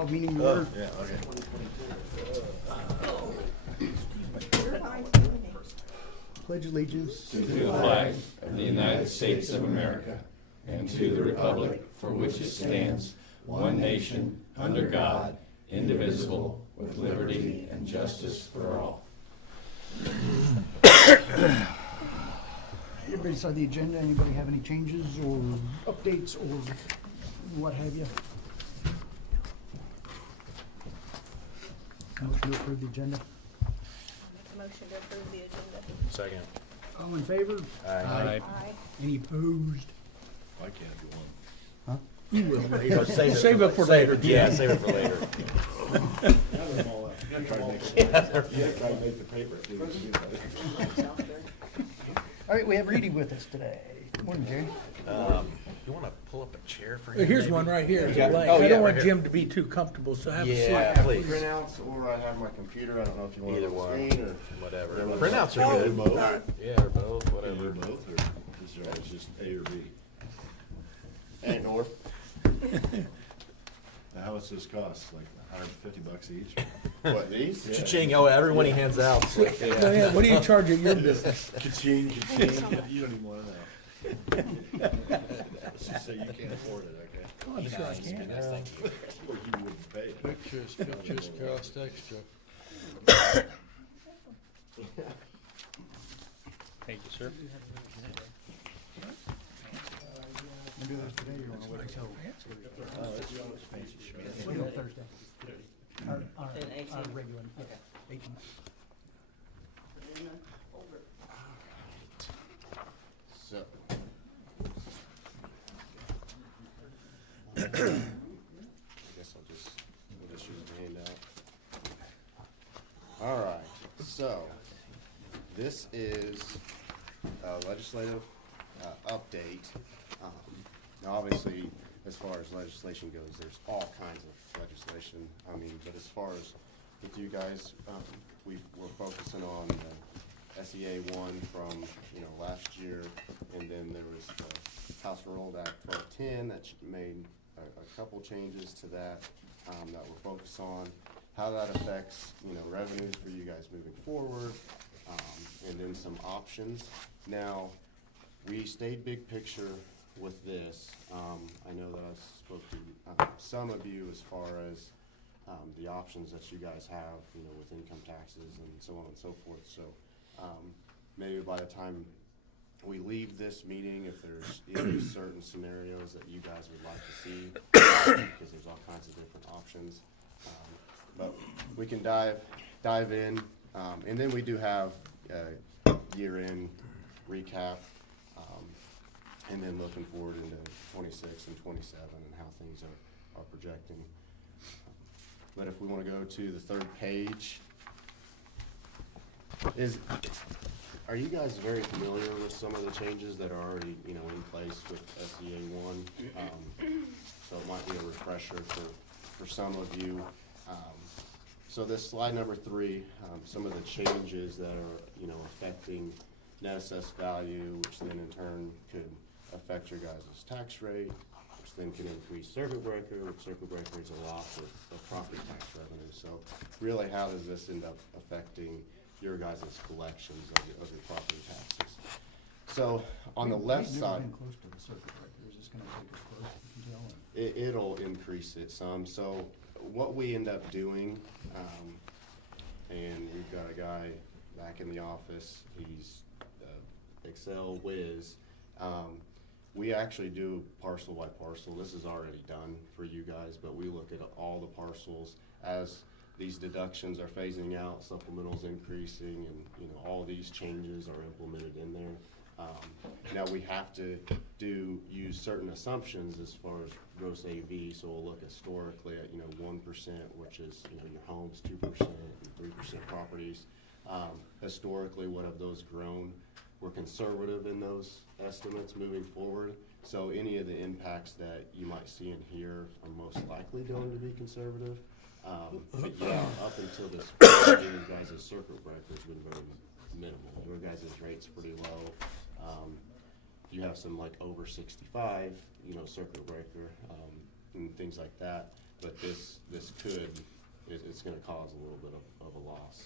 call meeting to order. Yeah, okay. Pledge allegiance. To the flag of the United States of America and to the republic for which it stands, one nation, under God, indivisible, with liberty and justice for all. Everybody saw the agenda. Anybody have any changes or updates or what have you? Motion to approve the agenda. Make a motion to approve the agenda. Second. All in favor? Aye. Any opposed? I can't do one. Huh? You will later. Save it for later. Yeah, save it for later. All right, we have Reedy with us today. Morning, Jerry. You wanna pull up a chair for him? Here's maybe? one right here. You got- Blank. oh, I yeah, don't right want here. Jim to be too comfortable, so have a seat. Yeah, please. Printouts, or I have my computer. I don't know if you want Either it on one. the screen or Whatever. Whatever. Printouts are good. Both? Yeah, or both, Either whatever. both, or it's just A or B? and or. Now, how much does this cost? Like $150 each? What, these? Cha-ching, oh, everyone he hands out. it's like, Well, yeah. yeah, what do you charge at your business? Ka-ching, ka-ching. You don't even wanna know. Let's just say you can't afford it, okay? Oh, I'm sure I can. Well, you wouldn't pay it. Pictures cost extra. Thank you, sir. Wanna do those today or you wanna wait until Thursday? Our regular, okay. 18. So. I guess we'll just use the handout. All right, so this is a legislative update. Now, obviously, as far as legislation goes, there's all kinds of legislation. I mean, but as far as with you guys, we're focusing on the SEA 1 from, last year, and then there was the House Rolled Act 1210 that made a couple changes to that that we're focused on, how that affects, revenues for you guys moving forward, and then some options. Now, we stayed big picture with this. I know that I spoke to some of you as far as the options that you guys have, with income taxes and so on and so forth. So maybe by the time we leave this meeting, if there's any certain scenarios that you guys would like to see, because there's all kinds of different options. But we can dive in, and then we do have a year-end recap, and then looking forward into 26 and 27 and how things are projecting. But if we want to go to the third page, are you guys very familiar with some of the changes that are already, in place with SEA 1? So it might be a refresher for some of you. So this slide number 3, some of the changes that are, affecting net assessed value, which then in turn could affect your guys' tax rate, which then can increase circuit breaker, which circuit breaker is a loss of property tax revenue. So really, how does this end up affecting your guys' collections of your property taxes? So on the left We've side, never been close to the circuit breaker. Is this gonna take us close? You can tell. it'll increase it some. So what we end up doing, and we've got a guy back in the office, he's Excel whiz. We actually do parcel by parcel. This is already done for you guys, but we look at all the parcels as these deductions are phasing out, supplementals increasing, and all these changes are implemented in there. Now we have to use certain assumptions as far as gross AV, so we'll look historically at 1%, which is your homes, 2% and 3% properties. Historically, what have those grown? We're conservative in those estimates moving forward, so any of the impacts that you might see in here are most likely going to be conservative. But yeah, up until this point, your guys' circuit breaker's been very minimal. Your guys' rate's pretty low. You have some like over 65, circuit breaker, and things like that. but this could, it's gonna cause a little bit of a loss,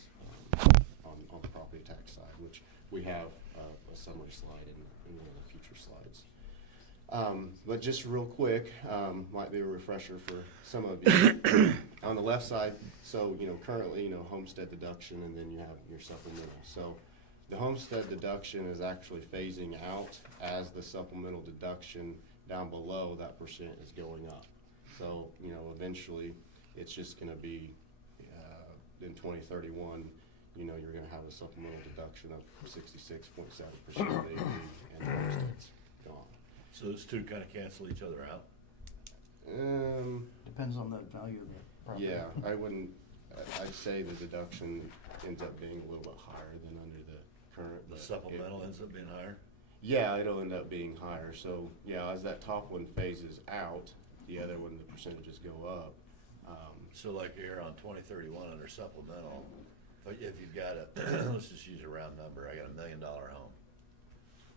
on the property tax side, which we have, a summary slide in one of the future slides. But just real quick, might be a refresher for some of you. On the left side, so, currently, homestead deduction, and then you have your supplemental. So the homestead deduction is actually phasing out as the supplemental deduction down below that percent is going up. So, eventually, it's just gonna be, in 2031, you're gonna have a supplemental deduction of 66.7% of AV, and the homestead's gone. So those two kind of cancel each other out? Depends on the value of the property. Yeah, I'd say the deduction ends up being a little bit higher than under the current. The but supplemental ends up being higher? Yeah, it'll end up being higher. So, yeah, as that top one phases out, the other one, the percentages go up. So like here on 2031 under supplemental, if you've got a, let's just use a round number, I got $1 million home.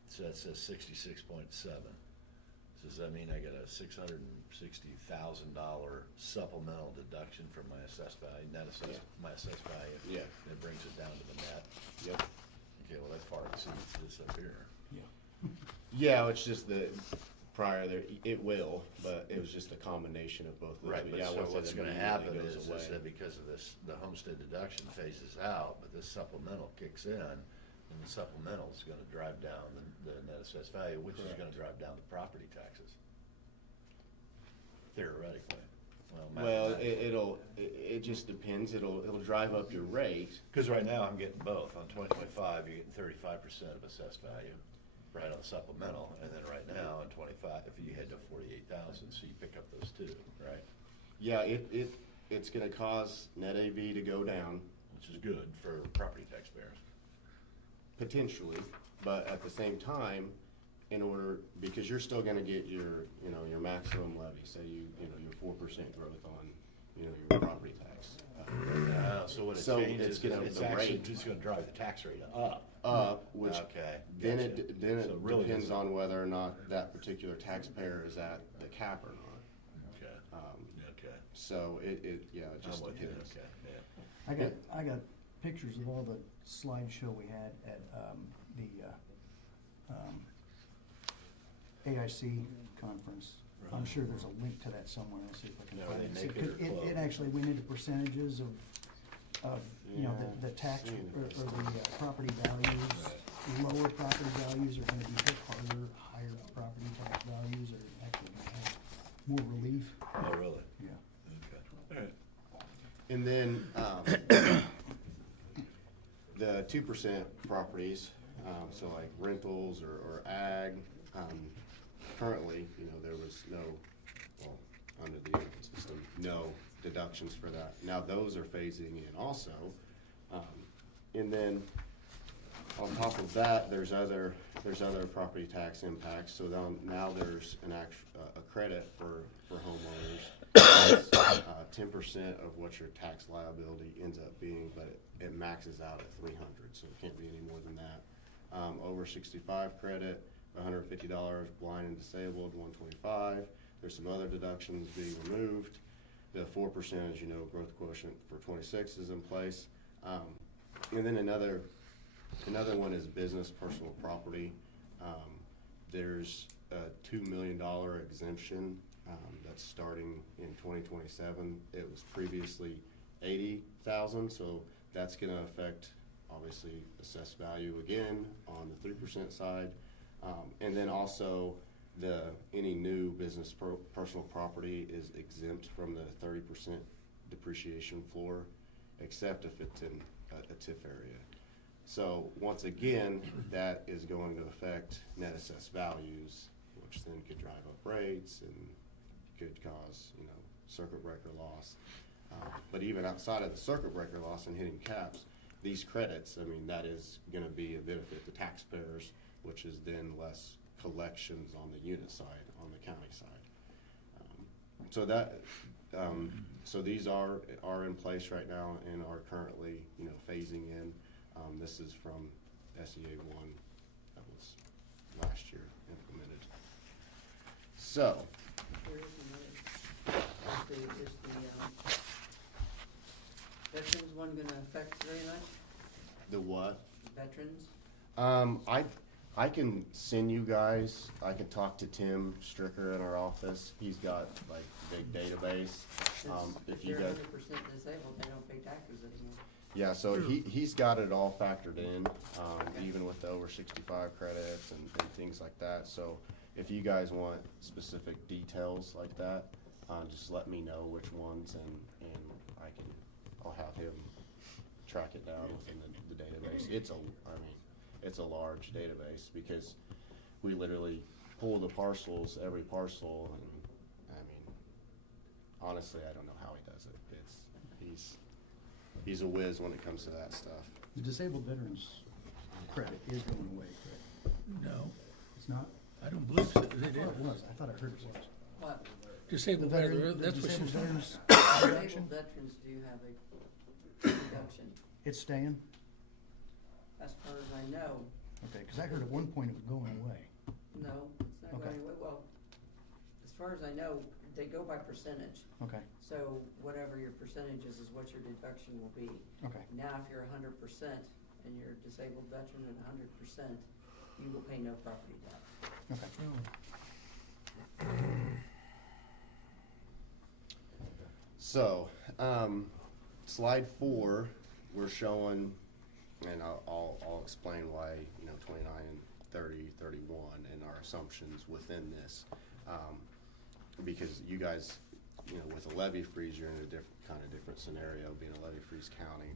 So that says 66.7. So does that mean I get a $660,000 supplemental deduction from my assessed value, my assessed value? Yeah. That brings it down to the net? Yep. Okay, well, that far exceeds this up here. Yeah, it's just the prior there, it will, but it was just a combination of both. Right, But but yeah, so once what's it gonna immediately happen goes is away. that because of this, the homestead deduction phases out, but this supplemental kicks in, and the supplemental is gonna drive down the net assessed value, which is gonna drive down the property taxes. Theoretically. Well, mathematically. it just depends. It'll drive up your rate. Cause right now I'm getting both. On 2025, you're getting 35% of assessed value, right on the supplemental, and then right now on 25, if you head to 48,000, so you pick up those two, right? Yeah, it's gonna cause net AV to go down, Which is good for property taxpayers. potentially, but at the same time, because you're still gonna get your maximum levy, say your 4% growth on, your property tax. So what it So changes, it's gonna- it's the actually rate- just gonna drive the tax rate up. Which Okay, then gotcha. then So it it really depends doesn't- on whether or not that particular taxpayer is at the cap or not. Okay, okay. So it just I'm with you, depends. okay, yeah. I got pictures of all the slideshow we had at, the, AIC conference. I'm sure there's a link to that somewhere. I'll see if I can Now, are find they it. naked Because or it clothed? actually went into percentages of, Yeah, the tax seen or this. the property values. Lower property values are gonna be hit harder, higher property tax values are actually gonna have more relief. Oh, really? Yeah. Okay, all right. And then, the 2% properties, so like rentals or ag, currently, there was under the income system, no deductions for that. Now those are phasing in also. And then on top of that, there's other property tax impacts. So now there's a credit for homeowners. That's 10% of what your tax liability ends up being, but it maxes out at 300, so it can't be any more than that. Over 65 credit, $150, blind and disabled, 125. There's some other deductions being removed. The 4%, as you know, growth quotient for 26 is in place. And then another one is business personal property. There's a $2 million exemption that's starting in 2027. It was previously 80,000, so that's going to affect obviously assessed value again on the 3% side, and then also any new business personal property is exempt from the 30% depreciation floor, except if it's in a TIF area. So once again, that is going to affect net assessed values, which then could drive up rates and could cause, circuit breaker loss. But even outside of the circuit breaker loss and hitting caps, these credits, that is gonna be a benefit to taxpayers, which is then less collections on the unit side, on the county side. So these are in place right now and are currently, phasing in. This is from SEA 1 that was last year implemented. So, Is the veterans one gonna affect very much? The what? Veterans? I can send you guys, I can talk to Tim Stricker in our office. He's got like big database. If you they're guys, 100% disabled, they don't pay taxes anymore. yeah, so he's got it all factored in, even with the over 65 credits and things like that. So if you guys want specific details like that, just let me know which ones and I'll have him track it down within the database. It's a large database because we literally pull the parcels, every parcel, and honestly, I don't know how he does it. He's a whiz when it comes to that stuff. The disabled veterans credit is going away, correct? No, It's not? I don't believe so. It I thought it is. was, I thought I heard it was. What? Disabled The veteran- veteran, the that's what disabled she's saying. veterans Disabled reduction, veterans do have a reduction, it's staying? as far as I know. Okay, because I heard at one point it was going away. No, it's not Okay. going away. Well, as far as I know, they go by percentage. Okay, So whatever your percentage is what your deduction will be. okay, Now, if you're 100% and you're a disabled veteran at 100%, you will pay no property tax. okay. So, slide 4, we're showing, and I'll explain why, 29 and 30, 31 and our assumptions within this. Because you guys, with a levy freeze, you're in a different scenario, being a levy freeze county.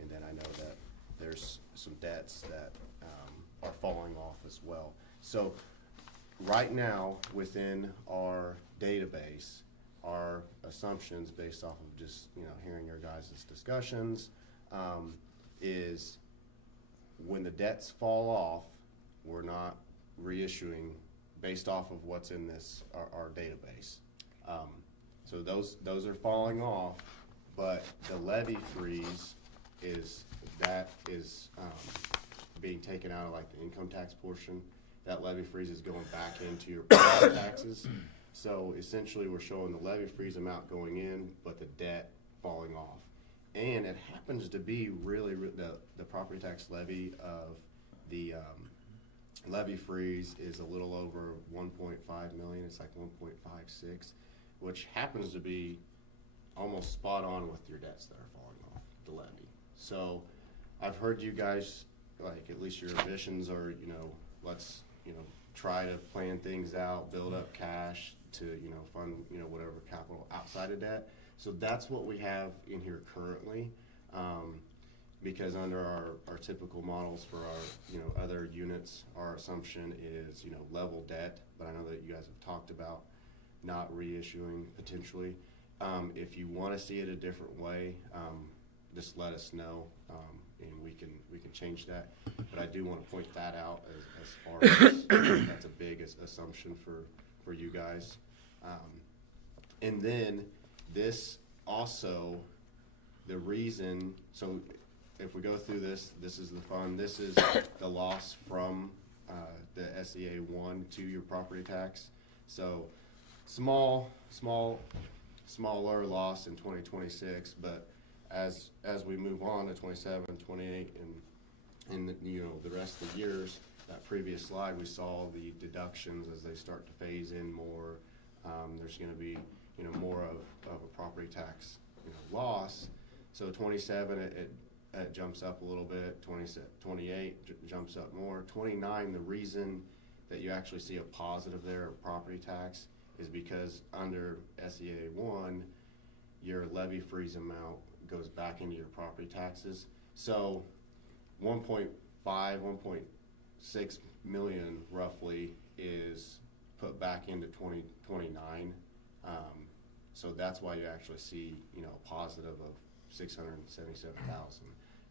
And then I know that there's some debts that are falling off as well. So, right now, within our database, our assumptions based off of just, hearing your guys' discussions, is when the debts fall off, we're not reissuing based off of what's in our database. So those are falling off, but the levy freeze is being taken out of like the income tax portion. That levy freeze is going back into your property taxes. So essentially, we're showing the levy freeze amount going in, but the debt falling off. And it happens to be really the property tax levy of the levy freeze is a little over 1.5 million. It's like 1.56, which happens to be almost spot on with your debts that are falling off the levy. So I've heard you guys, like at least your ambitions are, let's, try to plan things out, build up cash to, fund, whatever capital outside of debt. So that's what we have in here currently, because under our typical models for our, other units, our assumption is, level debt, but I know that you guys have talked about not reissuing potentially. If you want to see it a different way, just let us know, and we can change that. But I do want to point that out as far as that's a big assumption for you guys. And then this also, the reason, so if we go through this is the fund, this is the loss from the SEA 1 to your property tax. So smaller loss in 2026, but as we move on to 27, 28, and the rest of the years, that previous slide, we saw the deductions as they start to phase in more. There's going to be, more of a property tax, loss. So 27, it jumps up a little bit. 28 jumps up more. 29, the reason that you actually see a positive there of property tax is because under SEA 1, your levy freeze amount goes back into your property taxes. So 1.5, 1.6 million roughly is put back into 2029. So that's why you actually see, a positive of 677,000.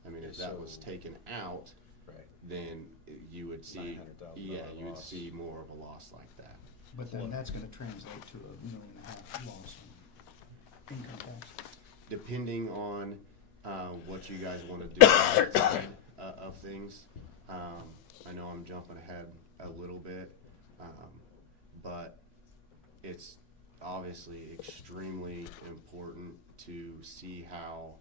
I mean, if that was taken out, Right. then you would see, $900,000 you would loss. see more of a loss like that. But then that's gonna translate to $1.5 million loss in income tax. Depending on what you guys want to do outside of things. I know I'm jumping ahead a little bit, but it's obviously extremely important to see how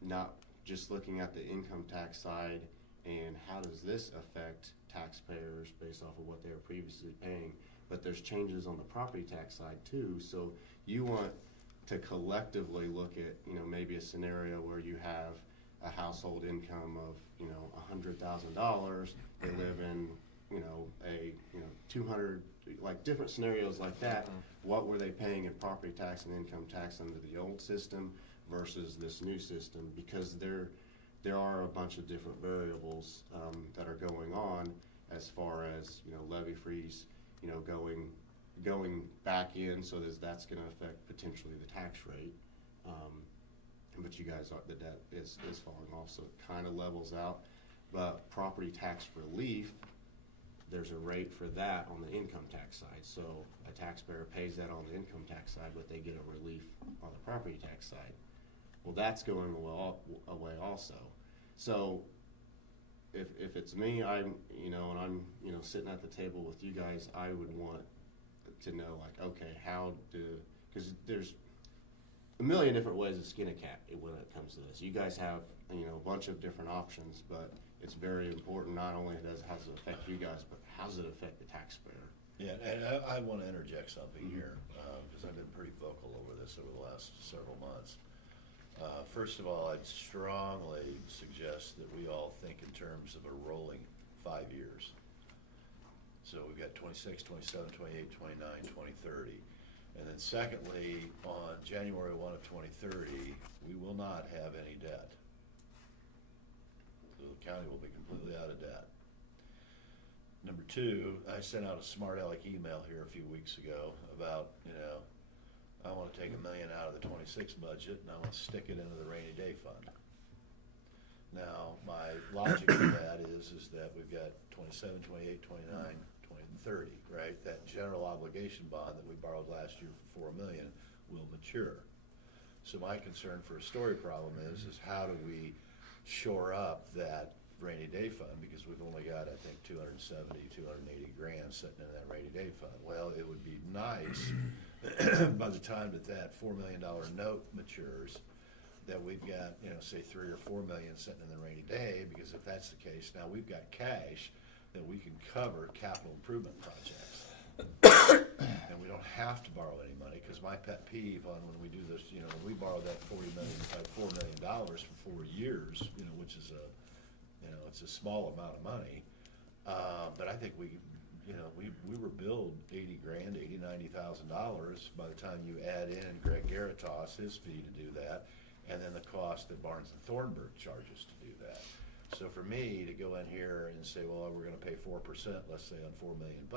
not just looking at the income tax side and how does this affect taxpayers based off of what they were previously paying, but there's changes on the property tax side too. So you want to collectively look at, maybe a scenario where you have a household income of, $100,000. They live in, a 200, like different scenarios like that. What were they paying in property tax and income tax under the old system versus this new system? Because there are a bunch of different variables that are going on as far as, levy freeze, going back in, so that's going to affect potentially the tax rate. But you guys the debt is falling off, so it kind of levels out. But property tax relief, there's a rate for that on the income tax side. So a taxpayer pays that on the income tax side, but they get a relief on the property tax side. Well, that's going away also. So if it's me, I'm, and I'm, sitting at the table with you guys, I would want to know, like, okay, because there's a million different ways to skin a cat when it comes to this. You guys have, a bunch of different options, but it's very important, not only how does it affect you guys, but how does it affect the taxpayer? Yeah, and I want to interject something here, because I've been pretty vocal over this over the last several months. First of all, I'd strongly suggest that we all think in terms of a rolling 5 years. So we've got 26, 27, 28, 29, 2030. And then secondly, on January 1 of 2030, we will not have any debt. So the county will be completely out of debt. Number two, I sent out a smart aleck email here a few weeks ago about, I want to take $1 million out of the 26 budget and I want to stick it into the rainy day fund. Now, my logic for that is that we've got 27, 28, 29, 30, right? That general obligation bond that we borrowed last year for $4 million will mature. So my concern for a story problem is how do we shore up that rainy day fund, because we've only got, I think, 270, 280 grand sitting in that rainy day fund. Well, it would be nice by the time that $4 million note matures, that we've got, say 3 or 4 million sitting in the rainy day, because if that's the case, now we've got cash that we can cover capital improvement projects. And we don't have to borrow any money, because my pet peeve on when we do this, when we borrow that $4 million for 4 years, which is it's a small amount of money, but I think we were billed $80,000, $90,000 by the time you add in Greg Garitas, his fee to do that, and then the cost that Barnes and Thornburg charges to do that. So for me to go in here and say, well, we're going to pay 4%, let's say on $4 million,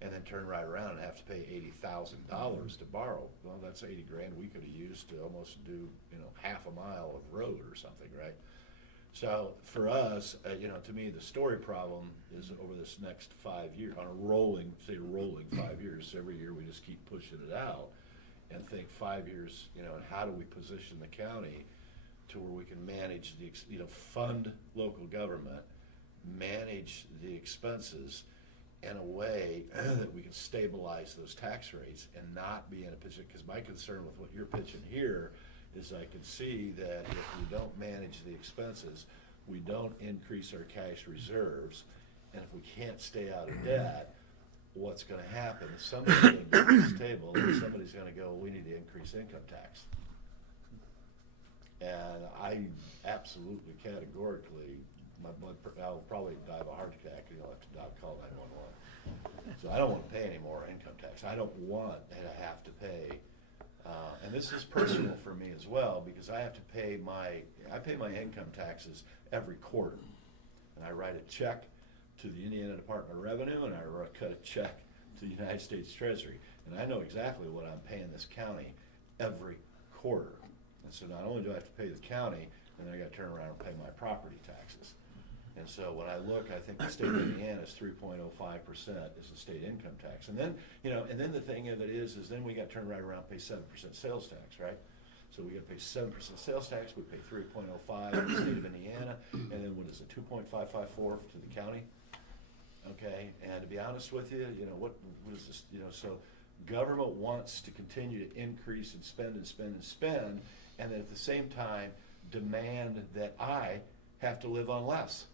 and then turn right around and have to pay $80,000 to borrow, well, that's 80 grand we could have used to almost do half a mile of road or something, right? So for us, to me, the story problem is over this next 5 years, on a rolling 5 years. Every year we just keep pushing it out and think 5 years, and how do we position the county to where we can manage fund local government, manage the expenses in a way that we can stabilize those tax rates and not be in a position, because my concern with what you're pitching here is I can see that if we don't manage the expenses, we don't increase our cash reserves, and if we can't stay out of debt, what's going to happen is somebody's going to get to this table and somebody's going to go, we need to increase income tax. And I absolutely categorically, I'll probably die of a heart attack, and you'll have to call 911. So I don't want to pay any more income tax. I don't want to have to pay. And this is personal for me as well, because I have to pay I pay my income taxes every quarter. And I write a check to the Indiana Department of Revenue, and I cut a check to the United States Treasury. And I know exactly what I'm paying this county every quarter. And so not only do I have to pay the county, and then I got to turn around and pay my property taxes. And so when I look, I think the state of Indiana is 3.05% is the state income tax. And then, and then the thing of it is then we got to turn right around and pay 7% sales tax, right? So we got to pay 7% sales tax, we pay 3.05 in the state of Indiana, and then what is it, 2.554 to the county? Okay, and to be honest with you, what is this, so government wants to continue to increase and spend and spend and spend, and at the same time demand that I have to live on less.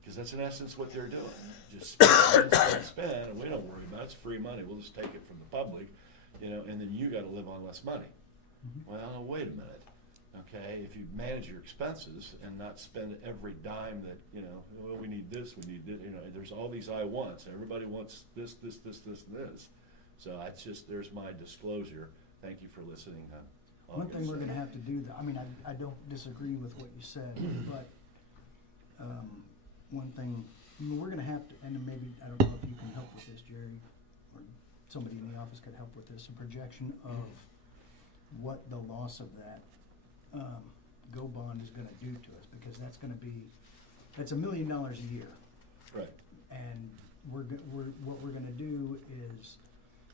Because that's in essence what they're doing. Just spend, and we don't worry about it. It's free money. We'll just take it from the public, and then you gotta live on less money. Well, wait a minute. Okay, if you manage your expenses and not spend every dime that, well, we need this, there's all these I wants. Everybody wants this, and this. So that's just, there's my disclosure. Thank you for listening. One thing we're gonna have to do, I don't disagree with what you said, but, one thing, we're gonna have to, and maybe, I don't know if you can help with this, Jerry, or somebody in the office could help with this, a projection of what the loss of that, go bond is gonna do to us, because that's $1 million a year. Right. And what we're gonna do is,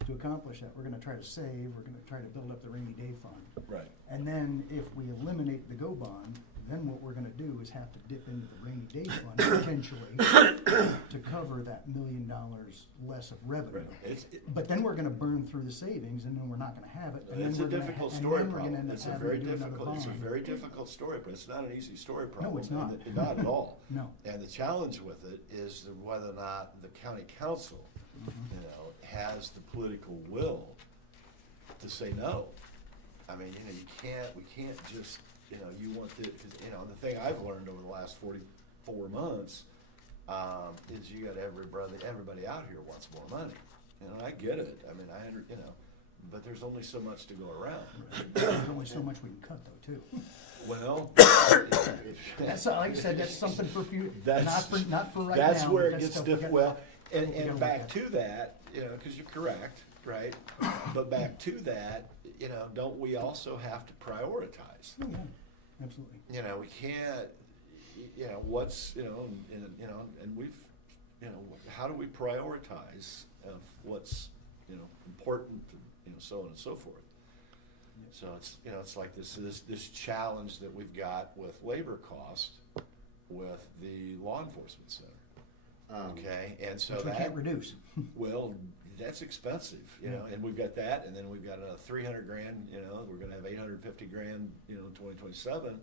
to accomplish that, we're gonna try to save, we're gonna try to build up the rainy day fund. Right. And then if we eliminate the go bond, then what we're gonna do is have to dip into the rainy day fund potentially to cover that $1 million less of revenue. Right. But then we're gonna burn through the savings, and then we're not gonna have it, and then It's a we're gonna difficult and story then we're gonna problem. end up It's a having very to do another difficult, it's a bond. very difficult story, but it's not an easy story problem. it's not. And not at all. No. And the challenge with it is whether or not the county council, has the political will to say no. I mean, we can't just, you want the, cause, the thing I've learned over the last 44 months, is you got everybody out here wants more money. I get it. I mean, but there's only so much to go around. There's only so much we can cut though, too. Well, That's, like I said, that's something for future, That's- not for right now. that's where but it that's gets stuff we difficult. gotta- Well, we gotta and look back at. to that, because you're correct, right? But back to that, don't we also have to prioritize? Oh, yeah, absolutely. We can't, what's, and we've, how do we prioritize of what's, important, so on and so forth. So it's like this challenge that we've got with labor cost with the law enforcement center. Okay, and so Which we that, can't reduce. well, that's expensive, and we've got that, and then we've got another $300,000, we're gonna have $850,000, in 2027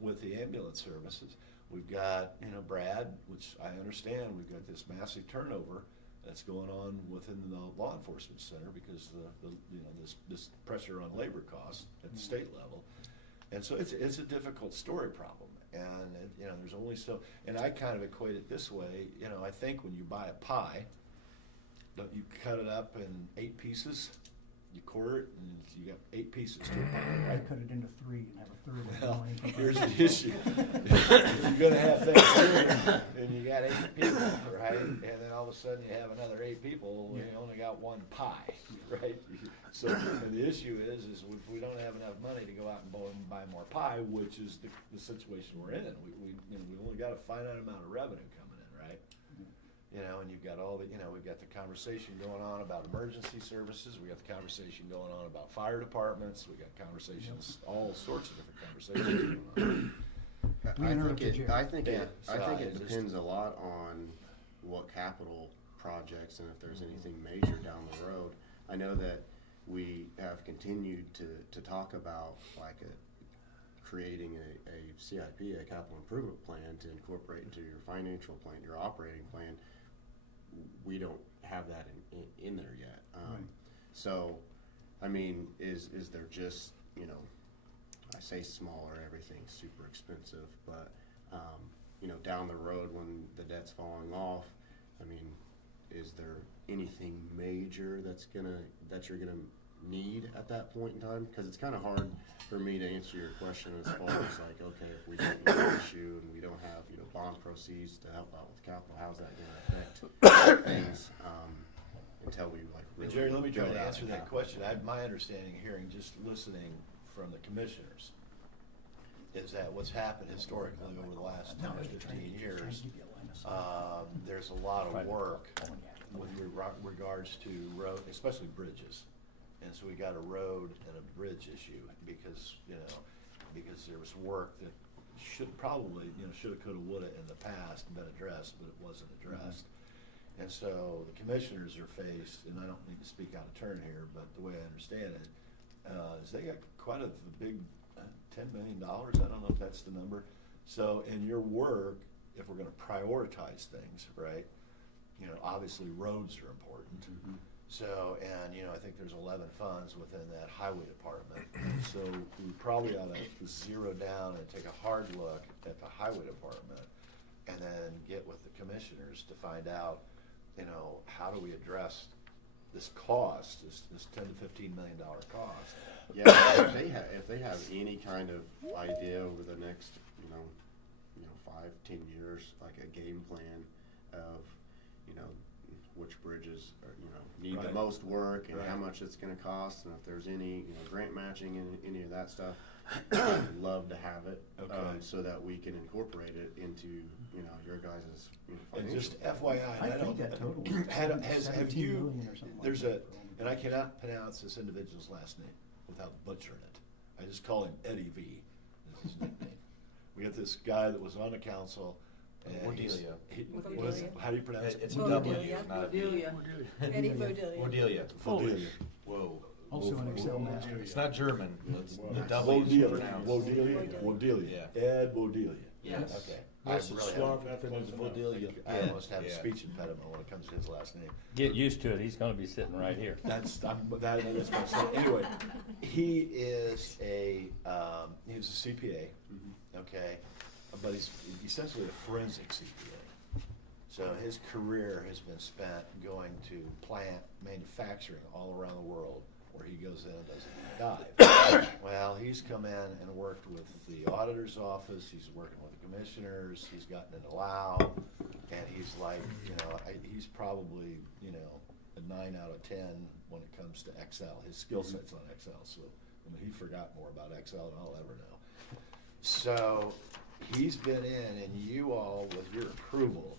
with the ambulance services. We've got, Brad, which I understand, we've got this massive turnover that's going on within the law enforcement center because this pressure on labor costs at the state level. And so it's a difficult story problem. And, there's only so, and I kind of equate it this way, I think when you buy a pie, don't you cut it up in 8 pieces? You quarter it, and you got 8 pieces to a pie, I right? cut it into 3 and have a third of Well, it. here's the issue. If you're gonna have Thanksgiving, and you got 8 people, right? And then all of a sudden you have another 8 people, and you only got 1 pie, right? So, and the issue is if we don't have enough money to go out and buy more pie, which is the situation we're in. We only got a finite amount of revenue coming in, right? And you've got all the, we've got the conversation going on about emergency services, we got the conversation going on about fire departments, we got conversations, all sorts of different conversations going on. We interrupted you. I think Yeah, it so I just- depends a lot on what capital projects and if there's anything major down the road. I know that we have continued to talk about creating a CIP, a capital improvement plan to incorporate into your financial plan, your operating plan. We don't have that in there yet. Right. So, I mean, is there just, I say smaller, everything's super expensive, but, down the road when the debt's falling off, I mean, is there anything major that you're gonna need at that point in time? Because it's kind of hard for me to answer your question as far as okay, if we don't know the issue and we don't have, bond proceeds to help out with capital, how's that gonna affect things, until we really. Jerry, let me try build to out answer the that capital. question. My understanding, hearing, just listening from the commissioners, is that what's happened historically over the last 10 or 15 years, there's a lot of work with regards to road, especially bridges. And so we got a road and a bridge issue because there was work that should probably, shoulda, coulda, woulda in the past been addressed, but it wasn't addressed. And so the commissioners are faced, and I don't need to speak out of turn here, but the way I understand it, is they got quite a big $10 million. I don't know if that's the number. So in your work, if we're gonna prioritize things, right, you know, obviously roads are important. So, and, you know, I think there's 11 funds within that highway department. So we probably ought to zero down and take a hard look at the highway department and then get with the commissioners to find out, you know, how do we address this cost, this $10 to $15 million cost? Yeah, if they have any kind of idea over the next, you know, 5-10 years, like a game plan of, you know, which bridges are, you know, need the Right. most work and how Right. much it's gonna cost, and if there's any, you know, grant matching and any of that stuff, I'd love to have it, Okay. so that we can incorporate it into, you know, your guys', you know, And financial. just FYI, I I think don't. that total Have 17 you, million or something like there's that. and I cannot pronounce this individual's last name without butchering it. I just call him Eddie V, is his nickname. We got this guy that was on the council. And Cordelia. how do you pronounce it? It's a W, Vodelia. not a V. Delia. Eddie Vodelia. Cordelia. Foolish. Whoa. Also an Excel master. It's not German. It's the W is pronounced. Wodelia. Yeah. Ed Wodelia. Yes. Okay. Most really Slav haven't- ethnic is Vodelia. I almost have a Yeah. speech impediment when it comes to his last name. Get used to it, he's gonna be sitting right here. That's my son. Anyway, he is he was a CPA, okay, but he's essentially a forensic CPA. So his career has been spent going to plant manufacturing all around the world, where he goes in and does a dive. Well, he's come in and worked with the auditor's office, he's working with the commissioners, he's gotten into Lao, and he's like, you know, he's probably, you know, a 9 out of 10 when it comes to Excel. His skill set's on Excel, so, I mean, he forgot more about Excel than I'll ever know. So, he's been in, and you all, with your approval,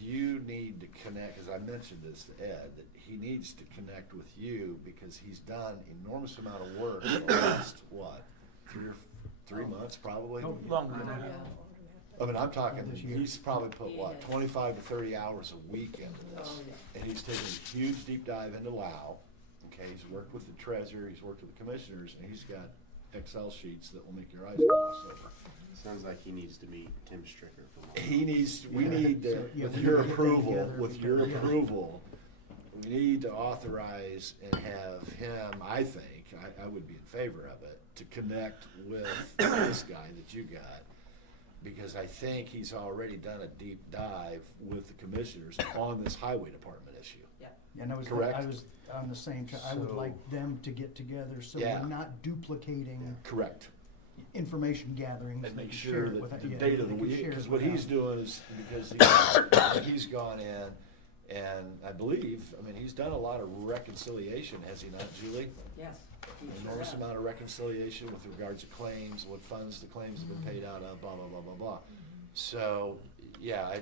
you need to connect, because I mentioned this to Ed, that he needs to connect with you because he's done enormous amount of work in the last, what, 3 months probably? Longer than that. I mean, I'm talking, This year. he's probably put, what, Yes. 25 to 30 hours a week into this. Oh, yeah. And he's taken a huge deep dive into Lao, okay, he's worked with the treasurer, he's worked with the commissioners, and he's got Excel sheets that will make your eyes gloss over. Sounds like he needs to meet Tim Stricker from. We need to, So, yeah, with we your need to get that approval, together with your because, yeah. approval, we need to authorize and have him, I think, I would be in favor of it, to connect with this guy that you got. Because I think he's already done a deep dive with the commissioners on this highway department issue. Yeah. And I was Correct. on the same, I would So- like them to get together so Yeah. we're not duplicating Correct. information gathering. And so we make can sure share it that with- the yeah, date of the we can week, share it because what without- he's doing is, because he's gone in, and I believe, I mean, he's done a lot of reconciliation, has he not, Julie? Yes. he An sure enormous has. amount of reconciliation with regards to claims, what funds the claims have been paid out of, blah, blah, blah, blah, blah. So, yeah,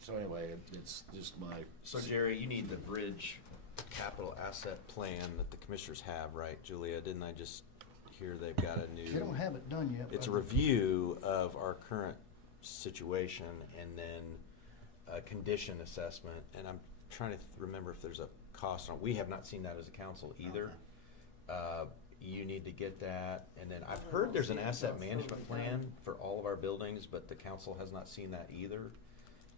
so anyway, it's just my. So Jerry, you need the bridge capital asset plan that the commissioners have, right, Julia? Didn't I just hear they've got a new? They don't have it done yet. It's a but- review of our current situation and then a condition assessment. And I'm trying to remember if there's a cost on, we have not seen that as a council either. You need to get that, and then I've heard there's an asset management plan for all of our buildings, but the council has not seen that either.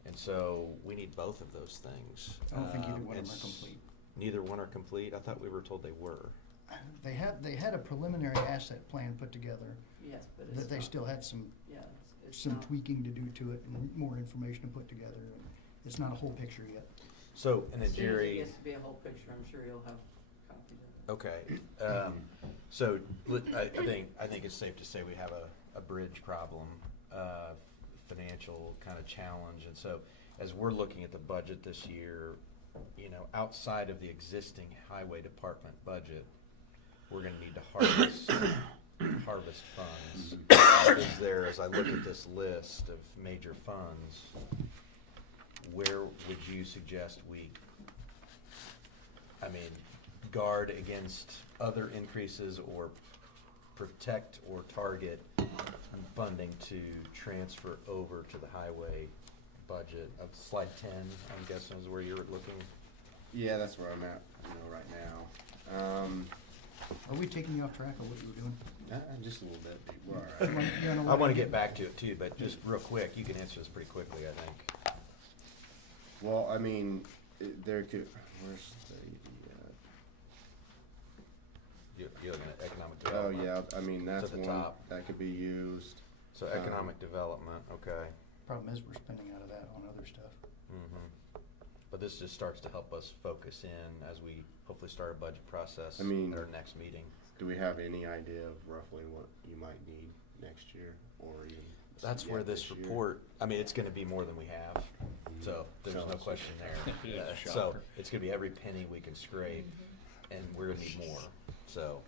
And so we need both of those things. I don't think either one of and them are complete. Neither one are complete? I thought we were told they were. They had a preliminary asset plan put together, Yes, but it's that they not- still had some Yeah, it's some not- tweaking to do to it and more information to put together. It's not a whole picture yet. So, and then As soon as it Jerry. gets to be a whole picture, I'm sure you'll have copies of it. Okay, so I think it's safe to say we have a bridge problem, financial kind of challenge. And so as we're looking at the budget this year, you know, outside of the existing highway department budget, we're gonna need to harvest funds. Is there, as I look at this list of major funds, where would you suggest we, I mean, guard against other increases or protect or target funding to transfer over to the highway budget? Slide 10, I'm guessing is where you're looking. Yeah, that's where I'm at, right now. Are we taking you off track of what you were doing? Just a little bit. We're all right. You wanna I let wanna me- get back to it too, but just real quick, you can answer this pretty quickly, I think. Well, I mean, there could, where's You're looking at economic the, oh, development. yeah, I mean, that's at the one top. that could be used. So economic development, okay. Problem is, we're spending out of that on other stuff. But this just starts to help us focus in as we hopefully start a budget process I mean- at our next meeting. Do we have any idea of roughly what you might need next year, or even? That's yet where this year? report, I mean, it's gonna be more than we have, so there's no Sounds- question there. Yeah, So shocker. it's gonna be every penny we can scrape, and we're gonna need more, so.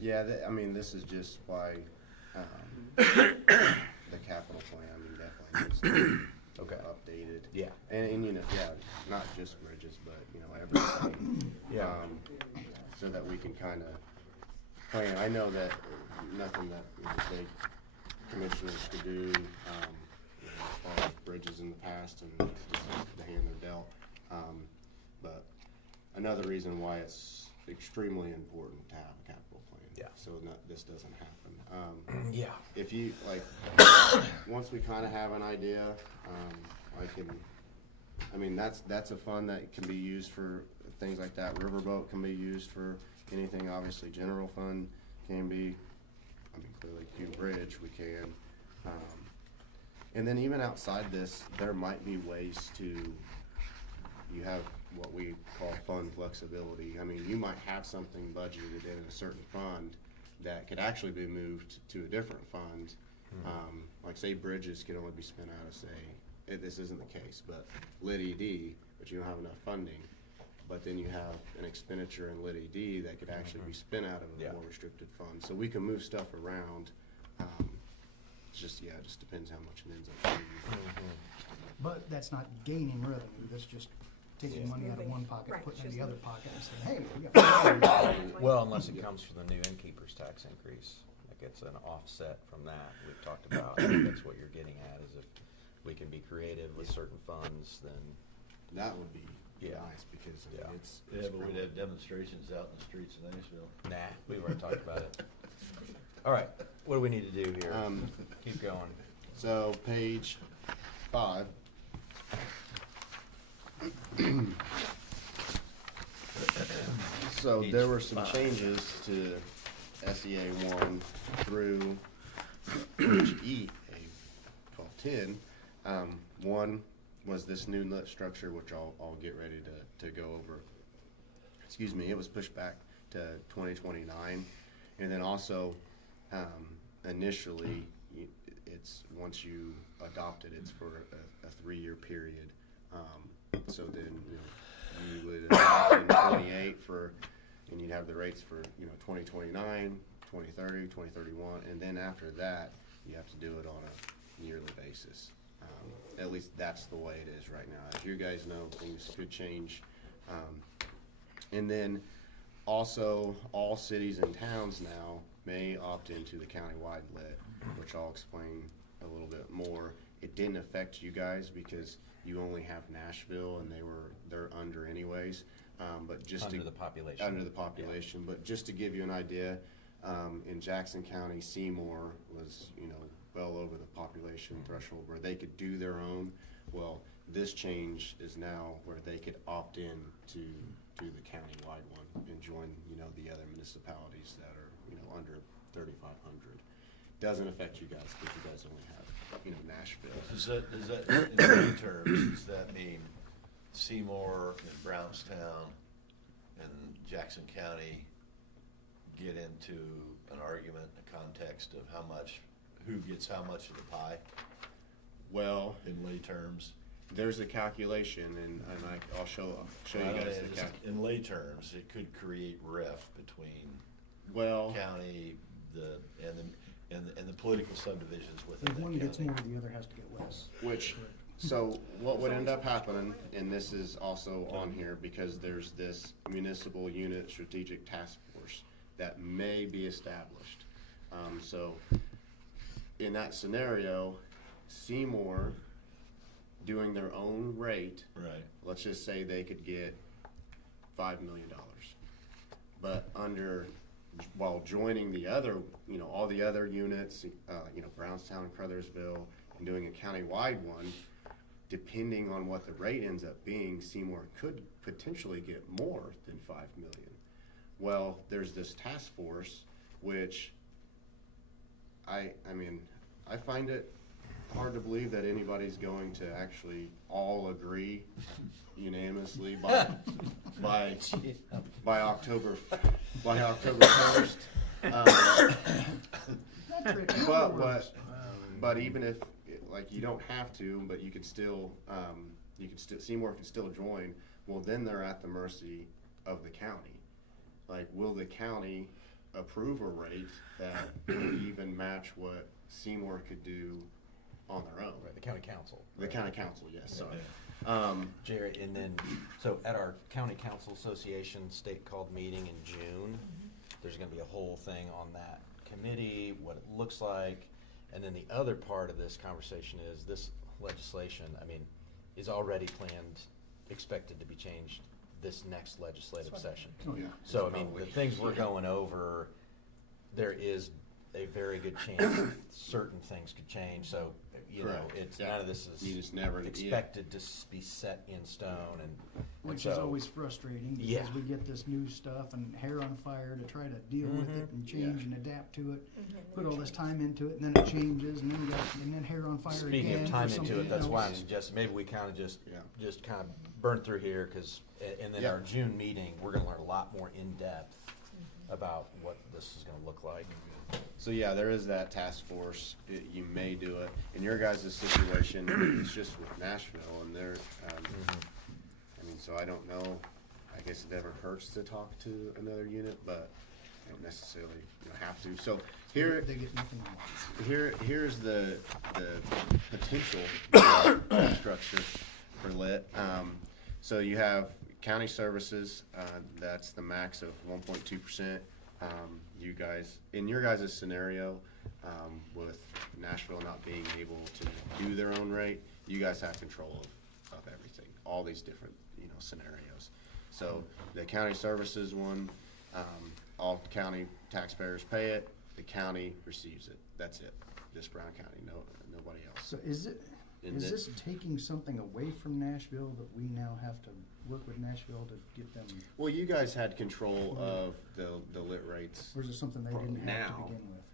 Yeah, I mean, this is just why, the capital plan, I mean, definitely needs to be Okay. updated. Yeah. And, you know, yeah, not just bridges, but, you know, everything. Yeah. So that we can kinda plan. I know that nothing that the state commissioners could do, you know, as far as bridges in the past and just the hand they're dealt. But another reason why it's extremely important to have a capital plan. Yeah. So this doesn't happen. Yeah. If you, like, once we kinda have an idea, I mean, that's a fund that can be used for things like that. Riverboat can be used for anything, obviously, general fund can be, I mean, clearly, Q Bridge, we can. And then even outside this, there might be ways to, you have what we call fund flexibility. I mean, you might have something budgeted in a certain fund that could actually be moved to a different fund. Like say bridges can only be spent out of, say, this isn't the case, but Lit ED, but you don't have enough funding. But then you have an expenditure in Lit ED that could actually be spent out of a Yeah. more restricted fund. So we can move stuff around. It's just, yeah, it just depends how much it ends up being. But that's not gaining revenue, that's just taking money out of one pocket, Right, putting it in just the other moving. pocket and saying, hey, we got. Well, unless it comes from the new innkeeper's tax increase, like it's an offset from that, we've talked about, I think that's what you're getting at, is if we can be creative with certain funds, then, That would be Yeah. nice because I mean, Yeah. it's. Yeah, it's but we'd growing. have demonstrations out in the streets of Nashville. nah, we've already talked about it. All right, what do we need to do here? Keep going. So page 5. So Page there were some 5. changes to SEA 1 through page EA 1210. One was this new nut structure, which I'll get ready to go over. Excuse me, it was pushed back to 2029. And then also, initially, it's, once you adopt it, it's for a 3-year period. So then, you would adopt in 28 for, and you'd have the rates for, 2029, 2030, 2031, and then after that, you have to do it on a yearly basis. At least that's the way it is right now. As you guys know, things could change. And then also, all cities and towns now may opt into the countywide lit, which I'll explain a little bit more. It didn't affect you guys because you only have Nashville and they're under anyways. But just Under to, the population. under the population, but just to give you an idea, in Jackson County, Seymour was, well over the population threshold where they could do their own. Well, this change is now where they could opt in to the countywide one and join, the other municipalities that are, under 3,500. Doesn't affect you guys because you guys only have, Nashville. Does that, in lay terms, does that mean Seymour and Brownstown and Jackson County get into an argument in the context of who gets how much of the pie Well, in lay terms? there's a calculation and I'll show you Well, guys the just in lay terms, it could create rift between Well, county, and the political subdivisions within If that one gets county. more, the other has to get less. so what would end up happening, and this is also on here, because there's this municipal unit strategic task force that may be established. So in that scenario, Seymour doing their own rate, Right. let's just say they could get $5 million. But under while joining the other, all the other units, Brownstown and Crothersville, and doing a countywide one, depending on what the rate ends up being, Seymour could potentially get more than 5 million. Well, there's this task force, which I find it hard to believe that anybody's going to actually all agree unanimously by October 1st. But even if, like, you don't have to, but you could still, Seymour can still join. Well, then they're at the mercy of the county. Like, will the county approve a rate that would even match what Seymour could do on their own? Right, the county council. The county council, yes, sorry. Jerry, and then, so at our county council association state called meeting in June, there's gonna be a whole thing on that committee, what it looks like. And then the other part of this conversation is this legislation, is already planned, expected to be changed this next legislative session. Oh, yeah. So, the things we're going over, there is a very good chance certain things could change, so, Correct. it's, Yeah. none of this You is just never expected to be set in stone, and Which so- is always frustrating, Yeah. because we get this new stuff and hair on fire to try to deal with it and change and adapt to it. Put all this time into it, and then it changes, and then hair on fire again. Speaking of for time into something it, that's why I'm else. suggesting maybe we kind of just Yeah. kind of burn through here, because, and then Yeah. our June meeting, we're gonna learn a lot more in depth about what this is gonna look like. So yeah, there is that task force. You may do it. In your guys' situation, it's just with Nashville, and they're, so I don't know. I guess it never hurts to talk to another unit, but you don't necessarily have to. So here, They get nothing else. here's the potential structure for lit. So you have county services, that's the max of 1.2%. You guys, in your guys' scenario, with Nashville not being able to do their own rate, you guys have control of everything, all these different, scenarios. So the county services one, all county taxpayers pay it, the county receives it, that's it, just Brown County, nobody else. So is And that- this taking something away from Nashville that we now have to work with Nashville to get them, Well, you guys had control of the lit rates. or is it something they didn't have Now. to begin with?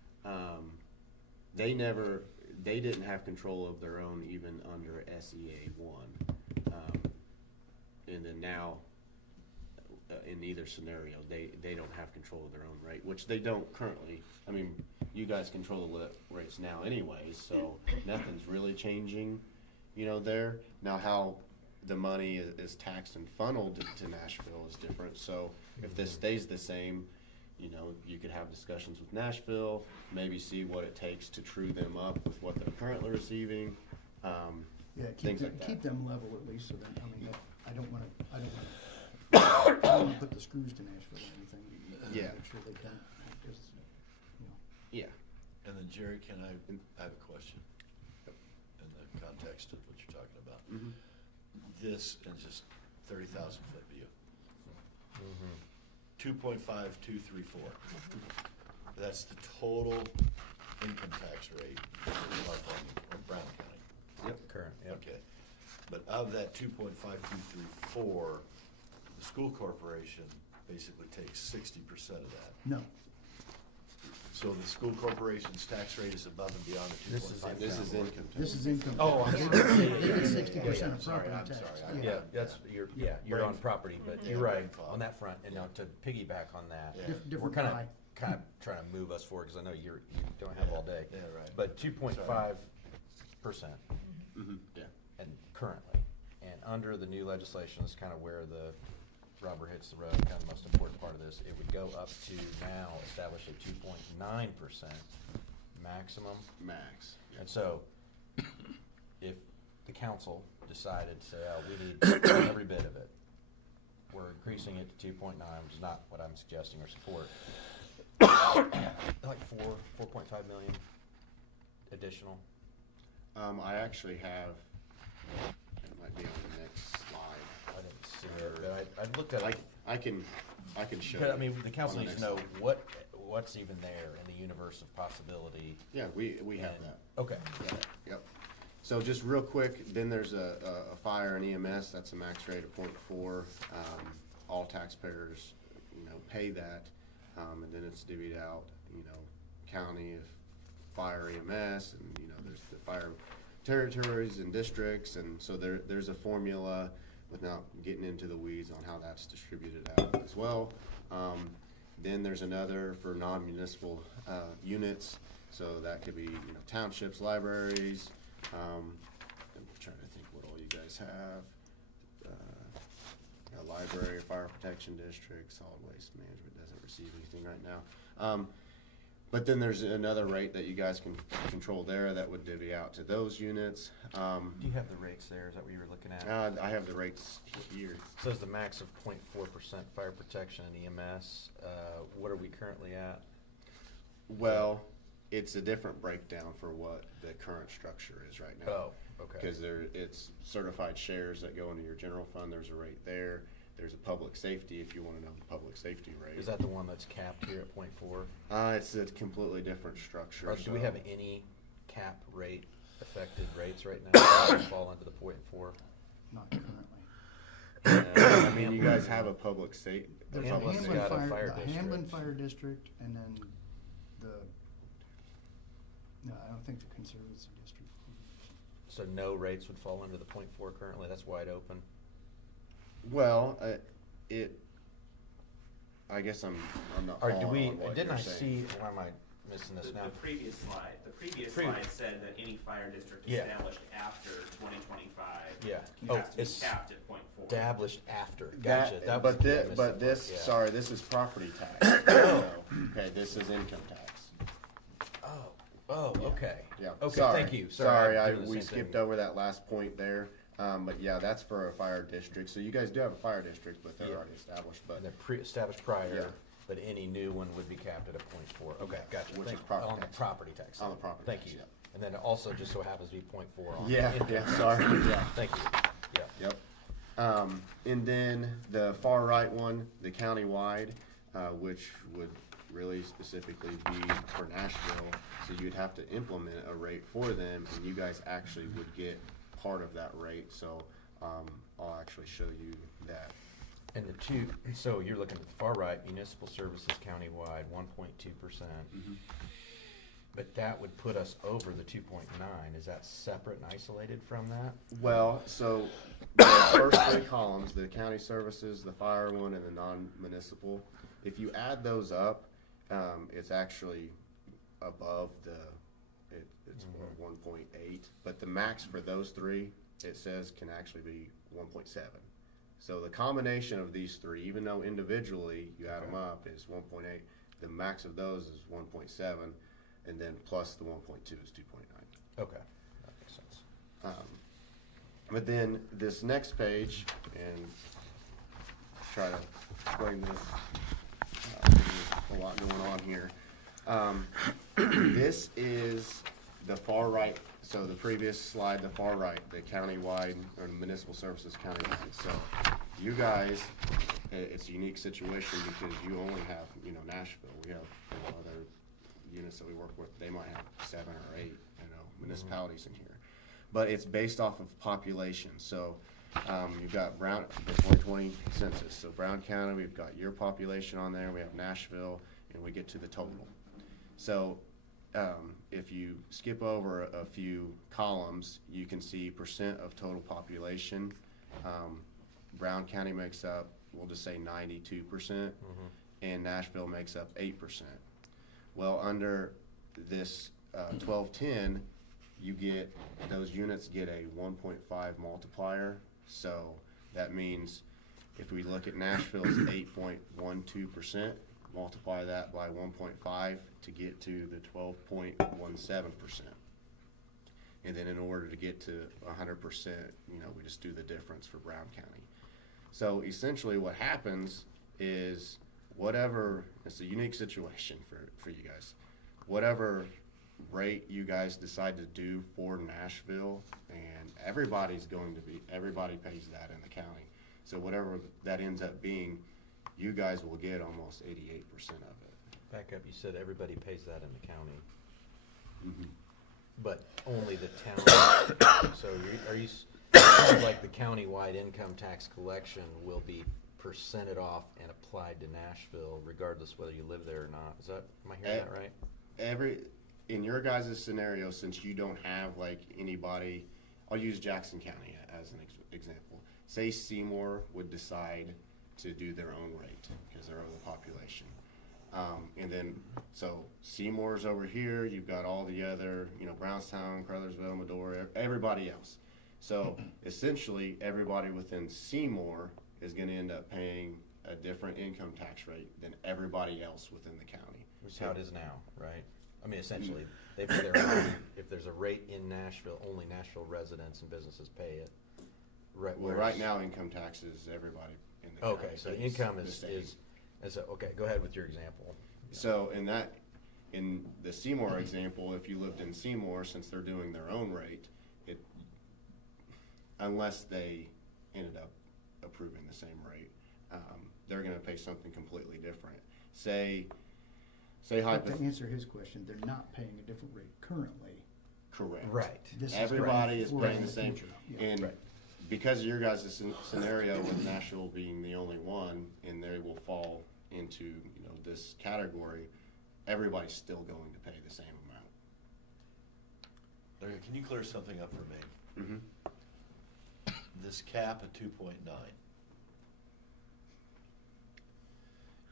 They didn't have control of their own even under SEA 1. And then now, in either scenario, they don't have control of their own rate, which they don't currently. You guys control the lit rates now anyways, so nothing's really changing, there. Now, how the money is taxed and funneled to Nashville is different, so if this stays the same, you could have discussions with Nashville, maybe see what it takes to true them up with what they're currently receiving. Yeah, Things like that. keep them level at least, so then, I don't wanna put the screws to Nashville or anything. Yeah. Make sure they can, just, Yeah. And then Jerry, I have a question in the context of what you're talking about. Mhm. This is just 30,000-foot view. 2.5234. That's the total income tax rate of Brown County. Yep. Current, yep. Okay, but of that 2.5234, the school corporation basically takes 60% of that. no, So the school corporation's tax rate is above and beyond the This is 2.5. This is income tax. this is income. Oh, I'm tax. sorry. They get 60% of Sorry, property I'm tax. sorry. Yeah, you're on property, but Yeah, you're right, brain fog. on that front, and now to piggyback on that, Yeah. Different we're kind pie. of trying to move us forward, because I know you don't have all day. Yeah, right. But 2.5%, Yeah. and currently, and under the new legislation, is kind of where the rubber hits the road, kind of the most important part of this, it would go up to now establish a 2.9% maximum. Max. And so, if the council decided to say, oh, we need every bit of it, we're increasing it to 2.9, which is not what I'm suggesting or support. Like 4.5 million additional. I actually have, it might be on the next slide. I didn't see it, but I looked at it. I can show But, you. I mean, the council on the needs to next know slide. what's even there in the universe of possibility? Yeah, we have And- that. Okay. Yeah, yep. So just real quick, then there's a fire and EMS, that's a max rate of 0.4. All taxpayers, pay that, and then it's divvied out, county if fire EMS, and, there's the fire territories and districts, and so there's a formula without getting into the weeds on how that's distributed out as well. Then there's another for non-municipal units, so that could be, townships, libraries. I'm trying to think what all you guys have. Library, fire protection district, solid waste management doesn't receive anything right now. But then there's another rate that you guys can control there that would divvy out to those units. Do you have the rates there? Is that what you were looking at? I have the rates here. So it's the max of 0.4% fire protection and EMS. What are we currently at? Well, it's a different breakdown for what the current structure is right now. Oh, okay. Because it's certified shares that go into your general fund, there's a rate there. There's a public safety, if you wanna know the public safety rate. Is that the one that's capped here at 0.4? It's a completely different structure. Or do we so- have any cap rate affected rates right now that fall into the 0.4? Not currently. I mean, you guys have a public safety. There's Yeah, a Hamlin's Hamlin got a Fire, fire the Hamlin district. Fire District, and then no, I don't think the Conservancy District. So no rates would fall under the 0.4 currently? That's wide open? Well, I guess I'm not Or following do we, on what didn't you're I saying. see, why am I missing this now? The previous Previous- slide said that any fire district Yeah. established after 2025 Yeah. has Oh, to be it's capped at 0.4. established after. Gotcha. That, That was but the key. I this, missed but that this, part, yeah. sorry, this is property tax. So, okay, this is income tax. Oh, okay. Yeah. Okay, sorry. thank you. Sorry, I'm doing the we same skipped thing. over that last point there. But yeah, that's for a fire district. So you guys do have a fire district, but they're Yeah. already established, but. They're pre-established prior, Yeah. but any new one would be capped at a 0.4. Okay, gotcha. Which is Thank- property on the tax. property tax. On the side. property Thank tax, you. yeah. And then it also just so happens to be 0.4 on. Yeah, income yeah, tax. sorry, yeah. Thank you. Yeah. Yep. And then the far right one, the countywide, which would really specifically be for Nashville. So you'd have to implement a rate for them, and you guys actually would get part of that rate. So I'll actually show you that. And the two, so you're looking at the far right, municipal services countywide, 1.2%. But that would put us over the 2.9. Is that separate and isolated from that? Well, so the first three columns, the county services, the fire one, and the non-municipal, if you add those up, it's actually above it's 1.8, but the max for those three, it says can actually be 1.7. So the combination of these three, even though individually you add them up, is 1.8, the max of those is 1.7, and then plus the 1.2 is 2.9. Okay, that makes sense. But then this next page, and try to explain this, there's a lot going on here. This is the far right, so the previous slide, the far right, the countywide, or municipal services countywide. So you guys, it's a unique situation because you only have, Nashville. We have other units that we work with, they might have 7 or 8, municipalities in here. But it's based off of population. So you've got Brown, the 2020 census. So Brown County, we've got your population on there. We have Nashville, and we get to the total. So if you skip over a few columns, you can see percent of total population. Brown County makes up, we'll just say 92%, and Nashville makes up 8%. Well, under this 1210, those units get a 1.5 multiplier. So that means if we look at Nashville's 8.12%, multiply that by 1.5 to get to the 12.17%. And then in order to get to 100%, we just do the difference for Brown County. So essentially what happens is it's a unique situation for you guys. Whatever rate you guys decide to do for Nashville, and everybody pays that in the county. So whatever that ends up being, you guys will get almost 88% of it. back up, you said everybody pays that in the county, Mhm. but only the town. So are you, sounds like the countywide income tax collection will be percented off and applied to Nashville regardless whether you live there or not. Is that, am I hearing that right? In your guys' scenario, since you don't have like anybody, I'll use Jackson County as an example. Say Seymour would decide to do their own rate because they're over the population. And then, so Seymour's over here, you've got all the other, you know, Brownstown, Crothersville, Medora, everybody else. So essentially, everybody within Seymour is gonna end up paying a different income tax rate than everybody else within the county. Which is how it is now, right? I mean, essentially, they pay their own, if there's a rate in Nashville, only Nashville residents and businesses pay it. Right. Well, right now, income tax is everybody in the county. Okay, so pays income the same. okay, go ahead with your example. So in the Seymour example, if you lived in Seymour, since they're doing their own rate, unless they ended up approving the same rate, they're gonna pay something completely different. Say But to answer his question, they're not paying a different rate currently. correct. Right. This is Everybody is for paying in the same, future. Yeah. and Right. because of your guys' scenario with Nashville being the only one, and they will fall into, you know, this category, everybody's still going to pay the same amount. Larry, can you clear something up for me? Mm-hmm. This cap of 2.9.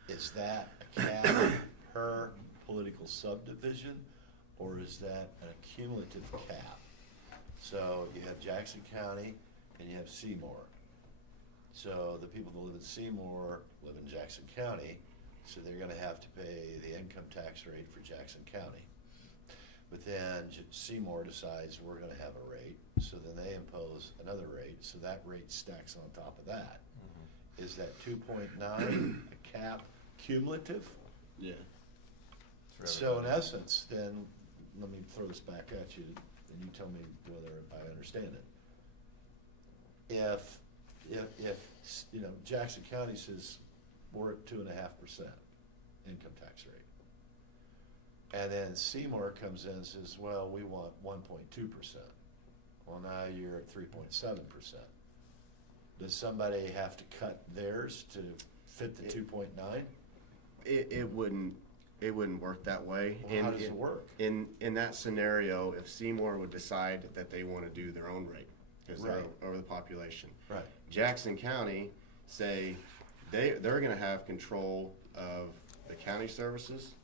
Is that a cap per political subdivision, or is that an accumulative cap? So you have Jackson County and you have Seymour. So the people that live in Seymour live in Jackson County, so they're gonna have to pay the income tax rate for Jackson County. But then Seymour decides we're gonna have a rate, so then they impose another rate, so that rate stacks on top of that. Is that 2.9 a cap cumulative? Yeah. So in essence, then, let me throw this back at you, and you tell me whether I understand it. If, you know, Jackson County says, we're at 2.5% income tax rate. And then Seymour comes in and says, well, we want 1.2%. Well, now you're at 3.7%. Does somebody have to cut theirs to fit the 2.9? It wouldn't work that way. Well, how does it work? In that scenario, if Seymour would decide that they want to do their own rate, because they're Right. over the population. Right. Jackson County, say, they're gonna have control of the county services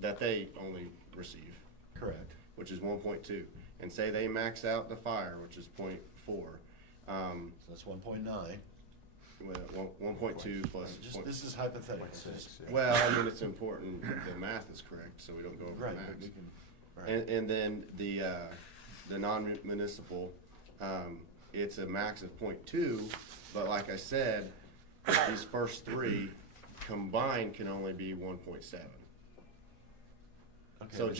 that they only receive, Correct. which is 1.2. And say they max out the fire, which is 0.4. So that's 1.9. 1.2 plus. This is hypothetical. Well, I mean, it's important the math is correct, so we don't go over Right, the but max. we can, right. And then the non-municipal, it's a max of 0.2, but like I said, these first three combined can only be 1.7. Okay, So but-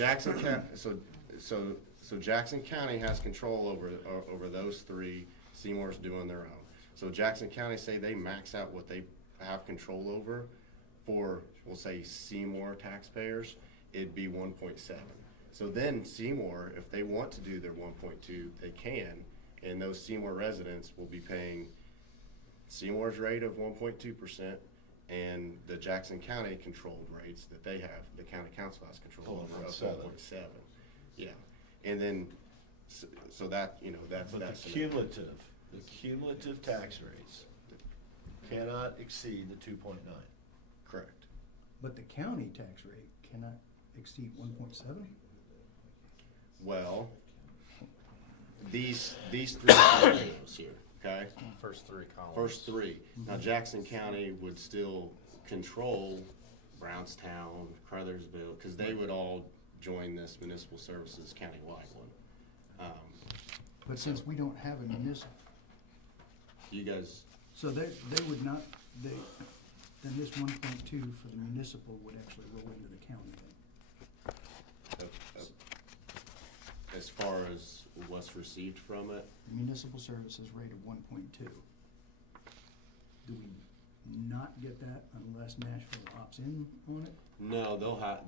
Jackson County has control over those three. Seymour's doing their own. So Jackson County, say they max out what they have control over for, we'll say Seymour taxpayers, it'd be 1.7. So then Seymour, if they want to do their 1.2, they can, and those Seymour residents will be paying Seymour's rate of 1.2% and the Jackson County controlled rates that they have, the county council has control over of 1.7. Yeah, and then, so that, you know, that's. But the cumulative tax rates cannot exceed the 2.9. Correct. But the county tax rate cannot exceed 1.7? Well, these three scenarios here, okay? First three columns. First three. Now Jackson County would still control Brownstown, Crothersville, because they would all join this municipal services countywide one. But since we don't have a municipal, You guys, so they would not, then this 1.2 for the municipal would actually roll into the county then. as far as what's received from it, Municipal services rate of 1.2. Do we not not get that unless Nashville opts in on it? No,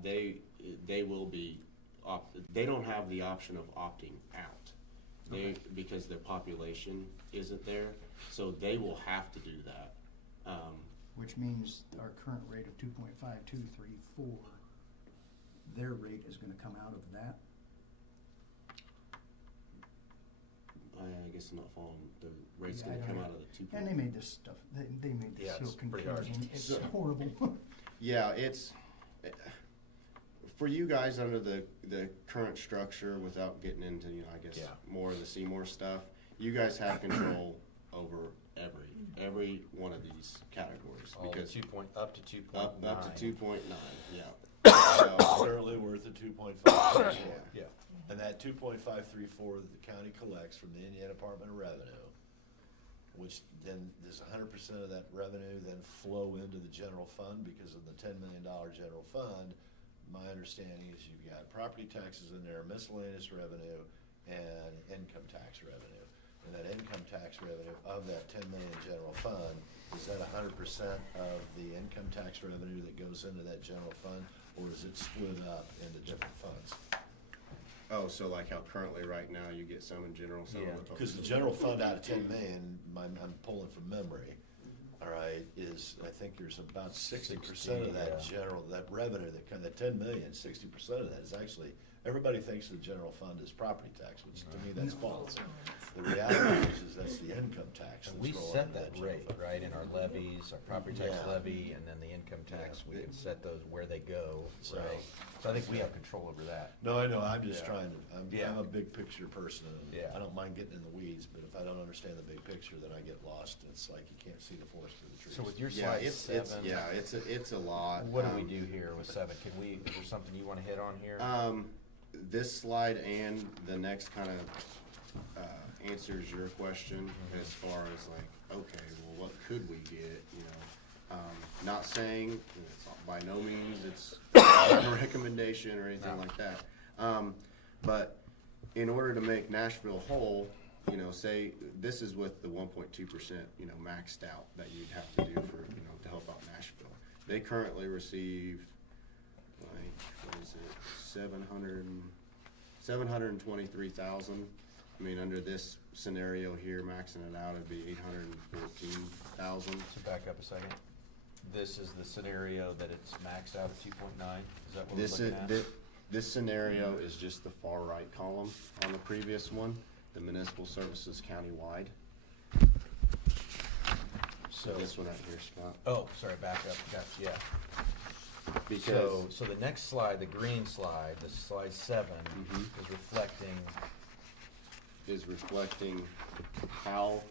they will be, they don't have the option of opting out. Because their population isn't there, so they will have to do that. Which means our current rate of 2.5234, their rate is gonna come out of that? I guess I'm not following, the rate's Yeah, gonna I don't come know. out of the 2. And they made this stuff, they made Yeah, this so it's pretty hard. confusing, it's So- horrible. Yeah, it's, for you guys under the current structure, without getting into, I guess, Yeah. more of the Seymour stuff, you guys have control over every one of these categories. All Because 2 up to 2.9. up to 2.9, yeah. So, Currently worth a 2.5. Yeah. And that 2.534 that the county collects from the Indiana Department of Revenue, which then there's 100% of that revenue then flow into the general fund because of the $10 million general fund. My understanding is you've got property taxes in there, miscellaneous revenue, and income tax revenue. And that income tax revenue of that 10 million general fund, is that 100% of the income tax revenue that goes into that general fund, or is it split up into different funds? oh, so like how currently right now you get some in general, some in Yeah. the. Because the general fund out of 10 million, I'm pulling from memory, all right, is, I think there's about 60% of that yeah. general, that revenue, that 10 million, 60% of that is actually, everybody thinks the general fund is property tax, which to me that's false. The reality is that's the income tax that's And we rolling set into that general rate, fund. right, in our levies, our property tax Yeah. levy, and then the income tax, we Yeah. can set those where they go, So- right? So I think we have control over that. No, I know, I'm just Yeah. trying to, Yeah. I'm a big picture person, and Yeah. I don't mind getting in the weeds, but if I don't understand the big picture, then I get lost. It's like you can't see the forest through the trees. So with your Yeah, slide it's, seven, it's a lot. what do we do here with 7? Is there something you wanna hit on here? This slide and the next kind of answers your question as far as like, okay, well, what could we get, not saying, it's by no means it's a recommendation or anything like that. But in order to make Nashville whole, say, this is with the 1.2%, maxed out that you'd have to do for, to help out Nashville. They currently receive, like, what is it, 723,000. I mean, under this scenario here, maxing it out, it'd be 814,000. So back up a second. This is the scenario that it's maxed out at 2.9, is that what we're This looking is, at? this scenario is just the far right column on the previous one, the municipal services countywide. So So, this one right here, Scott. oh, sorry, back up, gotcha, yeah. Because, So the next slide, the green slide, the slide 7, Mhm. is reflecting, is reflecting how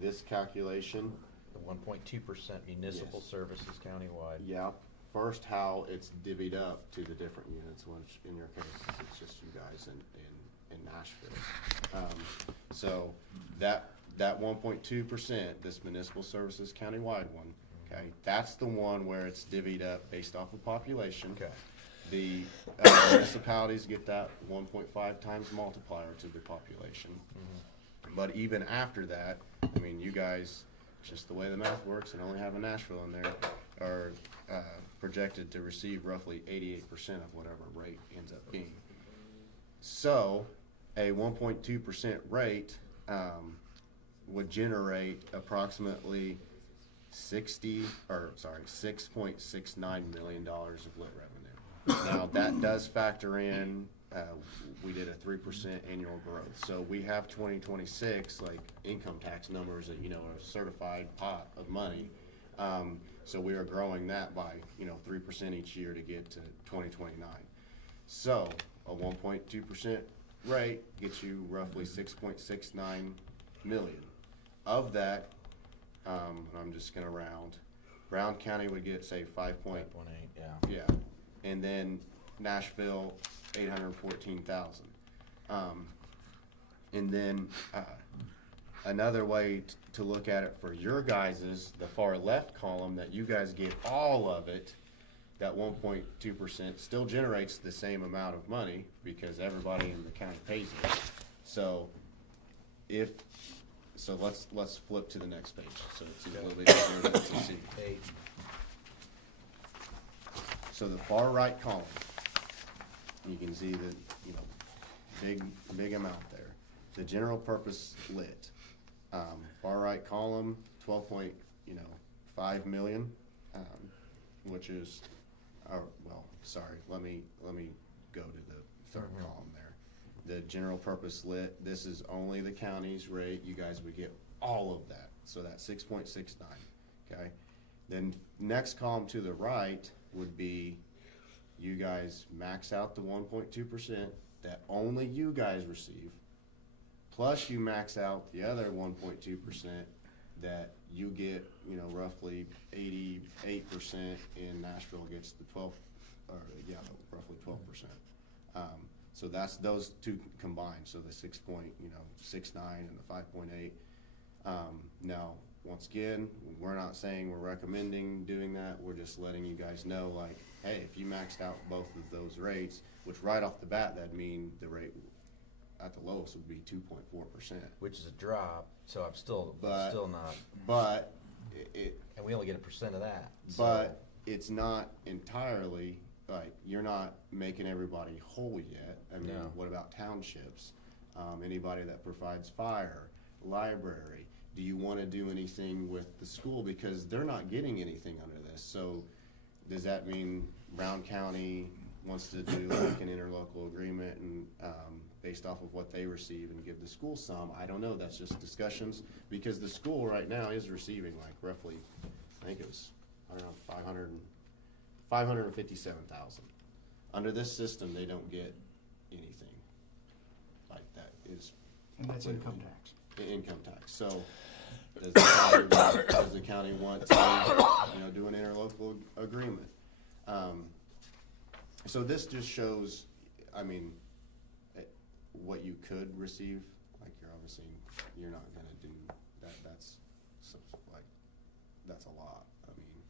this calculation, the 1.2% municipal Yes. services countywide. yeah, first how it's divvied up to the different units, which in your case, it's just you guys in Nashville. So that 1.2%, this municipal services countywide one, okay, that's the one where it's divvied up based off of population. Okay. The municipalities get that 1.5 times multiplier to the population. But even after that, I mean, you guys, just the way the math works, and only having Nashville in there, are projected to receive roughly 88% of whatever rate ends up being. So, a 1.2% rate would generate approximately $6.69 million of lit revenue. Now, that does factor in, we did a 3% annual growth. So we have 2026, like, income tax numbers that, a certified pot of money. So we are growing that by, 3% each year to get to 2029. So a 1.2% rate gets you roughly 6.69 million. Of that, I'm just gonna round, Brown County would get, say, 5.8, yeah. yeah, and then Nashville, 814,000. And then, another way to look at it for your guys's, the far left column, that you guys get all of it, that 1.2% still generates the same amount of money because everybody in the county pays it. So let's flip to the next page, so it's a little bit easier to see. Page So the far right column, you can see the, you know, big amount there. The general purpose lit, far right column, 12.5 million, which is, well, sorry, let me go to the third column there. The general purpose lit, this is only the county's rate, you guys would get all of that, so that's 6.69, okay? Then next column to the right would be, you guys max out the 1.2% that only you guys receive, plus you max out the other 1.2% that you get, you know, roughly 88% in Nashville gets the 12, or yeah, roughly 12%. So that's those two combined, so the 6.69 and the 5.8. Now, once again, we're not saying we're recommending doing that, we're just letting you guys know, like, hey, if you maxed out both of those rates, which right off the bat, that'd mean the rate at the lowest would be 2.4%. Which is a drop, so I'm still not, But it, and we only get 1% of that. but it's not entirely, like, you're not making everybody whole yet. I mean, No. what about townships? Anybody that provides fire, library? Do you want to do anything with the school? Because they're not getting anything under this. So does that mean Brown County wants to do like an interlocal agreement and based off of what they receive and give the school some? I don't know. That's just discussions, because the school right now is receiving like roughly, I think it was, I don't know, 557,000. Under this system, they don't get anything. Like that is. And that's income tax. Income tax. So does the county want to, you know, do an interlocal agreement? So this just shows, I mean, what you could receive. Like, you're obviously, you're not gonna do that. That's a lot. I mean,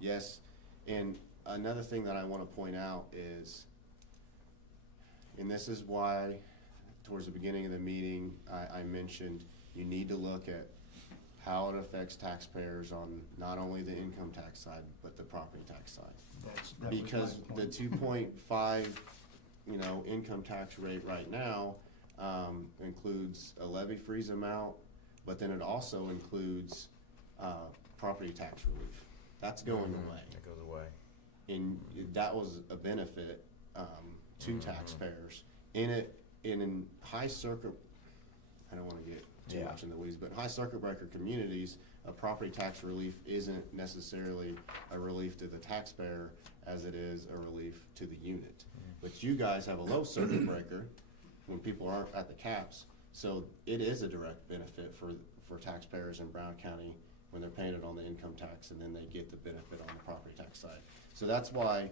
yes. And another thing that I want to point out is, and this is why towards the beginning of the meeting, I mentioned you need to look at how it affects taxpayers on not only the income tax side, but the property tax side. That was Because my the point. 2.5, you know, income tax rate right now, includes a levy freeze amount, but then it also includes, property tax relief. That's going away. That goes away. And that was a benefit, to taxpayers. In high circuit, I don't wanna get too much in the weeds, but in high circuit breaker communities, a property tax relief isn't necessarily a relief to the taxpayer as it is a relief to the unit. But you guys have a low circuit breaker when people aren't at the caps, so it is a direct benefit for taxpayers in Brown County when they're paying it on the income tax, and then they get the benefit on the property tax side. So that's why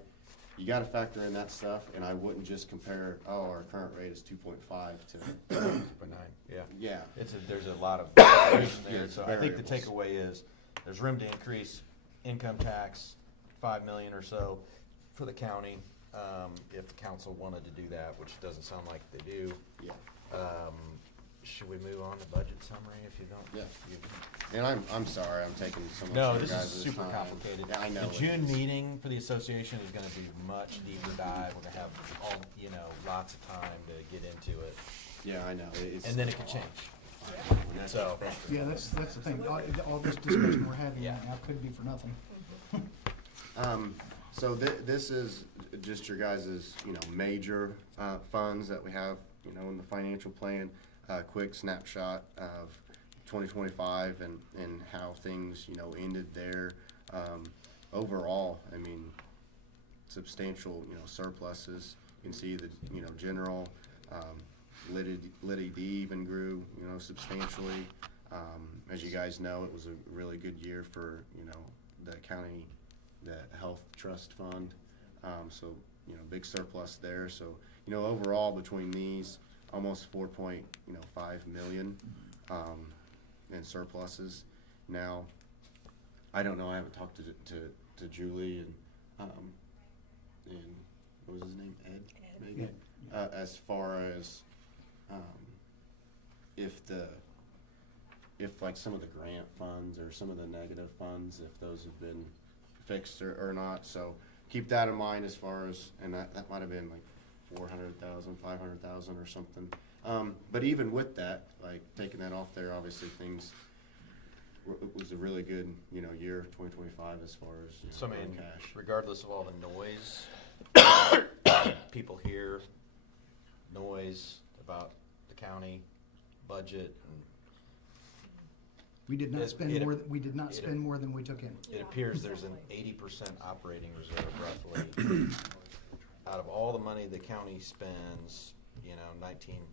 you gotta factor in that stuff, and I wouldn't just compare, oh, our current rate is 2.5 to, 2.9, yeah. yeah. There's a lot of variation Yeah, there, it's so I think the variables. takeaway is, there's room to increase income tax, 5 million or so for the county, if the council wanted to do that, which doesn't sound like they do. Yeah. Should we move on to budget summary if you don't? Yeah. you- And I'm sorry, I'm taking so much No, of your this guys' is super time. complicated. Yeah, I know. The it June is. meeting for the association is gonna be much deeper dive. We're gonna have all, lots of time to get into it. Yeah, I know. It's And then it could change. So, Yeah, that's the thing. All this discussion we're having Yeah. right now could be for nothing. So this is just your guys' major funds that we have, in the financial plan. Quick snapshot of 2025 and how things, ended there. Overall, I mean, substantial, surpluses. You can see the, general, Liddy D even grew, substantially. As you guys know, it was a really good year for, the county, the health trust fund. So, big surplus there. So, overall between these, almost 4.5 million, in surpluses. Now, I don't know, I haven't talked to Julie and what was his name? Ed? Maybe? As far as, if like some of the grant funds or some of the negative funds, if those have been fixed or not. So keep that in mind as far as, and that might have been like 400,000, 500,000 or something. But even with that, like taking that off there, obviously things, it was a really good, year, 2025 as far as, So I mean, cash. regardless of all the noise, people hear noise about the county budget, and We did not It- spend it- more, we did not it- spend more than we took in. it appears there's an 80% operating reserve roughly. Out of all the money the county spends, 19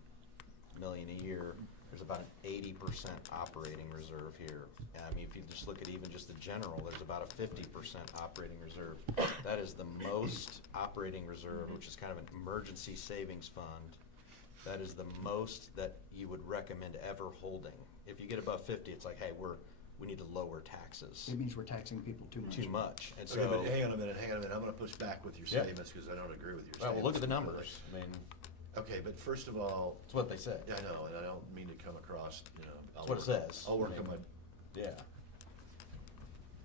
million a year, there's about an 80% operating reserve here. And I mean, if you just look at even just the general, there's about a 50% operating reserve. That is the most operating reserve, which is kind of an emergency savings fund. That is the most that you would recommend ever holding. If you get above 50, it's like, hey, we need to lower taxes It means we're taxing people too much. too much. And Okay, so, but hang on a minute, I'm gonna push back with your Yeah. statements, because I don't agree with your well, statements. look at the numbers. I mean, Okay, but first of all, it's what they say. yeah, I know, and I don't mean to come across, That's what it says. I'll work on my, Yeah.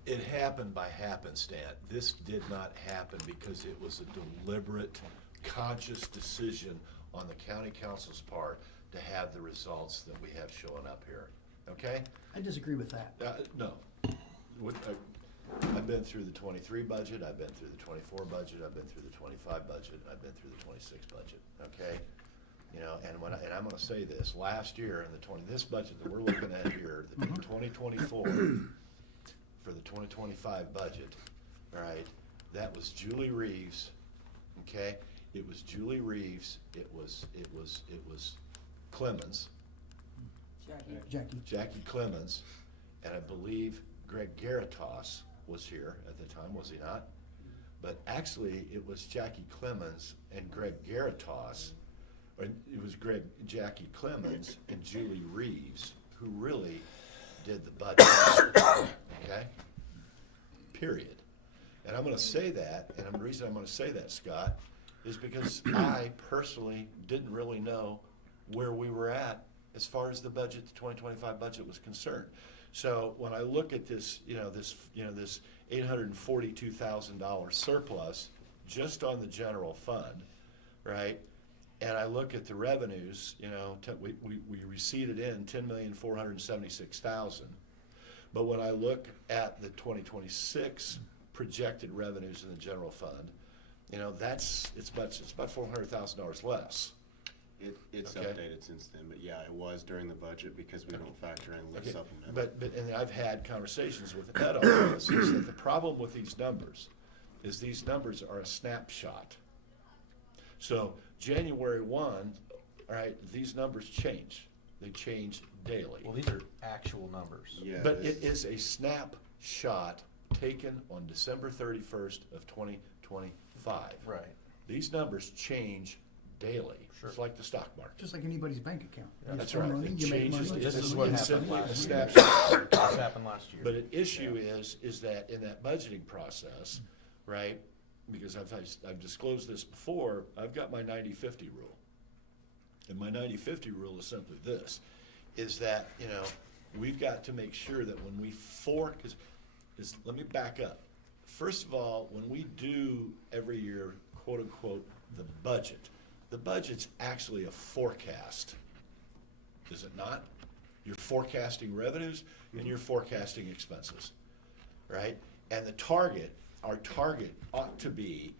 it happened by happenstance. This did not happen because it was a deliberate, conscious decision on the county council's part to have the results that we have showing up here, okay? I disagree with that. No. I've been through the 23 budget, I've been through the 24 budget, I've been through the 25 budget, I've been through the 26 budget, okay? And I'm gonna say this, last year in this budget that we're looking at here, the 2024, for the 2025 budget, all right, that was Julie Reeves, okay? It was Julie Reeves, it was Clemens, Jackie Clemens, and I believe Greg Garitas was here at the time, was he not? But actually, it was Jackie Clemens and Greg Garitas, or it was Jackie Clemens and Julie Reeves who really did the budget, okay? Period. And I'm gonna say that, and the reason I'm gonna say that, Scott, is because I personally didn't really know where we were at as far as the budget, the 2025 budget was concerned. So when I look at this, this $842,000 surplus just on the general fund, right? And I look at the revenues, we receipted in $10,476,000. But when I look at the 2026 projected revenues in the general fund, it's about $400,000 less. It's Okay. updated since then, but yeah, it was during the budget because we don't factor in the Okay, supplement. and I've had conversations with Ed on this, is that the problem with these numbers is these numbers are a snapshot. So January 1, all right, these numbers change. They change daily. Well, these are actual numbers. Yeah, But this- it is a snapshot taken on December 31st of 2025. Right. These numbers change daily. Sure. It's like the stock market. Just like anybody's bank account. You That's spend right. money, It you make changes. money. This It's is what it's happened simply a last year. snapshot. This happened last year. But an issue Yeah. is that in that budgeting process, right, because I've disclosed this before, I've got my 90-50 rule. And my 90-50 rule is simply this, is that, we've got to make sure that when we let me back up. First of all, when we do every year, quote unquote, the budget's actually a forecast, is it not? You're forecasting revenues and you're forecasting expenses, right? And our target ought to be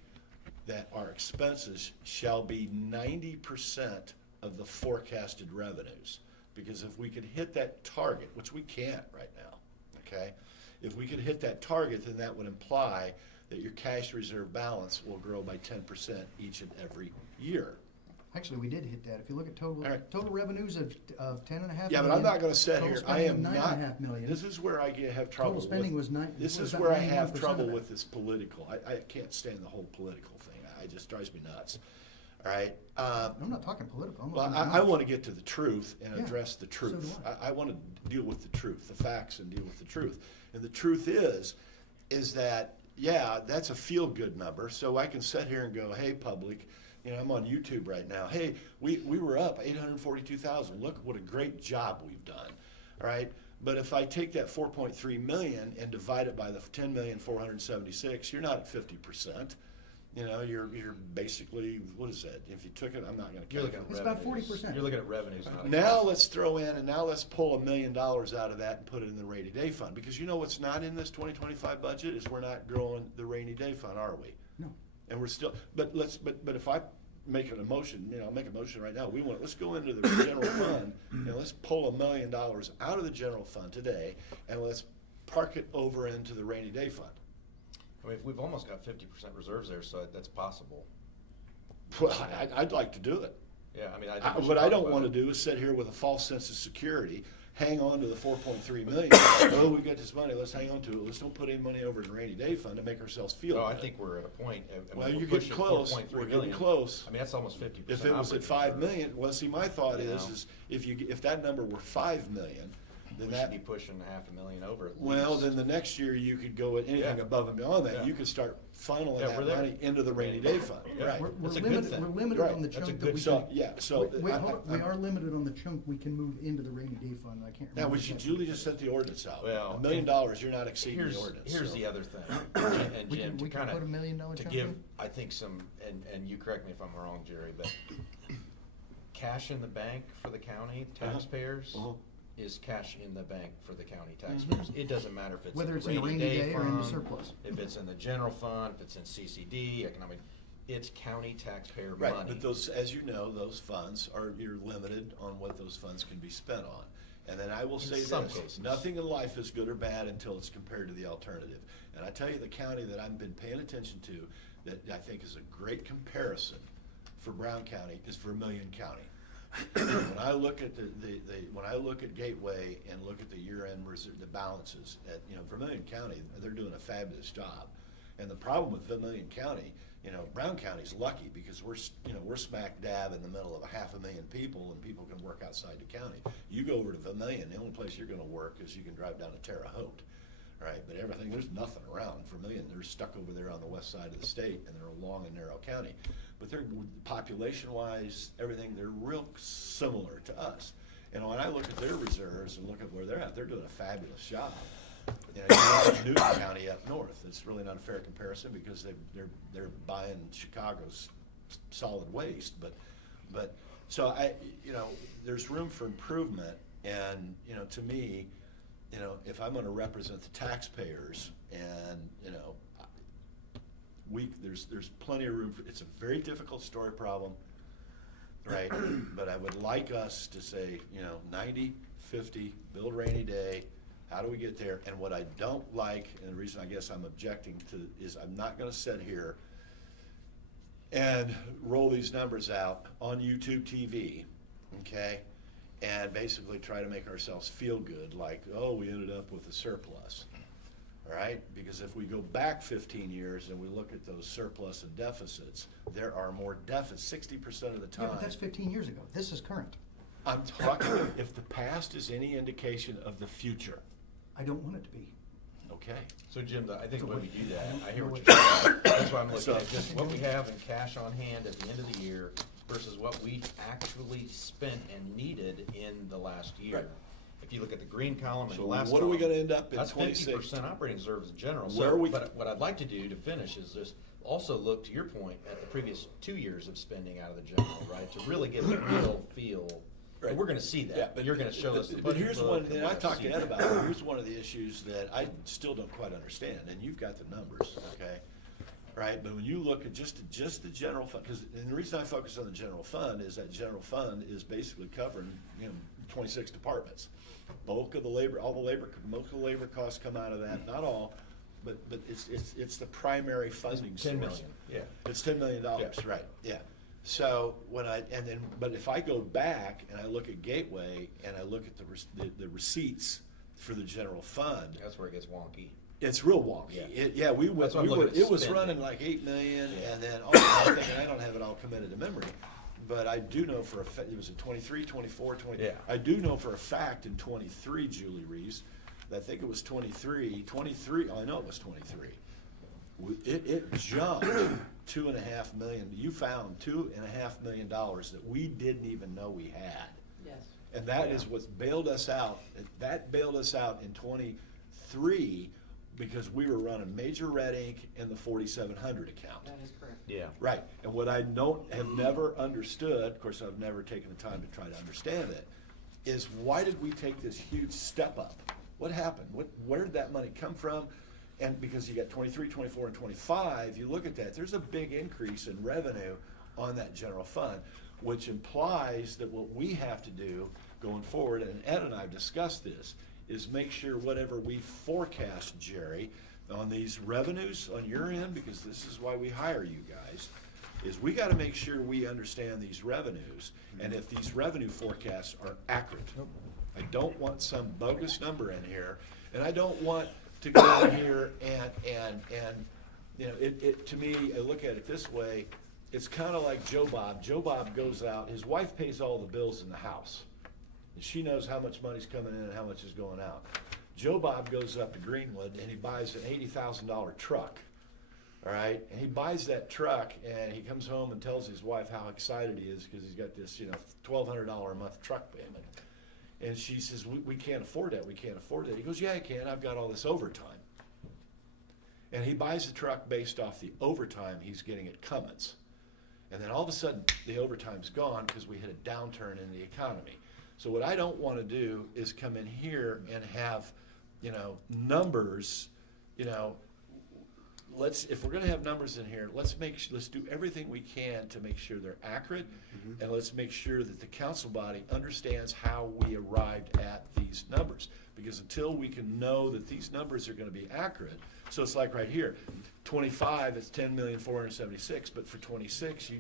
that our expenses shall be 90% of the forecasted revenues. Because if we could hit that target, which we can't right now, okay? If we could hit that target, then that would imply that your cash reserve balance will grow by 10% each and every year. Actually, we did hit that. If you look at total, All right. total revenues of 10.5 million. Yeah, but I'm not gonna sit total here, I spending am of not, 9.5 million. this is where I have trouble with. Total spending was This was is about where I have 91% trouble of it. with this political, I can't stand the whole political thing, it just drives me nuts, all right? I'm not talking political. I'm Well, looking I at want to get to the truth and Yeah, address the truth. do I want to deal with the truth, the facts, and deal with the truth. And the truth is that, yeah, that's a feel-good number. So I can sit here and go, hey, public, I'm on YouTube right now. Hey, we were up 842,000. Look what a great job we've done. All right. But if I take that 4.3 million and divide it by the 10,476,000, you're not at 50%. You know, you're basically, what is that? If you took it, I'm not gonna You're looking calculate. at It's about revenues. 40%. You're looking at revenues, not Now expenses. let's throw in, and now let's pull $1 million out of that and put it in the rainy day fund, because you know what's not in this 2025 budget is we're not growing the rainy day fund, are we? No. And we're still, but if I make a motion, you know, I'll make a motion right now, let's go into the general fund, and let's pull $1 million out of the general fund today, and let's park it over into the rainy day fund. I mean, we've almost got 50% reserves there, so that's possible. Well, I'd like to do it. Yeah, I mean, I think we should What I talk don't about wanna it. do is sit here with a false sense of security, hang on to the 4.3 million. Oh, we got this money, let's hang on to it, let's don't put any money over in the rainy day fund to make ourselves feel Oh, I good. think we're at a point, I mean, Well, we're you're getting pushing close. 4.3 We're getting million. close. I mean, that's almost 50% If it was at operating 5 reserve. million, well, see, my thought You is know. if that number were 5 million, then We should be that, pushing $500,000 over at least. well, then the next year you could go at anything Yeah. above and beyond that. Yeah. You could start funneling Yeah, that we're there. money into the rainy day fund, Yeah. right? We're That's a good limited, thing. we're limited Right. on the That's a chunk good that we So, can. yeah, so. We are limited on the chunk we can move into the rainy day fund, I can't remember. Now, we should, exactly. Julie just sent the ordinance out. Well, $1 million, you're not exceeding the Here's, ordinance. here's so. the other thing, and We Jim, can, to we can kind put $1 of, million to chunk give, in? I think some, and you correct me if I'm wrong, Jerry, but cash in the bank for the county taxpayers Uh-huh. is cash in the bank for the county taxpayers. It doesn't matter if it's Whether in it's the in a rainy rainy day day or in the fund, surplus. if it's in the general fund, if it's in CCD, economic, it's county taxpayer Right, money. but those, as you know, those funds you're limited on what those funds can be spent on. And then I will say some this, cases. nothing in life is good or bad until it's compared to the alternative. And I tell you, the county that I've been paying attention to, that I think is a great comparison for Brown County, is Vermilion County. When I look at when I look at Gateway and look at the year-end the balances at, Vermilion County, they're doing a fabulous job. And the problem with Vermilion County, Brown County's lucky because we're smack dab in the middle of 500,000 people, and people can work outside the county. You go over to Vermilion, the only place you're gonna work is you can drive down to Terre Haute, right? But there's nothing around Vermilion. They're stuck over there on the west side of the state, and they're a long and narrow county. But they're, population-wise, everything, they're real similar to us. And when I look at their reserves and look at where they're at, they're doing a fabulous job. You look at Newton County up north, it's really not a fair comparison because they're buying Chicago's solid waste, but, so there's room for improvement, and, to me, if I'm gonna represent the taxpayers, and, there's plenty of room for, it's a very difficult story problem, right? But I would like us to say, 90, 50, build rainy day, how do we get there? And what I don't like, and the reason I guess I'm objecting to, is I'm not gonna sit here and roll these numbers out on YouTube TV, okay? And basically try to make ourselves feel good, like, oh, we ended up with a surplus, all right? Because if we go back 15 years and we look at those surplus and deficits, there are more deficits, 60% of the time. Yeah, but that's 15 years ago. This is current. I'm talking, if the past is any indication of the future, I don't want it to be. okay? So Jim, I think So when what- we do that, I I hear don't what know you're saying. That's why I'm looking So- at just what we have in cash on hand at the end of the year versus what we actually spent and needed in the last year. Right. If you look at the green column and So the last what are we column, gonna end up in that's 26? 50% operating reserves in general. Where So, are we- but what I'd like to do to finish is just also look, to your point, at the previous 2 years of spending out of the general, right? To really get a real feel. Right. And we're gonna see that, Yeah, but you're gonna show us the But budget here's book one, and and we're I gonna talked see to Ed that. about it, here's one of the issues that I still don't quite understand, and you've got the numbers, okay? Right, but when you look at just the general fund, and the reason I focus on the general fund is that general fund is basically covering, 26 departments. Most of the labor costs come out of that, not all, but it's the primary funding source. 10 million, yeah. It's $10 million, Yeah. right, yeah. So but if I go back and I look at Gateway and I look at the receipts for the general fund, That's where it gets wonky. it's real wonky. Yeah. That's what I'm looking at It was spending. running like 8 million, Yeah. and then, I'm thinking, I don't have it all committed to memory. But I do know for a fact, it was in 23, 24, 20. Yeah. I do know for a fact in 23, Julie Reeves, I think it was 23, I know it was 23. It jumped $2.5 million. You found $2.5 million that we didn't even know we had. Yes. And that is what's bailed us out. That bailed us out in 23 because we were running major red ink in the 4,700 account. That is correct. Yeah. Right, and what I have never understood, of course, I've never taken the time to try to understand it, is why did we take this huge step up? What happened? Where did that money come from? And because you got 23, 24, and 25, you look at that, there's a big increase in revenue on that general fund, which implies that what we have to do going forward, and Ed and I have discussed this, is make sure whatever we forecast, Jerry, on these revenues on your end, because this is why we hire you guys, is we gotta make sure we understand these revenues, and if these revenue forecasts are accurate. I don't want some bogus number in here, and I don't want to go in here and, you know, to me, I look at it this way, it's kinda like Joe Bob. Joe Bob goes out, his wife pays all the bills in the house. And she knows how much money's coming in and how much is going out. Joe Bob goes up to Greenwood and he buys an $80,000 truck, all right? And he buys that truck and he comes home and tells his wife how excited he is because he's got this, you know, $1,200 a month truck payment. And she says, we can't afford that, we can't afford that. He goes, yeah, I can, I've got all this overtime. And he buys the truck based off the overtime he's getting at Cummins. And then all of a sudden, the overtime's gone because we hit a downturn in the economy. So what I don't want to do is come in here and have, you know, numbers, you know, if we're going to have numbers in here, let's do everything we can to make sure they're accurate, and let's make sure that the council body understands how we arrived at these numbers. Because until we can know that these numbers are going to be accurate, so it's like right here, 25 is 10,476,000, but for 26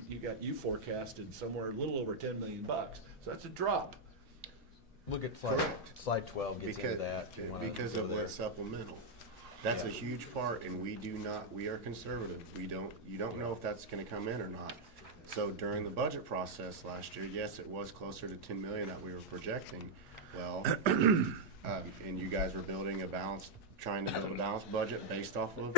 you forecasted somewhere a little over 10 million bucks. So that's a drop. Look at Correct. slide 12 gets into that. if you wanna Because go of there. what's supplemental. That's a Yeah. huge part, and we are conservative. You don't know if that's gonna come in or not. So during the budget process last year, yes, it was closer to 10 million that we were projecting. Well, and you guys were trying to build a balanced budget based off of.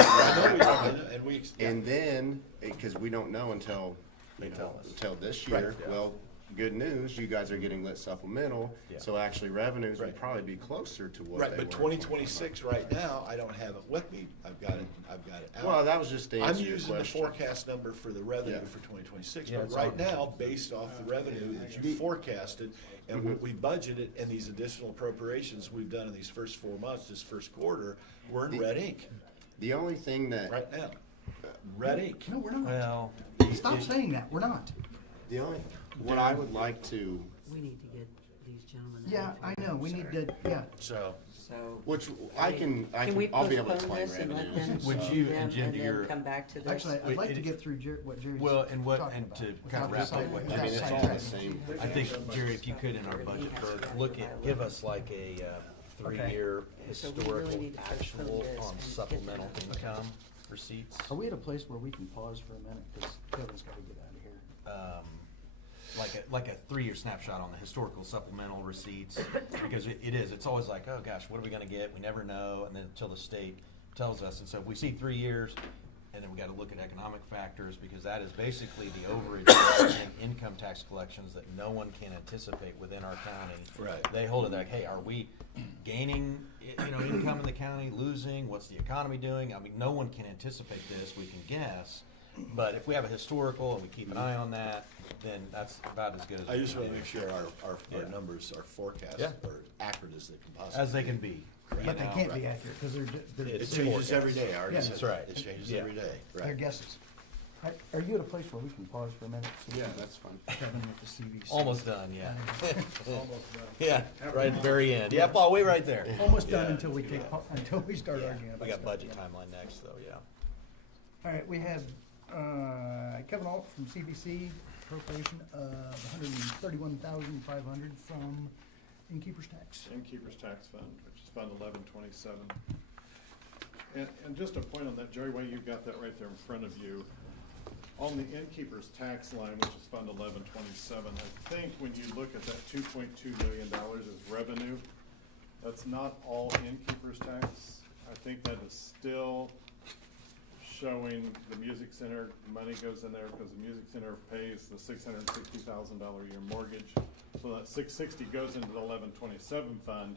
And then, because we don't know until this year, Right, yeah. well, good news, you guys are getting lit supplemental, Yeah. so actually revenues would Right. probably be closer to what Right, they but were. 2026 right now, I don't have it with me. I've got it out. Well, that was just to I'm answer your using the question. forecast number for the revenue Yeah. for 2026, Yeah, but it's right on. now, based off the revenue that you forecasted and what we budgeted and these additional appropriations we've done in these first 4 months, this first quarter, we're in red ink The only thing that, right now. Red ink. No, we're not. Well, Stop saying that, we're not. what I would like to, We need to get these gentlemen. Yeah, I know, we need to, yeah. So, So. which we I'll be able to postpone explain this and let revenues. them, and Would stuff. you- them, and Jim, and do then your- come back to this? Actually, I'd like to it- get through what Jerry's well, and talking to about, kind without of wrap up side- what, without I mean, it's all sidetracking. the same. I think, Jerry, if you could in our budget book, give us like a 3-year So we really historical need to postpone actual this on and get supplemental that. income receipts. Are we at a place where we can pause for a minute, because Kevin's gotta get out of here? Like a 3-year snapshot on the historical supplemental receipts, because it's always like, oh gosh, what are we gonna get? We never know, and then until the state tells us, and so if we see 3 years, and then we gotta look at economic factors, because that is basically the overage in income tax collections that no one can anticipate within our county. Right. They hold it like, hey, are we gaining, income in the county, losing, what's the economy doing? I mean, no one can anticipate this, we can guess, but if we have a historical and we keep an eye on that, then that's about as good as. I we just can want to do. make sure our Yeah. numbers, our forecasts Yeah. are accurate as they can possibly be. As they can be. But they you know? can't be accurate, because they're It It's changes forecast. every day, I already Yeah. said That's right. It changes Yeah. every day, they're right? guesses. Are you at a place where we can pause for a minute? So Yeah, that's fine. Kevin with the CVC. Almost done, yeah. Almost done. Yeah, right at the very end. Yeah, Paul, wait right there. Almost done Yeah. until we start Yeah. arguing about We got stuff, budget yeah. timeline next, though, yeah. All right, we have Kevin Alt from CBC, appropriation of $131,500 from innkeeper's tax. Innkeeper's Tax Fund, which is Fund 1127. And just a point on that, Jerry, while you've got that right there in front of you, on the innkeeper's tax line, which is Fund 1127, I think when you look at that $2.2 million as revenue, that's not all innkeeper's tax. I think that is still showing the music center, money goes in there because the music center pays the $660,000 a year mortgage. So that 660 goes into the 1127 fund.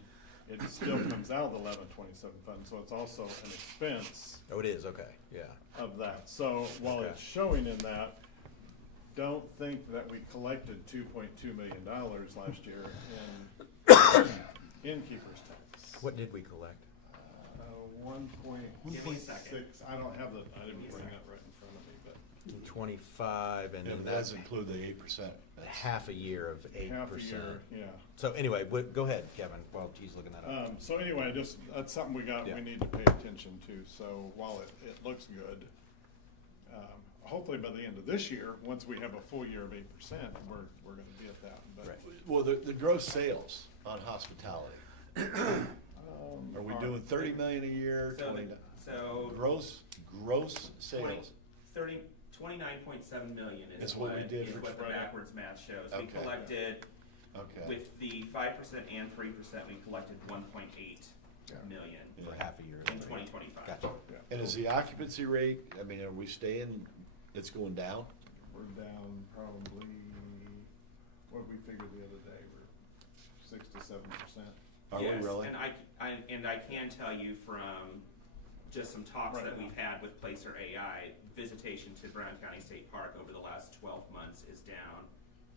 It still comes out of the 1127 fund, so it's also an expense Oh, it is, okay, yeah. of that. So while Okay. it's showing in that, don't think that we collected $2.2 million last year in innkeeper's tax. What did we collect? 1.6, Give me a second. I don't have the, I didn't bring that right in front of me, but 25, and Yeah, then but that does include the 8%. half a year of 8%. half a year, yeah. So anyway, go ahead, Kevin, while he's looking that up. So anyway, just, that's something we Yeah. need to pay attention to. So while it looks good, hopefully by the end of this year, once we have a full year of 8%, we're gonna be at that. But, Right. Well, the gross sales on hospitality, are we doing 30 million a year? So, 20 so Gross sales. 29.7 million is That's what we did is for- what the backwards math shows. We Okay. collected, Okay. with the 5% and 3%, we collected 1.8 million For half a year. in 2025. Gotcha. And is the occupancy rate, I mean, are we staying, it's going down? we're down probably, what did we figure the other day? We're 6 to 7%. Are we Yes, really? and I can tell you from just some talks Right that now. we've had with Placer AI, visitation to Brown County State Park over the last 12 months is down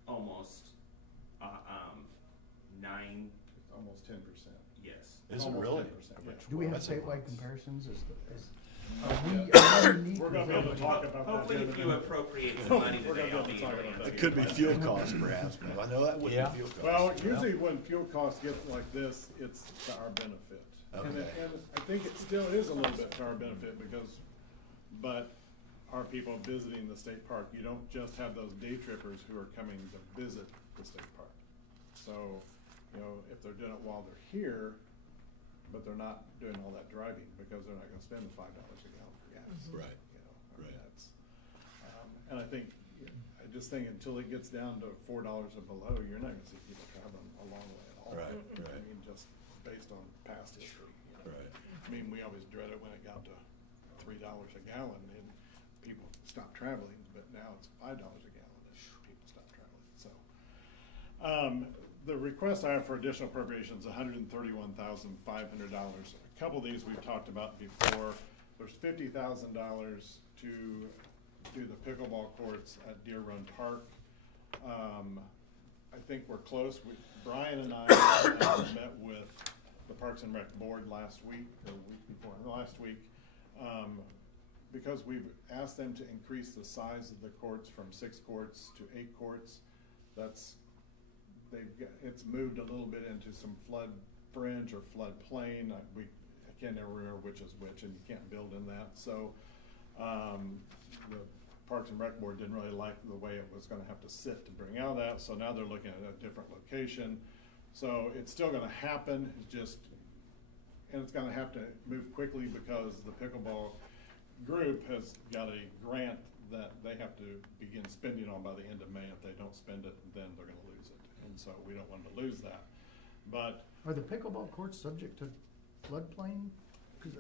almost 9, It's almost 10%. yes. Is it Almost really? 10%, yeah. Do we have That's a statewide lot. comparisons? We're gonna be able to talk about that. Hopefully, the if other you day. appropriate some money We're gonna today, be I'll able be to able talk to about answer that. It could be fuel costs perhaps, but I know that wouldn't Yeah. be fuel costs. Well, you know? usually when fuel costs get like this, it's to our benefit. And, Okay. and I think it still is a little bit to our benefit because, but our people visiting the state park, you don't just have those day trippers who are coming to visit the state park. So, if they're doing it while they're here, but they're not doing all that driving because they're not gonna spend $5 a gallon for gas. Right. I mean, Right. that's, and I just think until it gets down to $4 or below, you're not gonna see people traveling a long way at all. Right, I right. mean, just based on past history. Right. I mean, we always dreaded when it got to $3 a gallon and people stopped traveling, but now it's $5 a gallon and people stop traveling, so. The request I have for additional appropriations, $131,500. A couple of these we've talked about before. There's $50,000 to do the pickleball courts at Deer Run Park. I think we're close. Brian and I met with the Parks and Rec Board last week, or week before, last week, because we've asked them to increase the size of the courts from 6 courts to 8 courts. It's moved a little bit into some flood fringe or flood plain. I can't never remember which is which, and you can't build in that. So, the Parks and Rec Board didn't really like the way it was gonna have to sit to bring out that, so now they're looking at a different location. So it's still gonna happen, and it's gonna have to move quickly because the pickleball group has got a grant that they have to begin spending on by the end of May. If they don't spend it, then they're gonna lose it, and so we don't want them to lose that. But Are the pickleball courts subject to floodplain?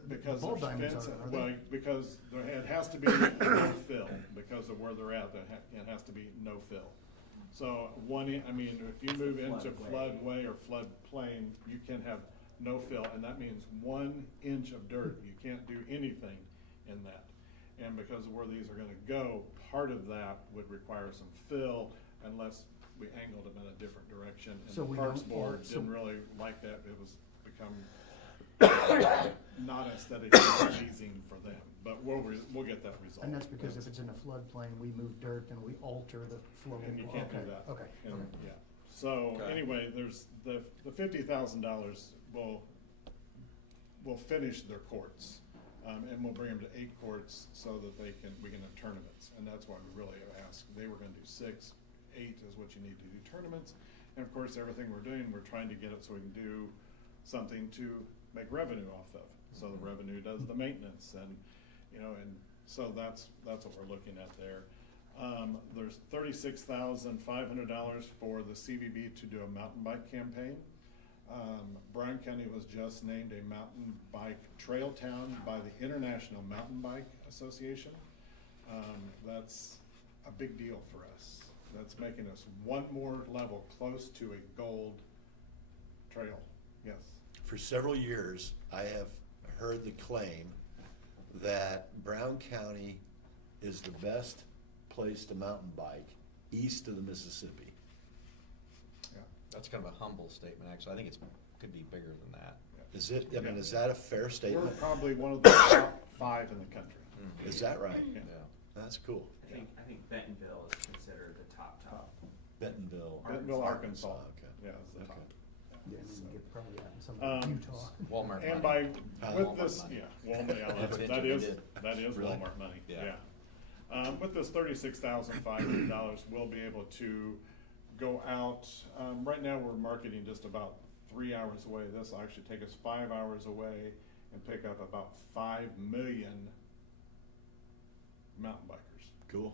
because ball there's diamonds fence, are well, they? because it has to be no fill, because of where they're at, it has to be no fill. So if you move into floodway or floodplain, you can have no fill, and that means 1 inch of dirt, you can't do anything in that. And because of where these are gonna go, part of that would require some fill unless we angled them in a different direction. And So the we Parks don't- Board so- didn't really like that, it was become not aesthetically pleasing for them, but we'll get that resolved. And that's because if it's in a floodplain, we move dirt and we alter the flow. And you can't do Okay, that. Okay. And, okay. yeah, so Okay. anyway, there's the $50,000 will finish their courts. And we'll bring them to 8 courts so that we can have tournaments, and that's why we really asked. They were gonna do 6, 8 is what you need to do tournaments. And of course, everything we're doing, we're trying to get it so we can do something to make revenue off of. So the revenue does the maintenance and so that's what we're looking at there. There's $36,500 for the CVB to do a mountain bike campaign. Bryan County was just named a mountain bike trail town by the International Mountain Bike Association. That's a big deal for us. That's making us one more level close to a gold trail, yes. For several years, I have heard the claim that Brown County is the best place to mountain bike east of the Mississippi. Yeah. That's kind of a humble statement, actually. I think could be bigger than that. Is it, I mean, is that a fair We're statement? probably one of the top 5 in the country. Is that right? Yeah. That's cool. I think Bentonville is considered the top. Bentonville. Bentonville, Arkansas. Okay. Yeah, it's the top. Okay. Yeah, and then you get probably out in some of Utah. Walmart And money. with Walmart this, money. yeah, Walmart, yeah, Evidently that we is, did. that is Really? Walmart money, Yeah. yeah. With this $36,500, we'll be able to go out, right now we're marketing just about 3 hours away. This will actually take us 5 hours away and pick up about 5 million mountain bikers. Cool.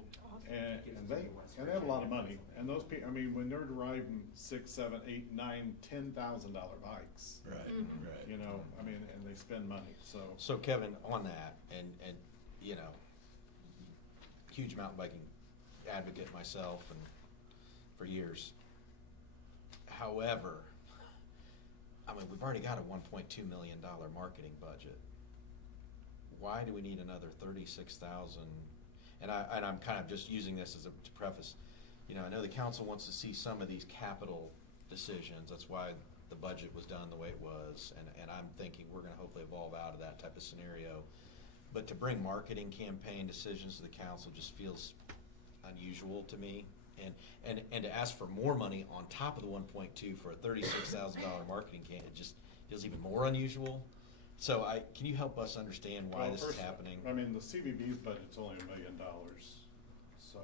And they have a lot of money, and those people, I mean, when they're driving $6,000, $7,000, $8,000, $9,000, $10,000 bikes, Right, right. you know, I mean, and they spend money, so. So Kevin, on that, and you know, huge mountain biking advocate myself and for years. However, I mean, we've already got a $1.2 million marketing budget. Why do we need another 36,000? And I'm kind of just using this as to preface, you know, I know the council wants to see some of these capital decisions. That's why the budget was done the way it was. And I'm thinking we're gonna hopefully evolve out of that type of scenario. But to bring marketing campaign decisions to the council just feels unusual to me. And to ask for more money on top of the 1.2 for a $36,000 marketing campaign, it just feels even more unusual. So can you help us understand why Well, this first, is happening? I mean, the CBB's budget's only $1 million, so,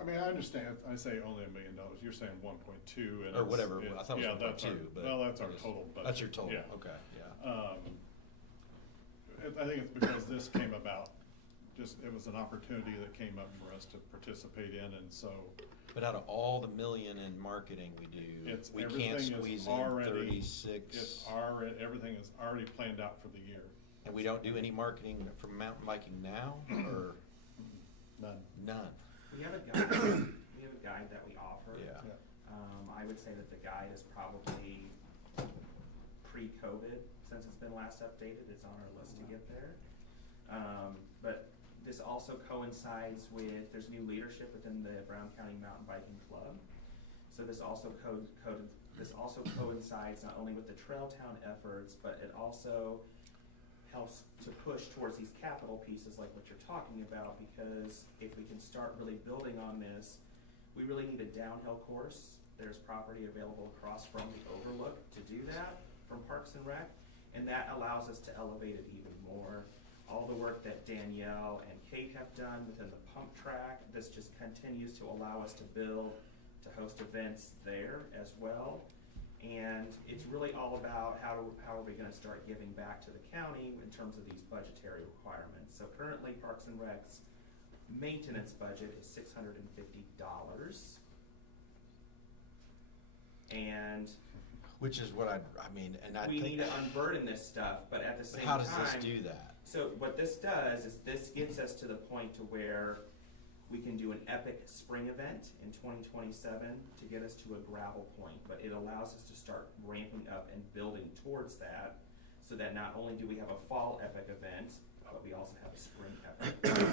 I mean, I understand, I say only $1 million, you're saying 1.2 and Or it's- whatever, it's- I thought it yeah, was that's our- 1.2, but. Well, that's our I just- total budget. That's your total, Yeah. okay, yeah. I think it's because this came about, it was an opportunity that came up for us to participate in, and so. But out of all the million in marketing we do, we can't squeeze in 36. Everything is already planned out for the year. And we don't do any marketing for mountain biking now, or None. none? We have a guide, that we offer. Yeah. Yeah. I would say that the guide is probably pre-COVID, since it's been last updated, it's on our list to get there. But this also coincides with, there's new leadership within the Brown County Mountain Biking Club. So this also coincides not only with the Trail Town efforts, but it also helps to push towards these capital pieces like what you're talking about, because if we can start really building on this, we really need a downhill course. There's property available across from the overlook to do that from Parks and Rec, and that allows us to elevate it even more. All the work that Danielle and Kate have done within the pump track, this just continues to allow us to build, to host events there as well. And it's really all about how are we gonna start giving back to the county in terms of these budgetary requirements. So currently Parks and Rec's maintenance budget is $650. And Which is what I mean, and I we think. need to unburden this stuff, but at the same time. How does this do that? So what this does is this gets us to the point to where we can do an epic spring event in 2027 to get us to a gravel point, but it allows us to start ramping up and building towards that, so that not only do we have a fall epic event, but we also have a spring epic.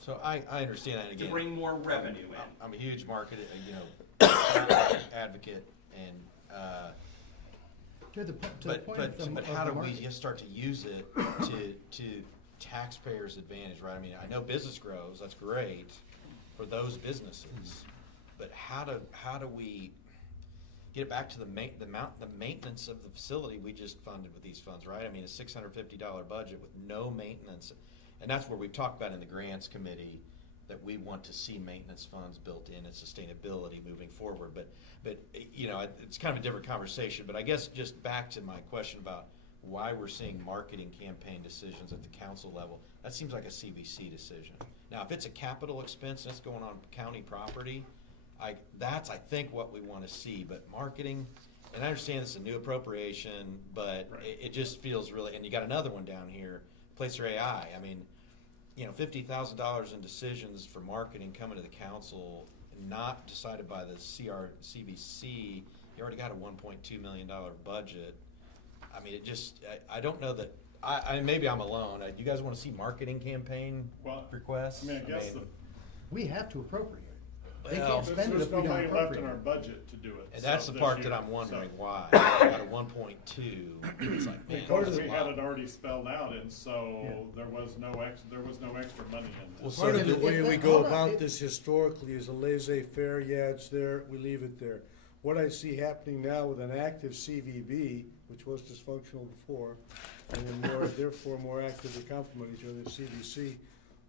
So I understand that, and To again. bring more revenue in. I'm a huge market, advocate, and, To the point of the but how do we market. just start to use it to taxpayers' advantage, right? I mean, I know business grows, that's great for those businesses, but how do we get it back to the maintenance of the facility we just funded with these funds, right? I mean, a $650 budget with no maintenance, and that's where we've talked about in the grants committee that we want to see maintenance funds built in and sustainability moving forward. But you know, it's kind of a different conversation. But I guess just back to my question about why we're seeing marketing campaign decisions at the council level, that seems like a CVC decision. Now, if it's a capital expense that's going on county property, that's I think what we want to see. But marketing, and I understand it's a new appropriation, but Right. it just feels really, and you got another one down here, Placer AI. I mean, you know, $50,000 in decisions for marketing coming to the council, not decided by the CVC. You already got a $1.2 million budget. I mean, it just, I don't know that, maybe I'm alone. You guys want to see marketing campaign Well, requests? I mean, I guess We have to appropriate. They Well, can't spend it there's if no we don't money left appropriate. in our budget to do it. And that's so the this part that year. I'm wondering So- why. Out of 1.2, it's like, man, Because that's a we had lot. it already spelled out, and so Yeah. there was no extra money in Well, this. so Part of do- the way if we that- go hold on, about it- this historically is a laissez-faire, yeah, it's there, we leave it there. What I see happening now with an active CVB, which was dysfunctional before, and then therefore more active to complement each other, CVC,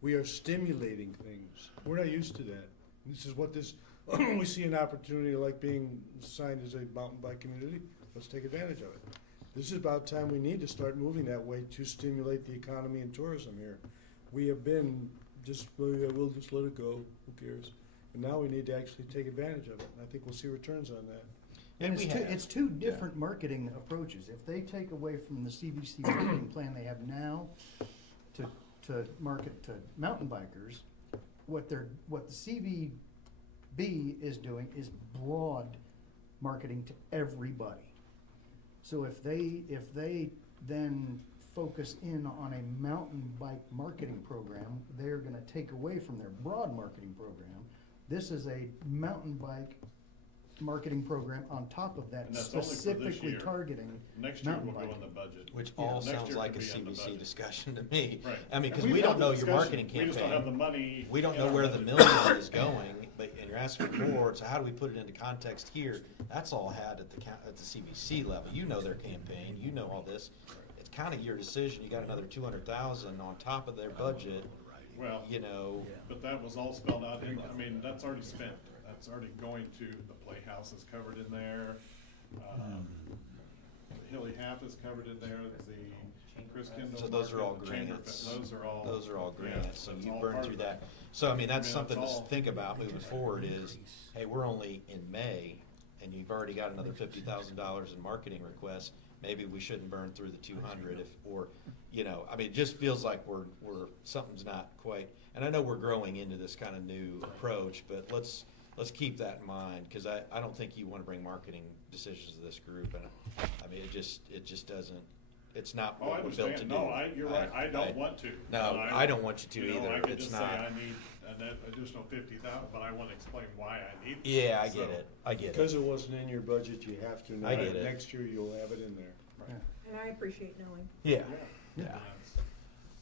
we are stimulating things. We're not used to that. This is what this, we see an opportunity like being assigned as a mountain bike community, let's take advantage of it. This is about time we need to start moving that way to stimulate the economy and tourism here. We have been just, well, yeah, we'll just let it go, who cares? And now we need to actually take advantage of it, and I think we'll see returns on that. And we it's two, have. it's two different marketing approaches. If they take away from the CVC marketing plan they have now to market to mountain bikers, what the CVB is doing is broad marketing to everybody. So if they then focus in on a mountain bike marketing program, they're gonna take away from their broad marketing program. This is a mountain bike marketing program on top of that, And that's only for this specifically year. targeting Next year mountain will go in biking. the budget. Which Yeah. all Next sounds year like a could be in the CVC budget. discussion to me. Right. I mean, because And we we've don't had know the your discussion. marketing We just don't have the campaign. money. We don't in know our where the budget. million is going, and you're asking for it, so how do we put it into context here? That's all had at the CVC level. You know their campaign, you know all this. It's kind of your decision. You got another 200,000 on top of their budget, Well, you know. but that was all spelled out in, I mean, that's already spent. That's already going to, the Playhouse is covered in there. The Hilly Half is covered in there, the Chris Kendall. So those are all Market, the Chamber grants. Fest, Those are all. Grants, yeah, so that's you all burn part through of that. it. So, I mean, that's I mean, something to that's all- think about moving forward is, hey, we're only in May, and you've already got another $50,000 in marketing requests. Maybe we shouldn't burn through the 200 or, you know, I mean, it just feels like something's not quite, and I know we're growing into this kind of new approach, but let's keep that in mind, because I don't think you want to bring marketing decisions to this group, and I mean, it just doesn't, it's not Oh, I what we're built to understand. do. No, you're right. I don't want to. No, But I don't want you to you know, either. I could It's just not. say I need an additional 50,000, but I want to explain why I need it. Yeah, I So- get it. I get Because it. it wasn't in your budget, you have to now. I get it. Next year, you'll have it in there. Right. And I appreciate knowing. Yeah. Yeah.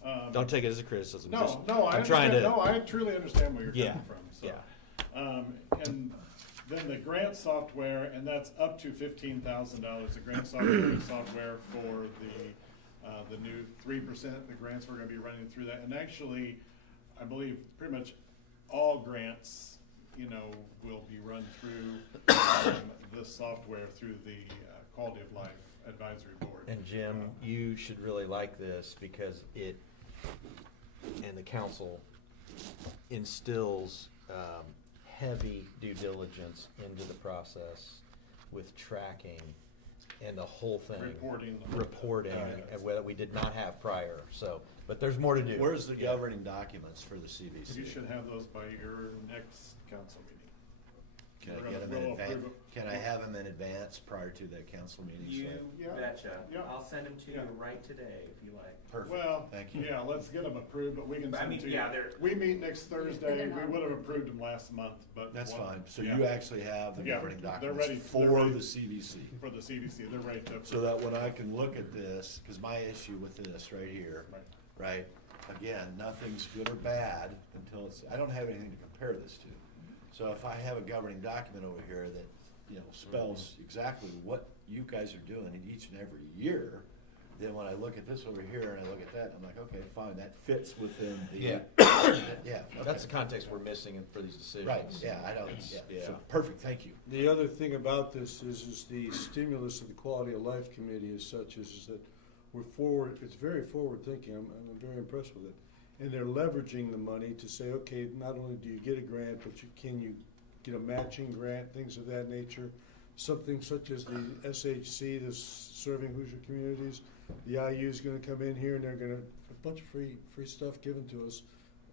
Yeah. Don't take it as a criticism. No, just- no, I I'm trying understand, to. no, I truly understand where you're Yeah, coming from, so. yeah. And then the grant software, and that's up to $15,000, the grant software for the new 3%, the grants we're gonna be running through that. And actually, I believe pretty much all grants, you know, will be run through this software through the Quality of Life Advisory Board. And Jim, you should really like this because it, and the council instills heavy due diligence into the process with tracking and the whole thing. Reporting, and whether we did not have prior, so, but there's more to do. Where's the Yeah. governing documents for the CVC? You should have those by your next council meeting. Can We're I get gonna- them in we'll advance? approve it. Can I have them in advance prior to the council meeting? You Yeah. betcha. Yeah. I'll send them to you Yeah. right today if you like. Perfect, Well, thank you. yeah, let's get them approved, but we can But I send mean, them to yeah, you. they're- We meet next Thursday, they're we not- would have approved them last month, but. That's one- fine, so yeah, you actually have the Yeah, governing they're documents ready- for they're ready. the CVC. For the CVC, they're ready to. So that when I can look at this, because my issue with this right here, Right. right, again, nothing's good or bad until it's, I don't have anything to compare this to. So if I have a governing document over here that, you know, spells exactly what you guys are doing in each and every year, then when I look at this over here and I look at that, I'm like, okay, fine, that fits within the. Yeah. Yeah. That's the okay. context we're missing for these decisions. Right, yeah, I don't, It's- yeah, so, perfect, thank you. The other thing about this is the stimulus of the Quality of Life Committee is such is that we're forward, it's very forward thinking, I'm very impressed with it. And they're leveraging the money to say, okay, not only do you get a grant, but can you get a matching grant, things of that nature. something such as the SHC, this Serving Hoosier Communities, the IU is gonna come in here and they're gonna, a bunch of free stuff given to us,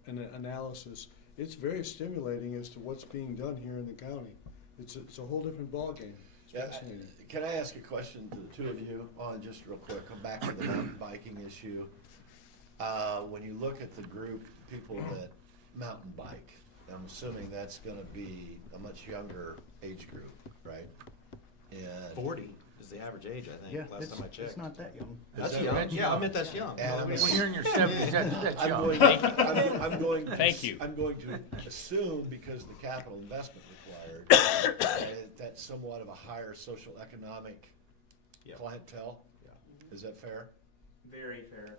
and an analysis. It's very stimulating as to what's being done here in the county. It's a whole different ballgame. It's Yeah, fascinating. can I ask a question to the two of you on just real quick, come back to the mountain biking issue? When you look at the group, people that mountain bike, I'm assuming that's gonna be a much younger age group, right? And 40 is the average age, I think, Yeah, last time I checked. it's not that young. That's that young. right? Yeah, I meant that's young. And Well, When you're in your 70s, that's I'm young. going, Thank you. I'm going. to- Thank you. I'm going to assume, because the capital investment required, that's somewhat of a higher social economic Yep. clientele. Yeah. Is that fair? Very fair.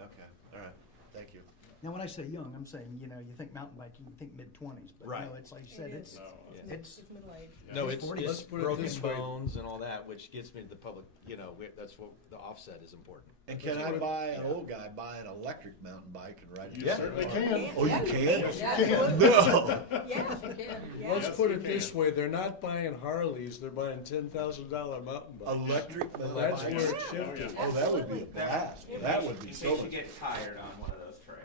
Okay, all right, thank you. Now, when I say young, I'm saying, you think mountain biking, you think mid-20s, but Right. no, it's like you said, It it's, is. No, Yeah. it's, middle age. No, It's it's 40. Let's put it broken this way. bones and all that, which gets me to the public, that's what, the offset is important. And can I buy, an old guy, buy an electric mountain bike and ride it? You to certainly Center Park? can. Oh, you Yeah, can? Yeah, absolutely. No. Yeah. You can. Yeah. Let's Yes, put you it this can. way, they're not buying Harleys, they're buying $10,000 mountain bikes. Electric Well, mountain that's bikes? where it's Oh, shifted. yeah. Oh, that would be a Absolutely. blast. Yeah. That would be In so case you much. get tired on one of those trails.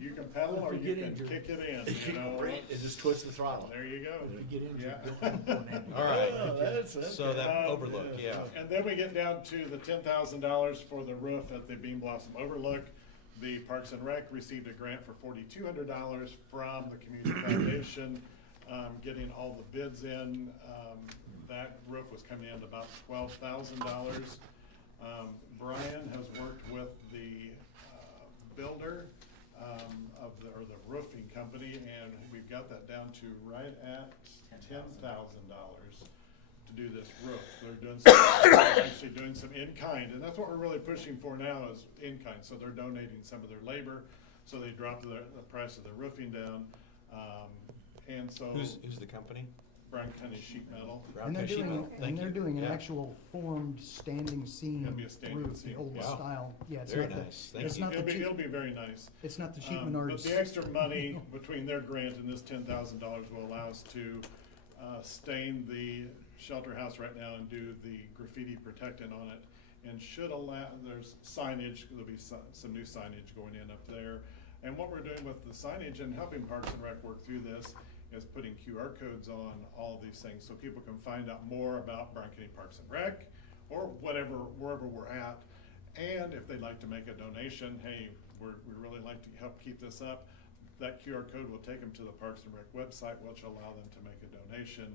You can pedal or If you you get can injured. kick it in, You you know. can and just twist the throttle. There you go. if you get injured, Yeah. All right. Oh, that's So that Um, overlook, yeah. And then we get down to the $10,000 for the roof at the Bean Blossom Overlook. The Parks and Rec received a grant for $4,200 from the Community Foundation, getting all the bids in. That roof was coming in at about $12,000. Brian has worked with the builder or the roofing company, and we've got that down to right at $10,000 to do this roof. They're doing actually doing some in-kind, and that's what we're really pushing for now is in-kind. So they're donating some of their labor, so they dropped the price of the roofing down. And so Who's the company? Brown County Sheet Metal. and Brown they're County Sheet doing, Metal. Thank you. an Yeah. actual formed standing seam It'll be a standing roof, seam, the old wow. style. Yeah, it's Very not the, nice. Thank it's you. not the It'll cheap, be very nice. it's not the cheap But Menards. the extra money between their grant and this $10,000 will allow us to stain the shelter house right now and do the graffiti protectant on it. And should allow, there's signage, there'll be some new signage going in up there. And what we're doing with the signage and helping Parks and Rec work through this is putting QR codes on all these things so people can find out more about Bryan County Parks and Rec or wherever we're at. And if they'd like to make a donation, hey, we really like to help keep this up, that QR code will take them to the Parks and Rec website, which will allow them to make a donation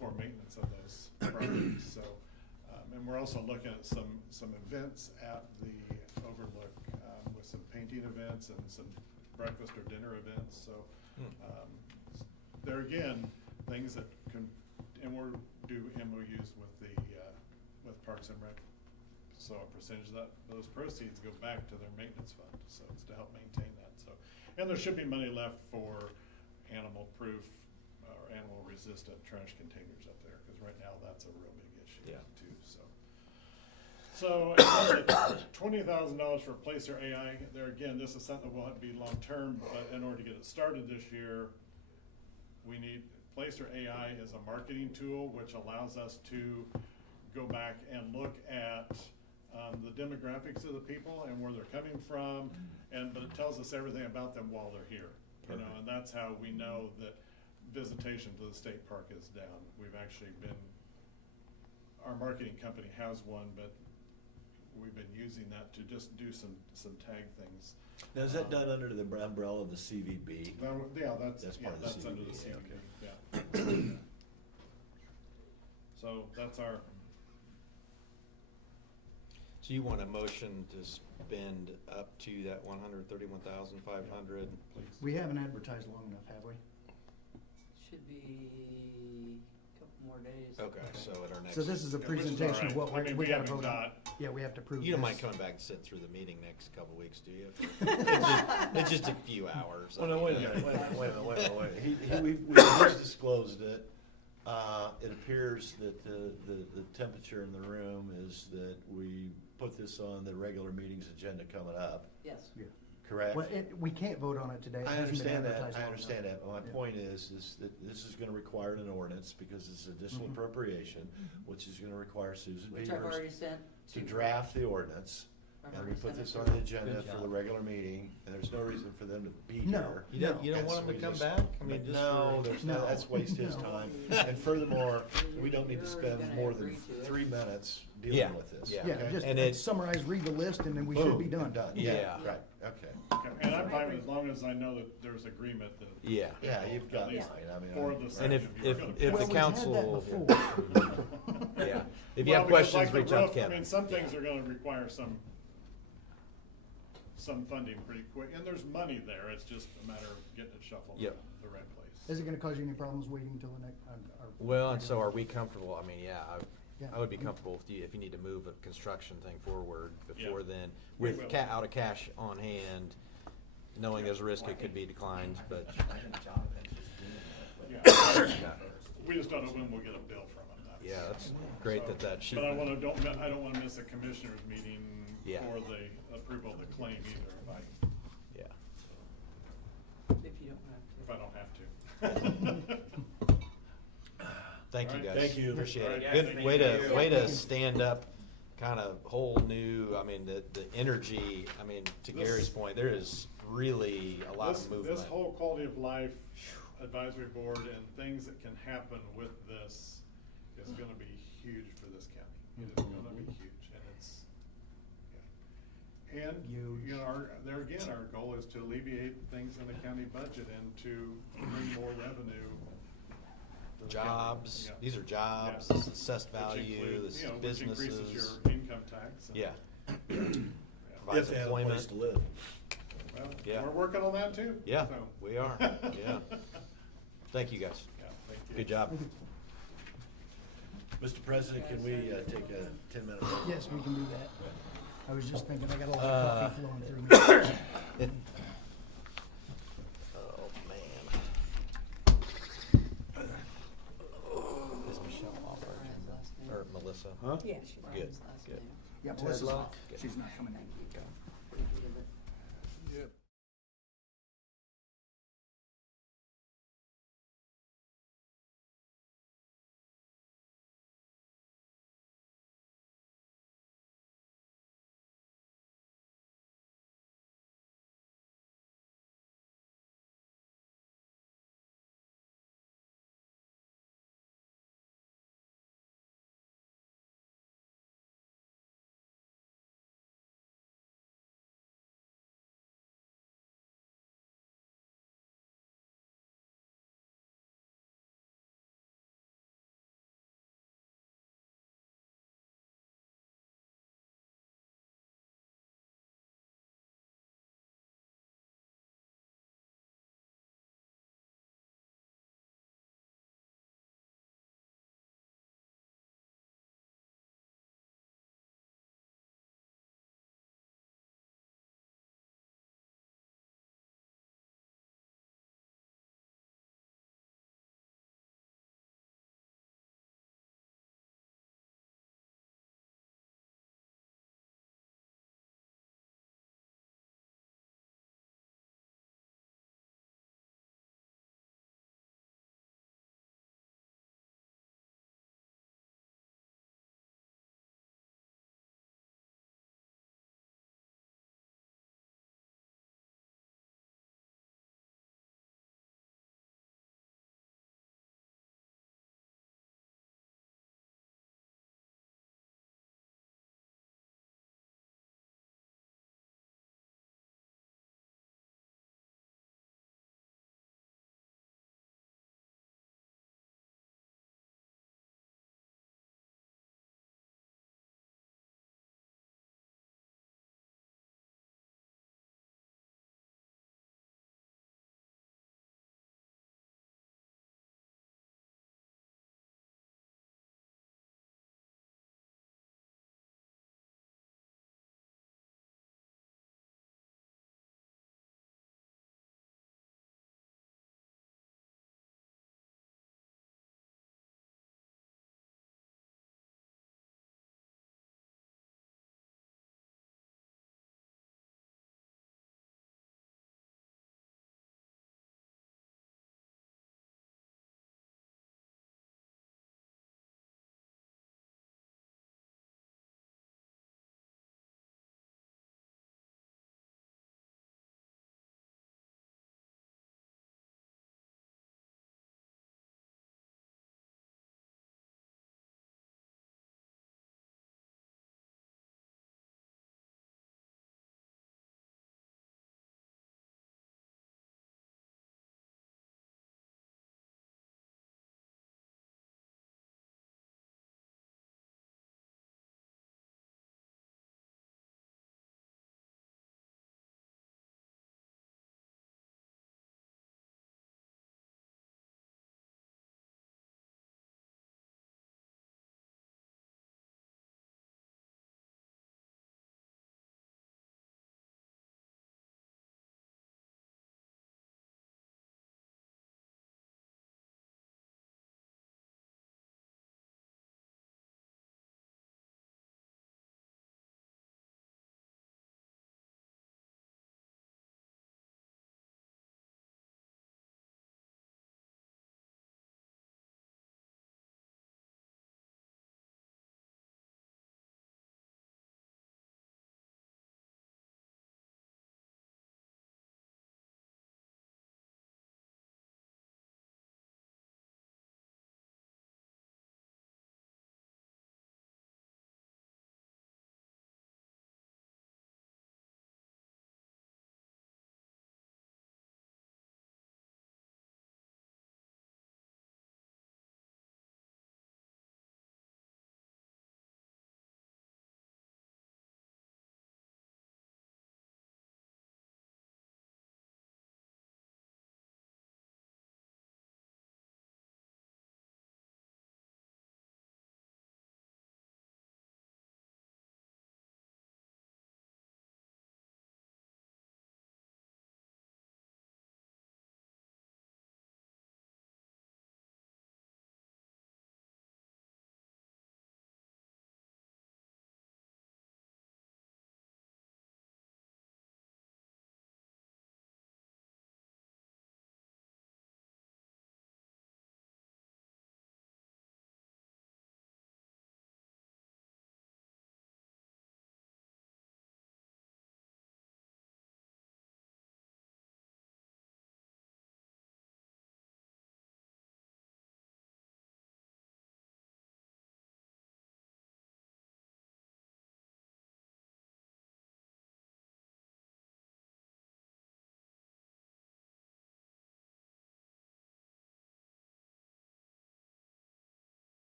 for maintenance of those properties. So, and we're also looking at some events at the Overlook with some painting events and some breakfast or dinner events. So, there again, things that can, and we're do MOUs with with Parks and Rec. So a percentage of those proceeds go back to their maintenance fund, so it's to help maintain that, so. And there should be money left for animal-proof or animal-resistant trash containers up there, because right now that's a real big issue Yeah. too, so. So, $20,000 for Placer AI, there again, this is something that will be long-term, but in order to get it started this year, we need, Placer AI is a marketing tool which allows us to go back and look at the demographics of the people and where they're coming from, but it tells us everything about them while they're here. You know, and that's how we know that visitation to the state park is down. We've actually been, our marketing company has one, but we've been using that to just do some tag things. Now, is that done under the umbrella of the CVB? Yeah, that's part of the that's under the CVB, CVB, okay. yeah. So that's our, So you want a motion to spend up to that 131,500? We haven't advertised long enough, have we? Should be a couple more days. Okay, so at our next. So this is a Yeah, which is presentation of all right. what I mean, we we gotta haven't vote on. got- Yeah, we have to prove You don't this. mind coming back and sit through the meeting next couple of weeks, do you? It's just a few hours. Well, no, wait a I minute, mean, wait a minute. We just disclosed it. It appears that the temperature in the room is that we put this on the regular meetings agenda coming up. Yes. Yeah. correct? Well, we can't vote on it today. It I hasn't been understand that, advertised I long understand enough. that, but my Yeah. point is that this is gonna require an ordinance, because it's additional Mhm. appropriation, which is gonna require Susan Which I've Peters already sent to draft the ordinance. I've And we already put sent it this to on her. the agenda Good for job. the regular meeting, and there's no reason for them to be No. here. You don't And want so him to we come just- back? I mean, just No, for. there's No. no, that's waste his No. time. And furthermore, we don't need to You're spend gonna more than agree to it. 3 minutes Yeah, dealing with this. yeah. Yeah, okay? just And it- summarize, read the list, and then we should Boom, be done. and Yeah. Right, okay. Okay, and I'm fine, as long as I know that there's agreement that. Yeah. Yeah, you've got At least it. I mean, four of I- the And if, section, you're if, gonna if be- the Well, council. we've had that before. Yeah, if you Well, have because questions, like the reach out to roof, Kevin. I mean, some things are gonna require some funding pretty quick, and there's money there, it's just a matter of getting it shuffled Yep. the right place. Is it gonna cause you any problems waiting until the next? Well, and so are we comfortable, I mean, yeah, Yeah. I would be comfortable if you need to move a construction thing forward before Yeah. then, We with will. out of cash on hand, knowing there's a risk it could be declined, but. I think Jonathan's just doing it. Yeah. We just don't know when we'll get a bill from them. Yeah, that's great So- that that sheet. But I don't wanna miss a commissioners meeting Yeah. for the approval of the claim either, Yeah. If you don't have to. if I don't have to. Thank you, All right. guys. Thank you. Appreciate All it. right, yes, Good thank way to, you. way to stand up, kind of whole new, I mean, the energy, I mean, to This- Gary's point, there is really a lot of movement. This whole quality of life advisory board and things that can happen with this is gonna be huge for this county. It is gonna be huge, and it's, yeah. And, Huge. you know, there again, our goal is to alleviate things in the county budget and to bring more revenue. to the county. Jobs, Yeah. these are jobs, Yeah. this is assessed Which value, include- this is you know, which businesses. increases your income tax. and- Yeah. Yeah. Provides If they have a place employment. to live. Well, Yeah. we're working on that too. Yeah, so. we are, yeah. Thank you, guys. Yeah, thank you. Good job. Mr. President, can we take a 10-minute break? Yes, we can do that. I was just thinking, I got a lot Uh, of coffee flowing through me. Oh, man. Is Michelle off our Brian's agenda? last name. Or Melissa? Huh? Yeah. Brian's last good. name. Yeah, Melissa's Tedlock? off. She's not coming in. Thank you. Yep.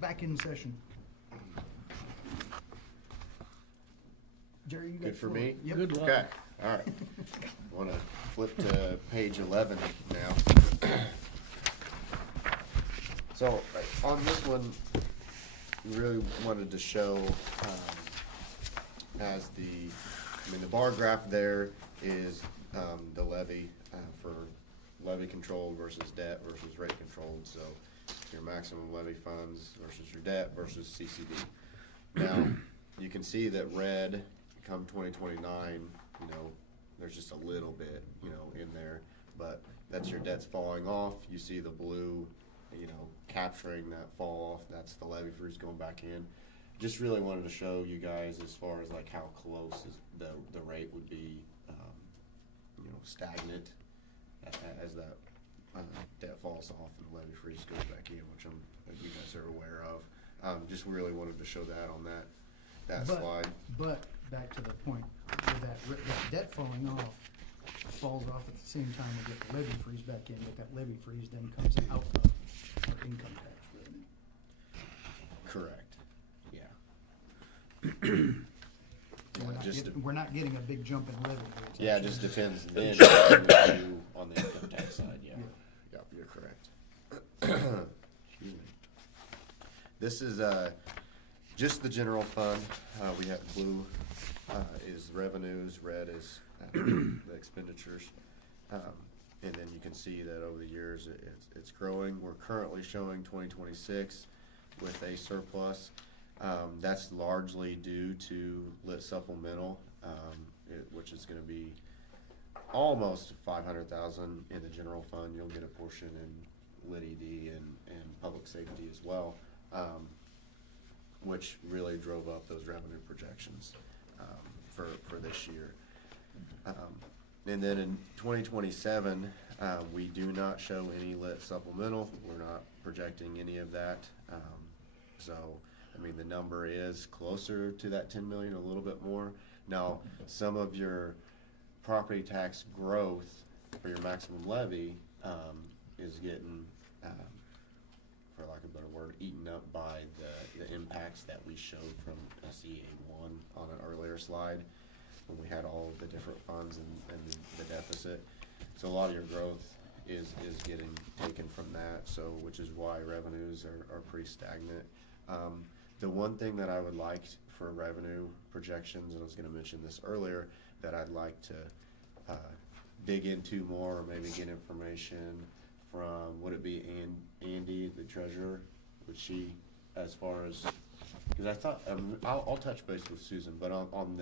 back in session. Jerry, you got Good the for floor. me? Yep. Good luck. Okay, all right. Want to flip to page 11 now. So on this one, we really wanted to show as the bar graph there is the levy for levy controlled versus debt versus rate controlled. So your maximum levy funds versus your debt versus CCD. Now, you can see that red come 2029, there's just a little bit, in there, but that's your debts falling off. You see the blue, capturing that fall off. That's the levy freeze going back in. Just really wanted to show you guys as far as like how close is the rate would be, stagnant as that debt falls off and the levy freeze goes back in, which you guys are aware of. Just really wanted to show that on that But- slide. But, back to the point, with that debt falling off, falls off at the same time we get the levy freeze back in, but that levy freeze then comes out of our income tax revenue. Correct. Yeah. So we're not getting a big jump in levy. It's Yeah, it actually just depends then what we do on the income tax side, yeah. Yeah. Yep, you're correct. Excuse me. This is, just the general fund. We have blue, is revenues, red is, the expenditures. And then you can see that over the years, it's growing. We're currently showing 2026 with a surplus. That's largely due to lit supplemental, which is gonna be almost 500,000 in the general fund. You'll get a portion in lit ED and public safety as well, which really drove up those revenue projections, for this year. And then in 2027, we do not show any lit supplemental. We're not projecting any of that. So, the number is closer to that 10 million, a little bit more. Now, some of your property tax growth for your maximum levy, is getting, for lack of a better word, eaten up by the impacts that we showed from SEA 1 on an earlier slide, when we had all of the different funds and the deficit. So a lot of your growth is getting taken from that, so, which is why revenues are pretty stagnant. The one thing that I would like for revenue projections, and I was gonna mention this earlier, that I'd like to dig into more, or maybe get information from, would it be Andy, the treasurer? Would she, as far as, because I thought, I'll touch base with Susan, but on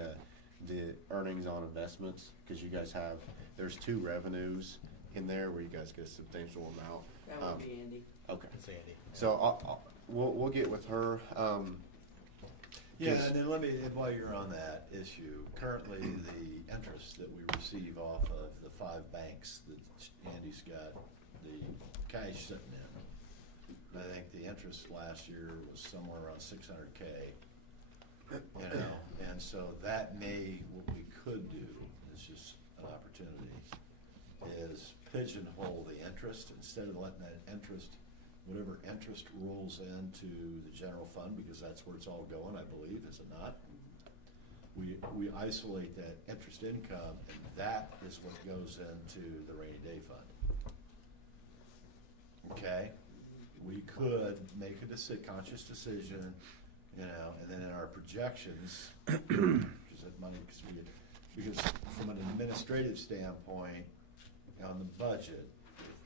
the earnings on investments, because you guys have, there's 2 revenues in there where you guys get a substantial amount. That would be Andy. Okay. It's Andy. So we'll get with her. Yeah, and then let me, while you're on that issue, currently the interest that we receive off of the 5 banks that Andy's got the cash sitting in, I think the interest last year was somewhere around $600K. And so that what we could do, is just an opportunity, is pigeonhole the interest, instead of letting that interest, whatever interest rolls into the general fund, because that's where it's all going, I believe, is it not? We isolate that interest income, and that is what goes into the rainy day fund. Okay? We could make a conscious decision, and then in our projections, because that money, because from an administrative standpoint, on the budget,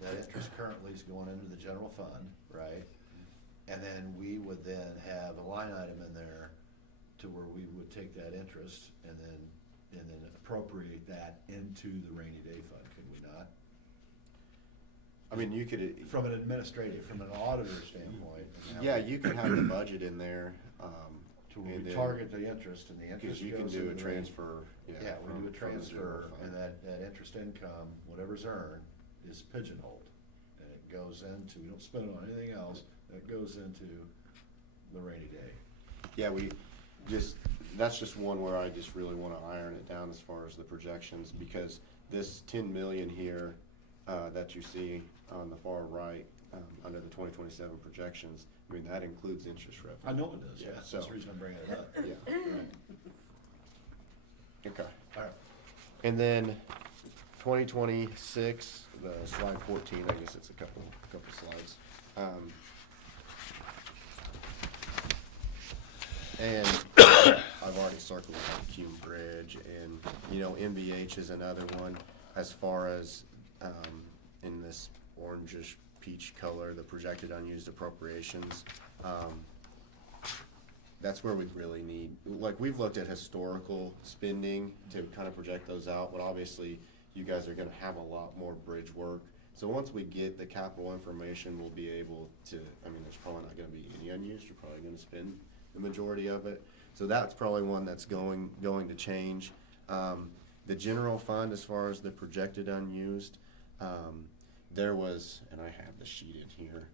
that interest currently is going into the general fund, right? And then we would then have a line item in there to where we would take that interest and then appropriate that into the rainy day fund, could we not? You could. From an auditor standpoint. Yeah, you could have the budget in there. To where and we then- target the interest, and the interest Because you can goes do into a the rainy- transfer. Yeah, we from- do a from the general transfer, fund. and that interest income, whatever's earned, is pigeonholed. And it goes into, we don't spend it on anything else, that goes into the rainy day. Yeah, that's just one where I just really want to iron it down as far as the projections, because this 10 million here, that you see on the far right, under the 2027 projections, I mean, that includes interest revenue. I know it does, yeah, So, that's the reason I'm bringing it up. yeah, right. Okay. All right. And then 2026, the slide 14, I guess it's a couple slides. And I've already circled the Cume Bridge, and, you know, MBH is another one as far as, in this orangish peach color, the projected unused appropriations. That's where we really need, like, we've looked at historical spending to kind of project those out, but obviously you guys are gonna have a lot more bridge work. So once we get the capital information, we'll be able to, I mean, there's probably not gonna be any unused, you're probably gonna spend the majority of it. So that's probably one that's going to change. The general fund, as far as the projected unused, there was, and I have the sheet in here,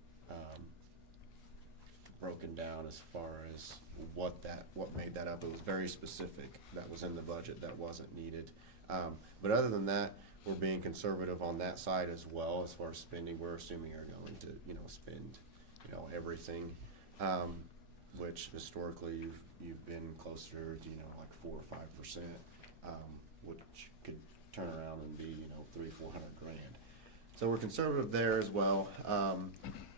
broken down as far as what made that up. It was very specific. That was in the budget. That wasn't needed. But other than that, we're being conservative on that side as well. As far as spending, we're assuming are going to, you know, spend, you know, everything, which historically you've been closer to, you know, like 4 or 5%, which could turn around and be, you know, $300,000-400,000. So we're conservative there as well.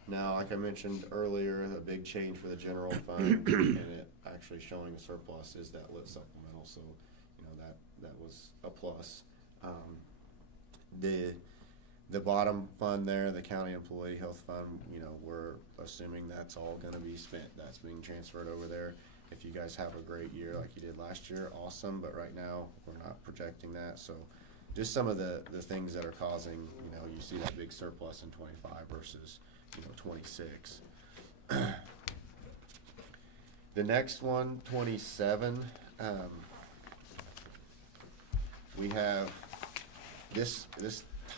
Now, like I mentioned earlier, a big change for the general fund, and it actually showing a surplus is that lit supplemental. So, you know, that was a plus. The bottom fund there, the county employee health fund, you know, we're assuming that's all going to be spent. That's being transferred over there. If you guys have a great year like you did last year, awesome. But right now, we're not projecting that. So, just some of the things that are causing, you know, you see that big surplus in 25 versus, you know, 26. The next one, 27, we have this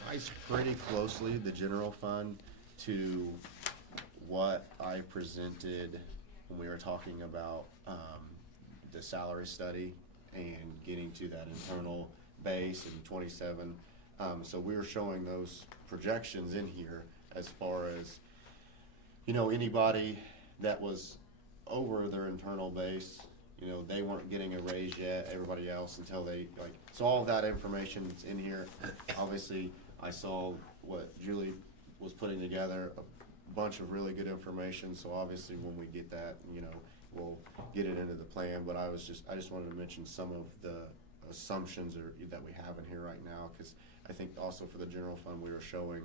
ties pretty closely, the general fund, to what I presented when we were talking about the salary study and getting to that internal base in 27. So we were showing those projections in here as far as, you know, anybody that was over their internal base, you know, they weren't getting a raise yet, everybody else, until they, like, so all of that information's in here. Obviously, I saw what Julie was putting together, a bunch of really good information, so obviously when we get that, you know, we'll get it into the plan, but I just wanted to mention some of the assumptions that we have in here right now, because I think also for the general fund, we were showing,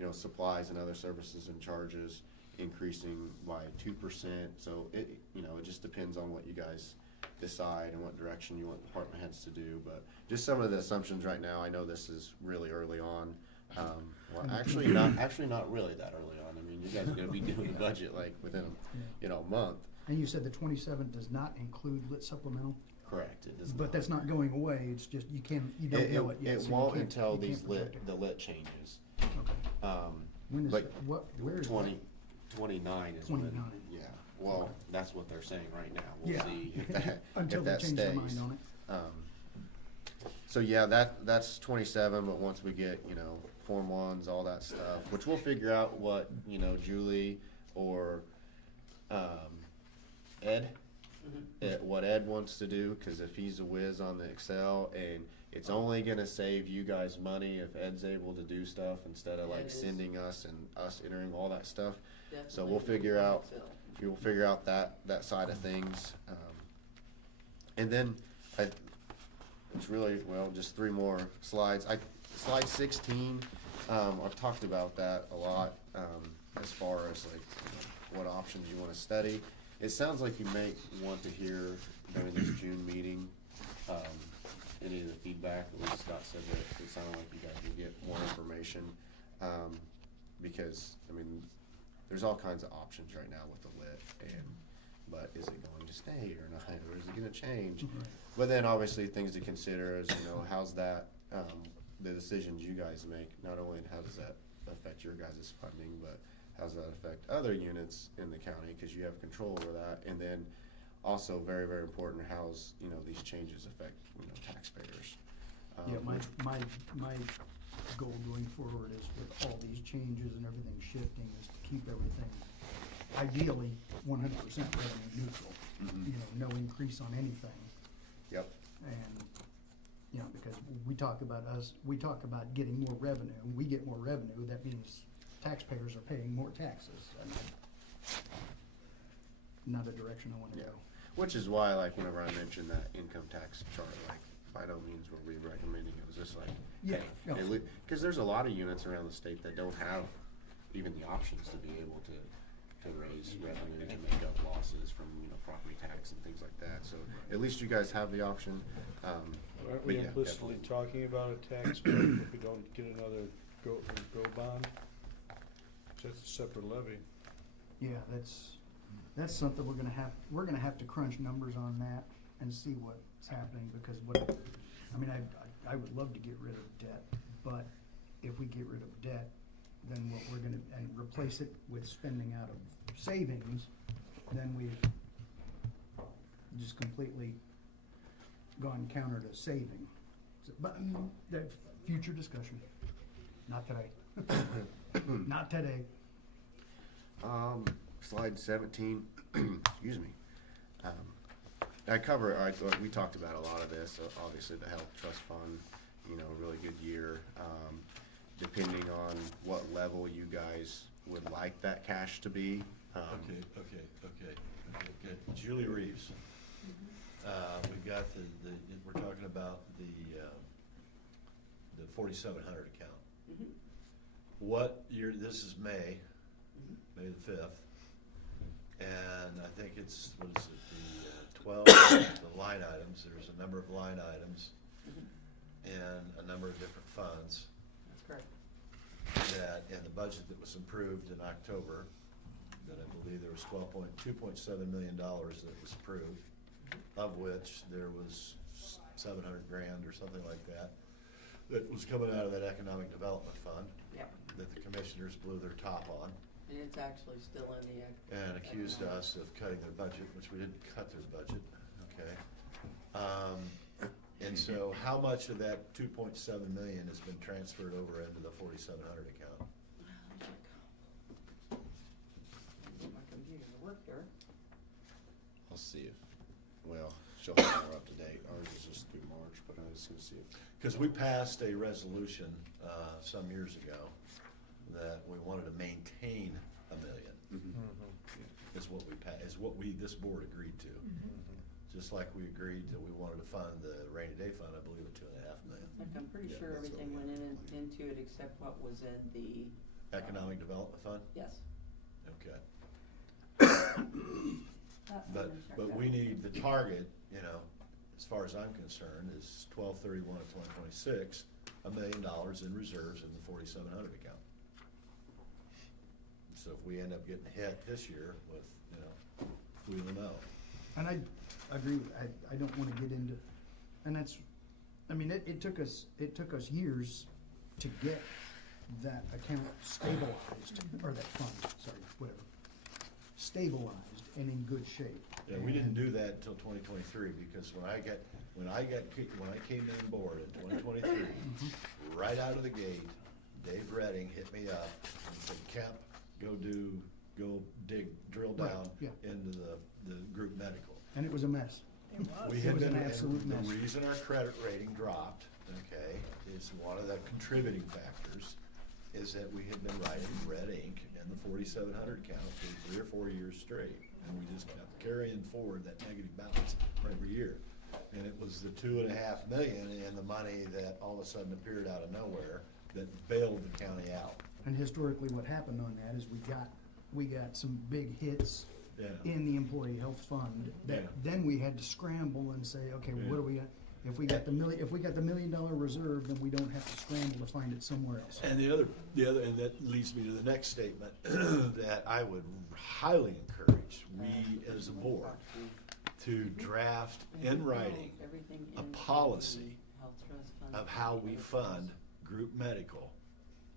you know, supplies and other services and charges increasing by 2%. So it, you know, it just depends on what you guys decide and what direction you want department heads to do. But just some of the assumptions right now. I know this is really early on. Well, actually not really that early on. I mean, you guys are going to be doing the budget like within a month. And you said the 27 does not include lit supplemental? Correct. It does But not. that's not going away. It's just you don't know it yet. It so you won't can't- until you these can't project it. the lit changes. Okay. When is But it? Where is 29 is 29. when. Yeah. Well, that's what they're saying right now. We'll Yeah. see Until if they that change stays. their mind on it. So yeah, that's 27. But once we get, you know, Form 1s, all that stuff, which we'll figure out what, you know, Julie or Ed. What Ed wants to do, because if he's a whiz on the Excel, and it's only gonna save you guys money if Ed's able to do stuff instead of Yeah, like it is. sending us and us entering all that stuff. So Definitely we'll figure out, Excel. we'll figure out that side of things. And then it's really, well, just 3 more slides. Slide 16, I've talked about that a lot, as far as like what options you wanna study. It sounds like you may want to hear during this June meeting, any of the feedback. At least Scott said that it sounded like you guys would get more information. Because, I mean, there's all kinds of options right now with the lit, but is it going to stay or not, or is it gonna change? But then obviously things to consider is, you know, how's that, the decisions you guys make, not only how does that affect your guys' funding, but how does that affect other units in the county, because you have control over that. And then also very, very important, how's, you know, these changes affect, you know, taxpayers. Yeah, Which- my goal going forward is with all these changes and everything shifting is to keep everything ideally 100% revenue neutral. Mhm. You know, no increase on anything. Yep. And, you know, because we talk about getting more revenue, and we get more revenue, that means taxpayers are paying more taxes. And not a direction I wanna Yeah. go. Which is why, like, whenever I mentioned that income tax chart, like, by no means were we recommending it, was just like, Yeah, no. because there's a lot of units around the state that don't have even the options to be able to raise revenue to make up losses from, you know, property tax and things like that, so at least you guys have the option. Aren't But we yeah, implicitly definitely. talking about a tax break if we don't get another go bond? So that's a separate levy. Yeah, that's something we're gonna have to crunch numbers on that and see what's happening, because I would love to get rid of debt, but if we get rid of debt, then what we're gonna, and replace it with spending out of savings, then we've just completely gone counter to saving. But, that future discussion, not today. Not today. Slide 17, excuse me. We talked about a lot of this, obviously the health trust fund, you know, really good year. Depending on what level you guys would like that cash to be. Okay, good. Julie Reeves. We've got we're talking about the 4,700 account. Mhm. What year, this is May, Mhm. May the 5th. And I think it's, what is it, the 12, the line items, there's a number of line items Mhm. and a number of different funds That's correct. that, in the budget that was approved in October, that I believe there was $2.7 million that was approved, of which there was 700 grand or something like that was coming out of that economic development fund Yep. that the commissioners blew their top on And it's actually still in the. and accused economic- us of cutting their budget, which we didn't cut their budget, okay? And so how much of that 2.7 million has been transferred over into the 4,700 account? Get my computer to work here. I'll see if, well, she'll have her up to date, ours is just through March, but I was gonna see if. Because we passed a resolution some years ago that we wanted to maintain $1 million, is what this board agreed to. Just like we agreed that we wanted to fund the rainy day fund, I believe, at $2.5 million. Like, I'm pretty Yeah, sure that's what everything we- went into it except what was in the. Economic Development Fund? Yes. Okay. That But numbers are we good. need the target, you know, as far as I'm concerned, is 12/31 of 2026, $1 million in reserves in the 4,700 account. So if we end up getting hit this year with, you know, we will know. And I agree, I don't wanna get into, and that's, it took us years to get that account stabilized, or that fund, sorry, whatever, stabilized and in good shape. Yeah, we didn't do that until 2023, because when I came in board in 2023, right out of the gate, Dave Redding hit me up and said, Kemp, drill Right, down yeah. into the group medical. And it was a mess. We It had was an been, absolute and mess. the reason our credit rating dropped, okay, is one of the contributing factors is that we had been writing red ink in the 4,700 account for 3 or 4 years straight. And we just kept carrying forward that negative balance every year. And it was the 2.5 million and the money that all of a sudden appeared out of nowhere that bailed the county out. And historically, what happened on that is we got some big hits Yeah. in the employee health fund that Yeah. then we had to scramble and say, okay, what do we got? If we got the $1 million reserve, then we don't have to scramble to find it somewhere else. And the other, and that leads me to the next statement, that I would highly encourage we as a board to draft in writing Everything a in the policy health trust fund. of how we fund group medical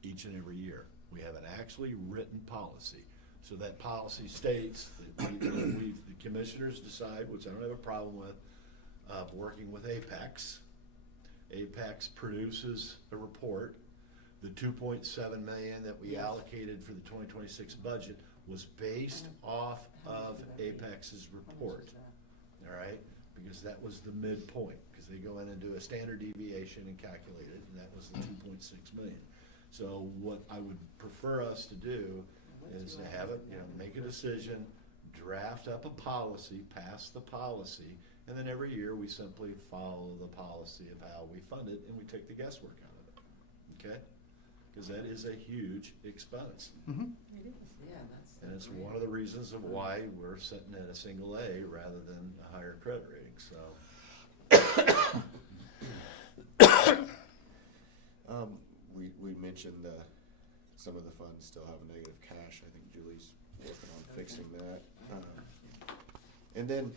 each and every year. We have an actually written policy. So that policy states that the commissioners decide, which I don't have a problem with, working with Apex. Apex produces a report The 2.7 million that we Yes. allocated for the 2026 budget was based off of Apex's report, all right? Because that was the midpoint, because they go in and do a standard deviation and calculate it, and that was the 2.6 million. So what I would prefer us to do is to have it, make a decision, draft up a policy, pass the policy, and then every year we simply follow the policy of how we fund it, and we take the guesswork out of it, okay? Because that is a huge expense. Mm-hmm. It is. Yeah, that's. And it's one of the reasons of why we're sitting at a single A rather than a higher credit rating, so. We mentioned some of the funds still have a negative cash. I think Julie's working on fixing that. And then,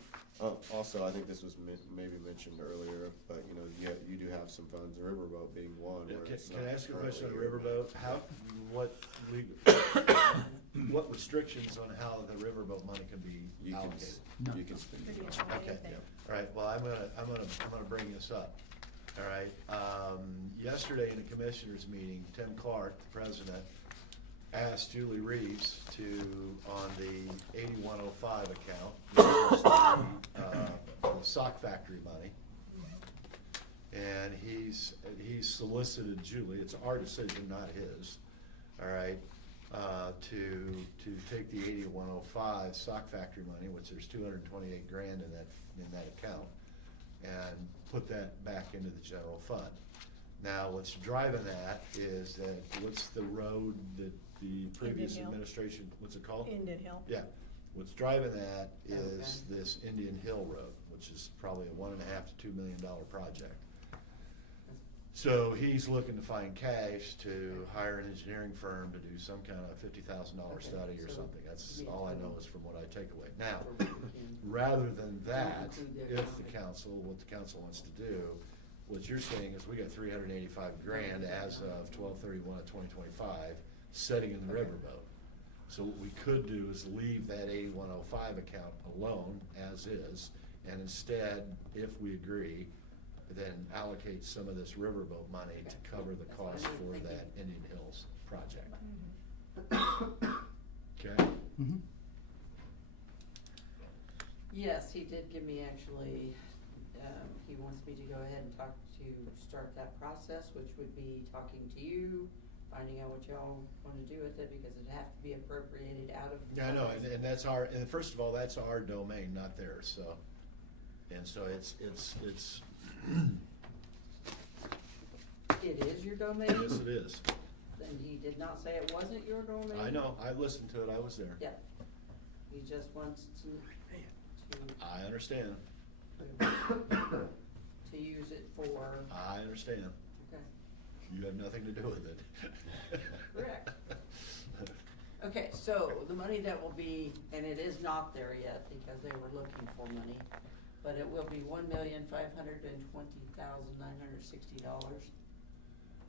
also, I think this was maybe mentioned earlier, but you do have some funds, the riverboat being one. Where it's Can I not ask you a question on currently Riverboat? What restrictions on how the Riverboat money can be You can, allocated? you can spend Pretty it. much Okay, anything. all right, well, I'm gonna bring this up, all right? Yesterday in the commissioners' meeting, Tim Clark, the president, asked Julie Reeves on the 8105 account, which is the sock factory money. And he's solicited Julie, it's our decision, not his, all right, to take the 8105 sock factory money, which there's 228 grand in that account, and put that back into the general fund. Now, what's driving that is that, what's the road that the previous Hill. administration, what's it called? Indian Hill. Yeah, what's driving that is Okay. this Indian Hill Road, which is probably a $1.5 to $2 million project. So he's looking to find cash to hire an engineering firm to do some kind of $50,000 Okay, study or so something. That's we- all I know is from what I take away. Now, So we can- rather than that, include the if the economic. what the council wants to do, what you're saying is we got 385 grand as of 12/31 of 2025 sitting in the Okay. riverboat. So what we could do is leave that 8105 account alone as is, and instead, if we agree, then allocate some of this riverboat money to cover the That's what I cost was for thinking. that Indian Hills project. Mm-hmm. Okay? Mm-hmm. Yes, he did give me actually, he wants me to go ahead and start that process, which would be talking to you, finding out what y'all wanna do with it, because it'd have to be appropriated out of. Yeah, I know, and that's and first of all, that's our domain, not theirs, so. And so it's It is your domain? yes, it is. Then he did not say it wasn't your domain? I know, I listened to it, I was there. Yeah, he just wants to I understand, use it for, I understand. okay, You have nothing to do with it. correct. Okay, so the money that will be, and it is not there yet because they were looking for money, but it will be $1,520,960.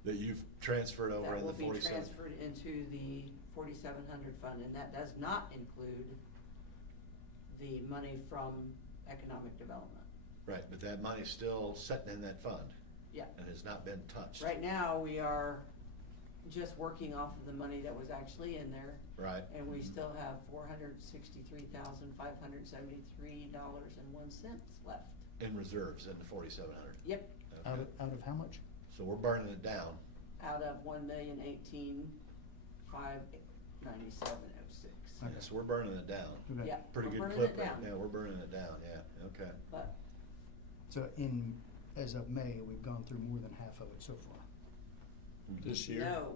That you've transferred over in the That will be 47. transferred into the 4700 fund, and that does not include the money from economic development. Right, but that money's still sitting in that fund Yeah. and has not been touched. Right now, we are just working off of the money that was actually in there, Right. and we still have $463,573.01 left. In reserves in the 4700. Yep, Out of how much? So we're burning it down. out of 1,018,597.06. Okay. So we're burning it down. Okay. Yeah, Pretty we're good burning clip it right down. now. We're burning it down, yeah, okay. But So as of May, we've gone through more than half of it so far. This year? no,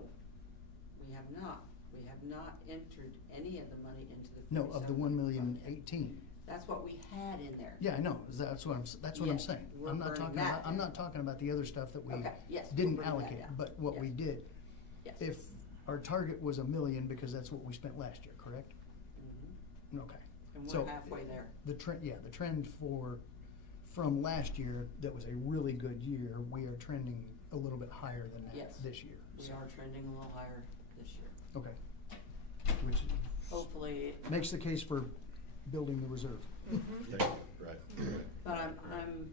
we have not. We have not entered any of the money into the. No, of the 47 1,018,000. That's what we had in there. Yeah, I know, that's what I'm Yeah, saying. we're I'm not burning talking that about, I'm down. not talking about the other stuff that we Okay, yes, we're didn't burning that allocate, down. but what we Yes. did. Yes. If our target was $1 million, because that's what we spent last year, correct? Mhm. Okay. And So, we're halfway there. The trend from last year, that was a really good year, we are trending a little bit higher than that Yes. this year. We So, are trending a little higher this year. okay. Which Hopefully. makes the case for building the reserve. Right. But I'm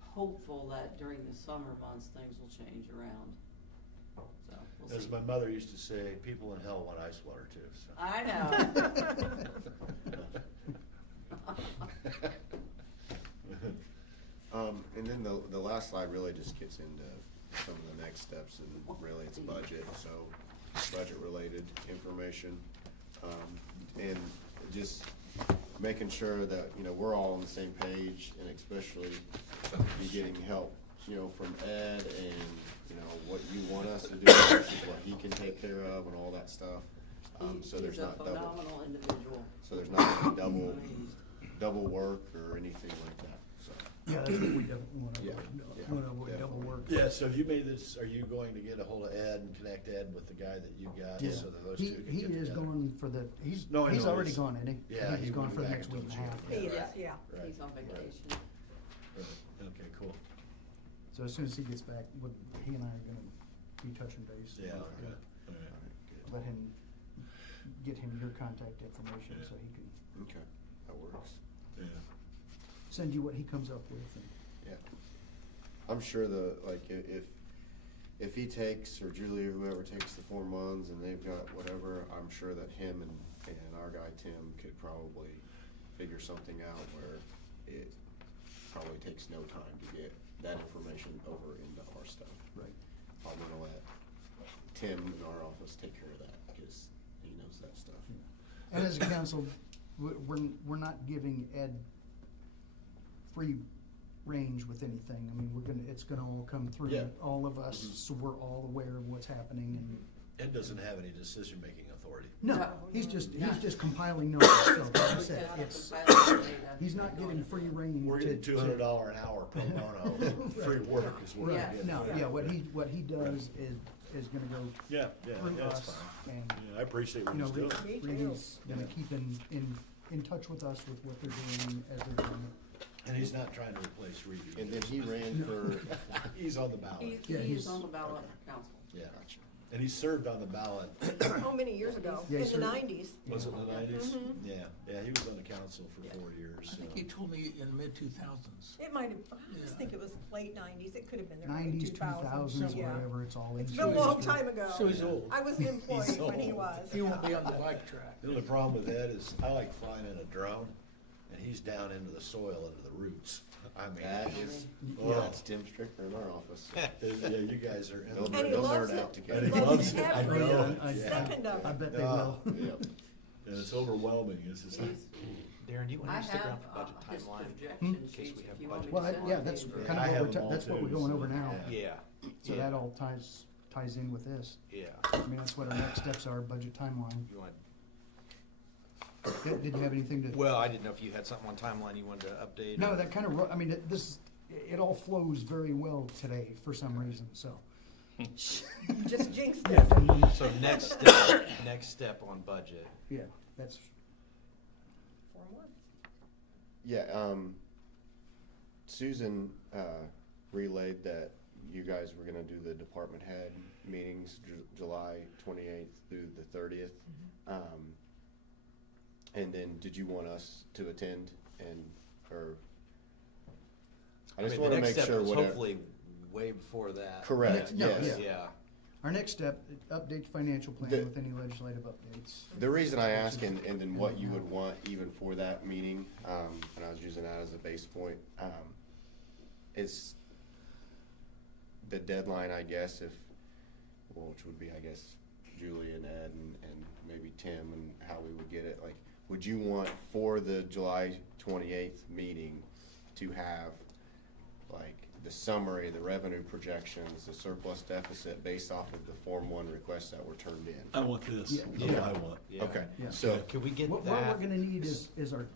hopeful that during the summer months, things will change around. So, we'll As see. my mother used to say, people in hell want ice water too, so. I know. And then the last slide really just gets into some of the next steps, and really it's budget, so budget-related information. And just making sure that, you know, we're all on the same page, and especially you getting help, you know, from Ed, and, you know, what you want us to do versus what he can take care of and all that stuff. So there's He's a not double, phenomenal individual. so there's not double work or anything like that, so. Yeah, that's what we definitely want to Yeah, avoid, yeah, want to avoid double definitely. work. Yeah, so have you made this, are you going to get a hold of Ed and connect Ed with the guy that you got, Yeah. so that those He, two can he get is together? going for the, he's No, I know already he's- gone, isn't he? Yeah, I think he he's gone won't for be the back next until week and a half. June. He is, Yeah. yeah. Right, He's on right. vacation. Right. Okay, cool. So as soon as he gets back, he and I are gonna be touching base. Yeah, and, okay. All right. Let him, get him your contact information so he can Okay, that works. Yeah. send you what he comes up with. And Yeah. I'm sure if he takes, or Julie or whoever takes the Form 1s and they've got whatever, I'm sure that him and our guy Tim could probably figure something out where it probably takes no time to get that information over into our stuff. Right. I'm gonna let Tim in our office take care of that, because he knows that stuff. And as a council, we're not giving Ed free range with anything. I mean, it's gonna all come through Yeah. all of us, Mhm. so we're all aware of what's happening. And Ed doesn't have any decision-making authority. no, No. he's just No. compiling notes. So like I He's said, just compiling data. he's not getting free reign. We're getting to- $200 an hour pro bono, free work is what we're Yeah. getting. No, yeah, what he does is gonna go Yeah, yeah, through that's us, fine. and, Yeah, I appreciate what you know, he's doing. Me too. Reedy's gonna keep in touch with us with what they're doing as they're doing it. And he's not trying to replace Reedy. And then he ran for, He's on the ballot. Yeah, He's he's- on the ballot for council. Yeah, and he served on the ballot, How many years ago? Yeah, In he the served- nineties. was it in the nineties? Mhm. Yeah, he was on the council for 4 years, I so. think he told me in the mid-2000s. It might have, I just think it was late nineties. It could have been the early 90s, 2000s. 2000s, Yeah. whatever, it's all in. It's been a long time ago. So he's old. I was an employee He's when he old. was. He won't be on the bike track. The only problem with Ed is I like flying in a drone, and he's down into the soil, into the roots. I mean, that is, Oh. that's Tim Stricker in our office. yeah, you guys are in They'll And he they'll loves nerd out it. together. And he loves it. I Every know. I- Yeah. second of I it. bet they Ah. will. Yep. And it's overwhelming, it's just like. He's- Darren, do you want I to stick around have for budget his timeline? projection In case sheets we if have you want me budget. Well, to that- send yeah, them that's to you. kind I of have what we're, them all that's what too, we're going so- over now. Yeah. So yeah, that all ties in with this. Yeah. I mean, that's what our next steps are, budget timeline. You want, Did you have anything to? well, I didn't know if you had something on timeline you wanted to update. No, or- that kind of, I mean, it all flows very well today for some reason, so. Just jinxed Yeah, it. So next step on budget. yeah, that's, Form one. Yeah, Susan, relayed that you guys were gonna do the department head meetings July 28th through the 30th. And then did you want us to attend or? I just mean, the wanna next make step sure is whatever. Hopefully way before that. Correct, No, yes. Yeah. our next step, update financial plan The- with any legislative updates. The reason I ask, and then what you would want even for that meeting, and I was using that as a base point, is the deadline, I guess, which would be, I guess, Julie and Ed and maybe Tim, and how we would get it, like, would you want for the July 28th meeting to have, like, the summary, the revenue projections, the surplus deficit based off of the Form 1 requests that were turned in? I want this, Yeah. that's what I want. Yeah. Okay, Yeah. so, Could we get What that? we're gonna need is our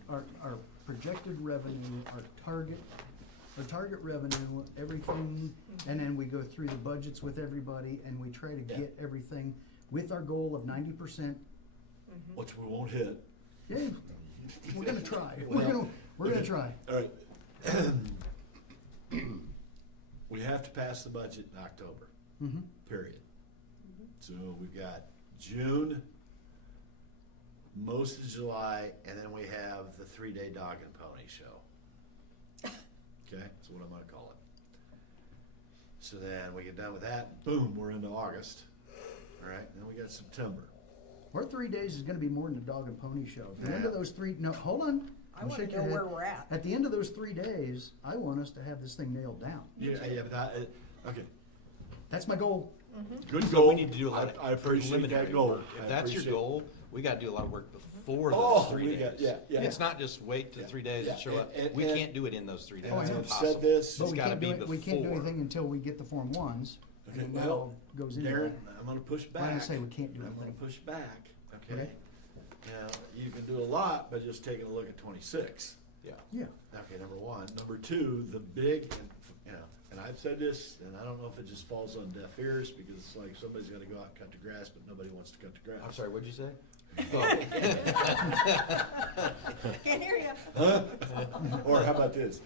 projected revenue, our target revenue, everything, and then we go through the budgets with everybody, and we try to Yeah. get everything with our goal of 90%. Which we won't hit. Yeah, we're gonna try, we're gonna try. All right. We have to pass the budget in October, Mhm. period. So we've got June, most of July, and then we have the 3-day dog and pony show. Okay, that's what I'm gonna call it. So then we get done with that, boom, we're into August. All right, then we got September. Our 3 days is gonna be more than the dog and pony show. At the end of Yeah. those three, no, hold on. I Don't wanna shake your know head. where we're at. At the end of those 3 days, I want us to have this thing nailed down. Yeah, but okay, That's my goal. good So goal. we need to do a lot of I appreciate preliminary that goal. work. I If that's your appreciate- goal, we gotta do a lot of work before Oh, those 3 we days. got- yeah. It's not just wait till 3 days and Yeah, show up. and- We and- can't do it in those 3 days. And It's I've impossible. said this, But It's we gotta can't be do it, we can't do before. anything until we get the Form 1s. okay, And then that well, all goes into Darren, that. I'm gonna push back. Why did I say we can't do I'm gonna anything? push back, okay? Okay. Now, you can do a lot by just taking a look at 26. Yeah. Yeah. Okay, number one. Number two, the big, and I've said this, and I don't know if it just falls on deaf ears, because it's like somebody's gotta go out and cut the grass, but nobody wants to cut the grass. I'm sorry, what'd you say? Can't hear you. Huh? Or how about this?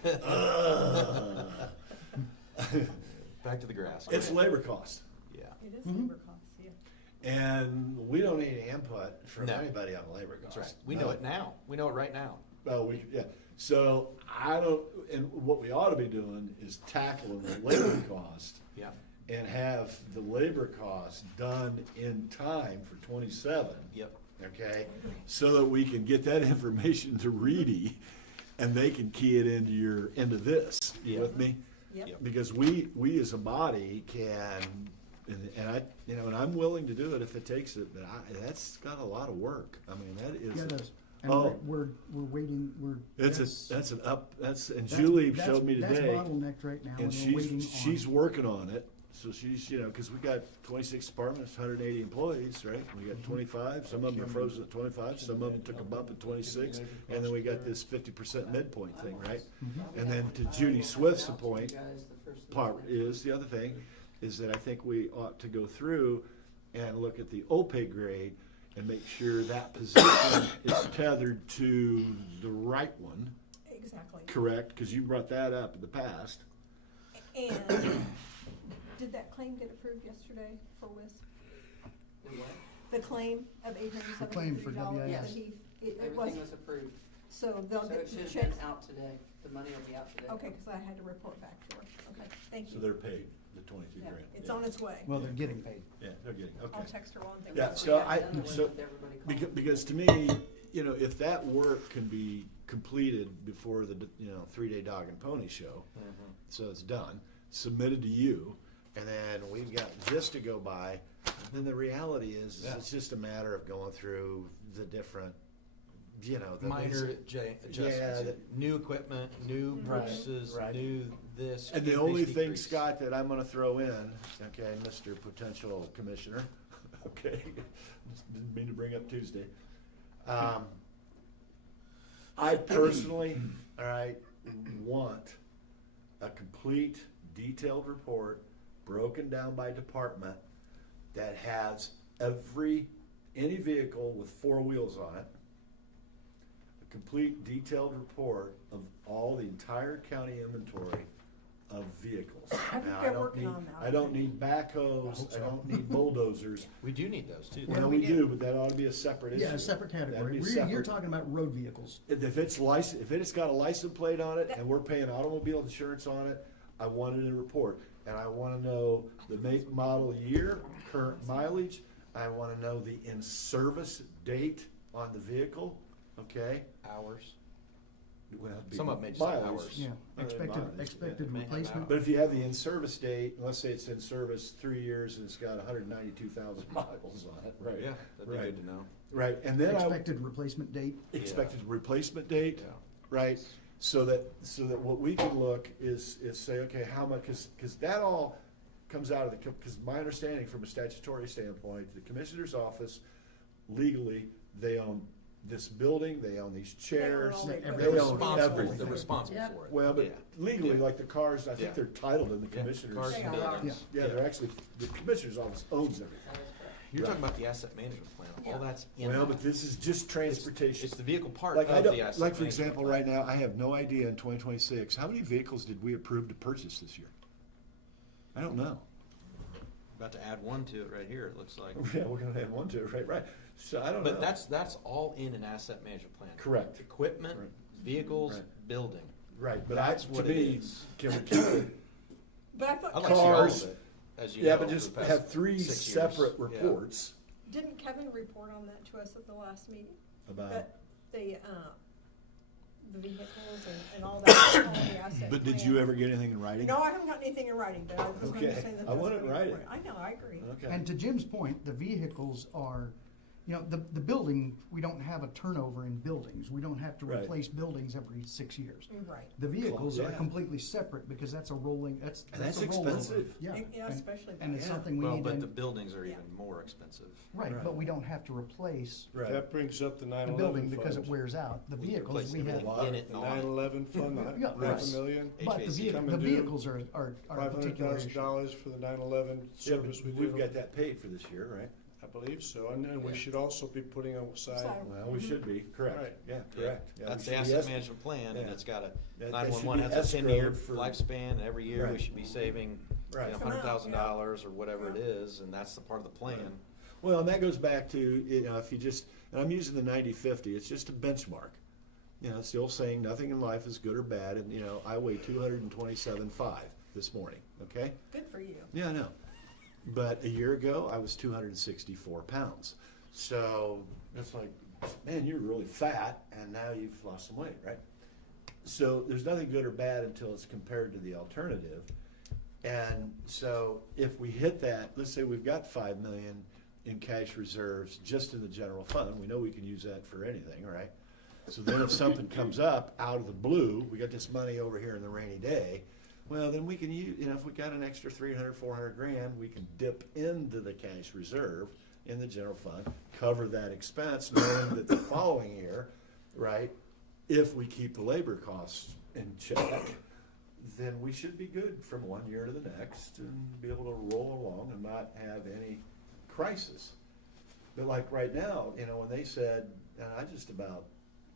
Back to the grass. It's labor cost, Yeah. It is Mhm. labor costs, yeah. and we don't need any input from No. anybody on labor That's cost. right. We know it now. We know it right now. Well, yeah. So I don't, and what we ought to be doing is tackling the labor cost Yeah. and have the labor cost done in time for 27. Yep. Okay, so that we can get that information to Reedy, and they can key it into this. You Yeah. with me? Yep. Yep. Because we as a body can, and I, and I'm willing to do it if it takes it, but that's got a lot of work. I mean, that is. Yeah, it does. And Oh. we're waiting, That's and that's- Julie showed me That's today. bottlenecked right now, And and we're waiting on. she's working on it, so she's, because we got 26 departments, 180 employees, right? We got 25, some of them are frozen at 25, some of them took a bump at 26, and then we got this 50% midpoint thing, right? And then to Judy Swift's point, the other thing, is that I think we ought to go through and look at the OPE grade and make sure that position is tethered to the right one, Exactly. correct? Because you brought that up in the past. And did that claim get approved yesterday for WIS? The what? The claim of $873 The claim for that WIS. he, it was, Everything was approved. so they'll So get it the should have checks. been out today. The money will be out today. Okay, because I had to report back to her. Okay, thank So you. they're paid, the 22 Yeah, grand. it's Yeah. on its way. Well, they're getting paid. Yeah, they're getting, I'll okay. text her one thing. Yeah, That's so what we got I- done with so- everybody calling. Because to me, if that work can be completed before the, 3-day dog and pony show, so it's done, submitted to you, and then we've got this to go by, then the reality is Yeah. it's just a matter of going through the different, the Minor adjustments. that- New equipment, new Right, purchases, right. new this. And the increase, only thing, decrease. Scott, that I'm gonna throw in, okay, Mr. Potential Commissioner, okay, didn't mean to bring up Tuesday. I personally, all right, want a complete detailed report broken down by department that has any vehicle with 4 wheels on it, a complete detailed report of all the entire county inventory of vehicles. I think Now, they're working on that. I don't need backhoes, I don't need bulldozers. We do need those too. Well, we do, but that ought to be a separate issue. Yeah, a separate That'd category. be You're separate. talking about road vehicles. If it's got a license plate on it and we're paying automobile insurance on it, I want it in a report. And I wanna know the make, model, year, current mileage. I wanna know the in-service date on the vehicle, okay? Hours. Well, it'd be Some of them may just have mileage. hours. Yeah, expected, mileage, yeah. expected May have replacement. But if you have the in-service date, let's say it's in service 3 years and it's got 192,000 miles on it, right? Yeah, that'd be Right. good to know. Right, and then Expected replacement date. expected replacement date, Yeah. right? So that what we can look is say, okay, how much, because that all comes out of because my understanding from a statutory standpoint, the commissioner's office, legally, they own this building, they own these chairs, all the they equipment. They're own responsible, everything. they're responsible Yep. for it. Well, but Yeah. legally, Yeah. like the cars, I think Yeah. they're titled in the Yeah, commissioner's. cars They and are. buildings. Yeah, they're actually, the commissioner's office owns everything. That is correct. You're talking Right. about the asset management plan, Yeah. all that's in Well, that. but this is just transportation. It's the vehicle part Like, of I the don't, asset like for management example, plan. right now, I have no idea in 2026, how many vehicles did we approve to purchase this year? I don't know. About to add one to it right here, it looks like. Yeah, we're gonna add one to it, right? So I don't know. But that's all in an asset management plan. Correct. Equipment, Right. vehicles, Right. building. Right, but That's to what it me, is. can we keep it, But I thought, I'd like to see all Cars. of it, as you Yeah, know, but for just the past have three 6 years. separate Yeah. reports didn't Kevin report on that to us at the last meeting? about. That the vehicles and all that, all the asset. But did plan. you ever get anything in writing? No, I haven't got anything in writing, but I was going to Okay. say that. I that's want it what in he writing. reported. I know, I agree. Okay. And to Jim's point, the vehicles are, you know, the building, we don't have a turnover in buildings. We don't have to Right. replace buildings every 6 years. Right. The vehicles are Yeah. completely separate because that's a rolling, that's And a that's rollover. expensive. Yeah. Yeah, And- especially And it's Yeah. something we Well, need but the to, buildings are Yeah. even more expensive. right, Right. but we don't have to replace Right. That brings up the the 9/11 building because it fund. wears out. The We vehicles, replace we everything have, in it The and on it. 9/11 fund, Yeah, half right. a million. but the HVAC. Coming the due. vehicles are a particular issue. $500,000 for the 9/11 Yeah, but service we we've did. got that paid for this year, right? I believe so, and we Yeah. should also be putting aside, Aside. Well, we should be, correct. Right. Yeah, correct. Yeah, That's we the should be asset es- management plan, and yeah. it's got a, That 911 should be has a 10-year escrowed for- lifespan, and every year we Right. should be saving, Right. $100,000 or whatever it is, and that's the part of the plan. Well, and that goes back to, you know, if you just, and I'm using the 90/50, it's just a benchmark. You know, it's the old saying, nothing in life is good or bad, and, you know, I weigh 227.5 this morning, okay? Good for you. Yeah, I know. But a year ago, I was 264 pounds. So that's like, man, you're really fat, and now you've lost some weight, right? So there's nothing good or bad until it's compared to the alternative. And so if we hit that, let's say we've got 5 million in cash reserves just in the general fund, we know we can use that for anything, right? So then if something comes up out of the blue, we got this money over here in the rainy day, well, then we can use, you know, if we got an extra 300, 400 grand, we can dip into the cash reserve in the general fund, cover that expense, knowing that the following year, right, if we keep the labor costs in check, then we should be good from one year to the next and be able to roll along and not have any crisis. But like right now, you know, when they said, and I just about,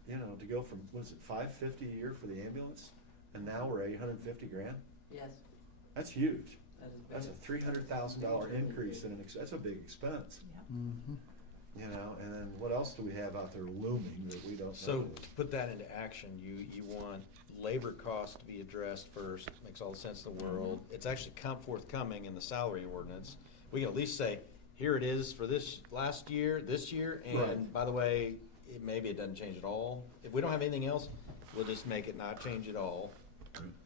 you know, to go from, what is it, 550 a year for the ambulance, and now we're at 850 grand? Yes, That's huge. that is That's a big. $300,000 increase in Mm-hmm. that's a big expense, Mhm. you know, and then what else do we have out there looming that we don't know? So to put that into action, you want labor costs to be addressed first, makes all the sense in the world. It's actually forthcoming in the salary ordinance. We can at least say, here it is for this last year, this year, and Right. by the way, maybe it doesn't change at all. If we don't have anything else, we'll just make it not change at all.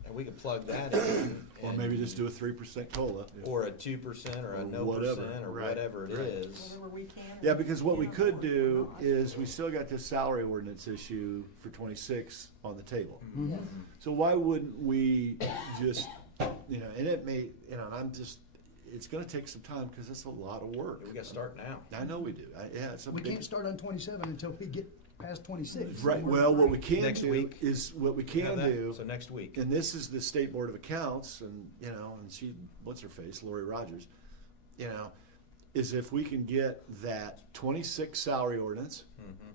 And we can plug that in. Or and- maybe just do a 3% COLA. Or a 2% or a Or no whatever, percent or right, whatever it right. is. Whatever we can. Yeah, because what we Yeah. could do is, we still got this salary ordinance issue for 26 on the table. Mhm. So why wouldn't we just, you know, and it may, you know, and I'm just, it's gonna take some time, because it's a lot of work. We gotta start now. I know we do, yeah, it's a We big. can't start on 27 until we get past 26. Right, well, what we can Next do week. is, what we Have can that? do, So next week. and this is the State Board of Accounts, and, you know, and she, what's her face, Lori Rogers, you know, is if we can get that 26 salary ordinance, Mhm.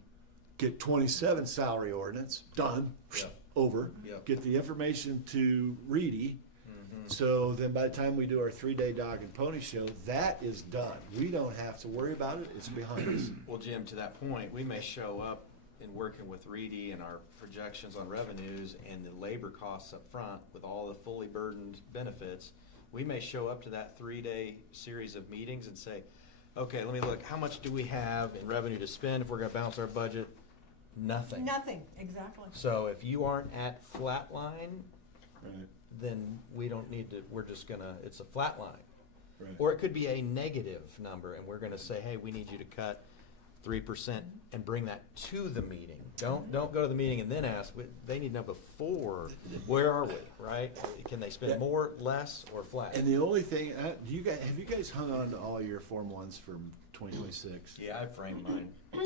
get 27 salary ordinance, done, Yeah. over, Yeah. get the information to Reedy, Mhm. so then by the time we do our 3-day dog and pony show, that is done. We don't have to worry about it, it's behind us. Well, Jim, to that point, we may show up in working with Reedy and our projections on revenues and the labor costs up front with all the fully burdened benefits. We may show up to that 3-day series of meetings and say, okay, let me look, how much do we have in revenue to spend if we're gonna balance our budget? Nothing. Nothing, exactly. So if you aren't at flat line, Right, then we don't need to, we're just gonna, it's a flat line. right. Or it could be a negative number, and we're gonna say, hey, we need you to cut 3% and bring that to the meeting. Don't go to the meeting and then ask, they need to know before, where are we, right? Can they Yeah. spend more, less, or flat? And the only thing, do you guys, have you guys hung on to all your Form 1s from 2026? Yeah, I framed mine. Yeah.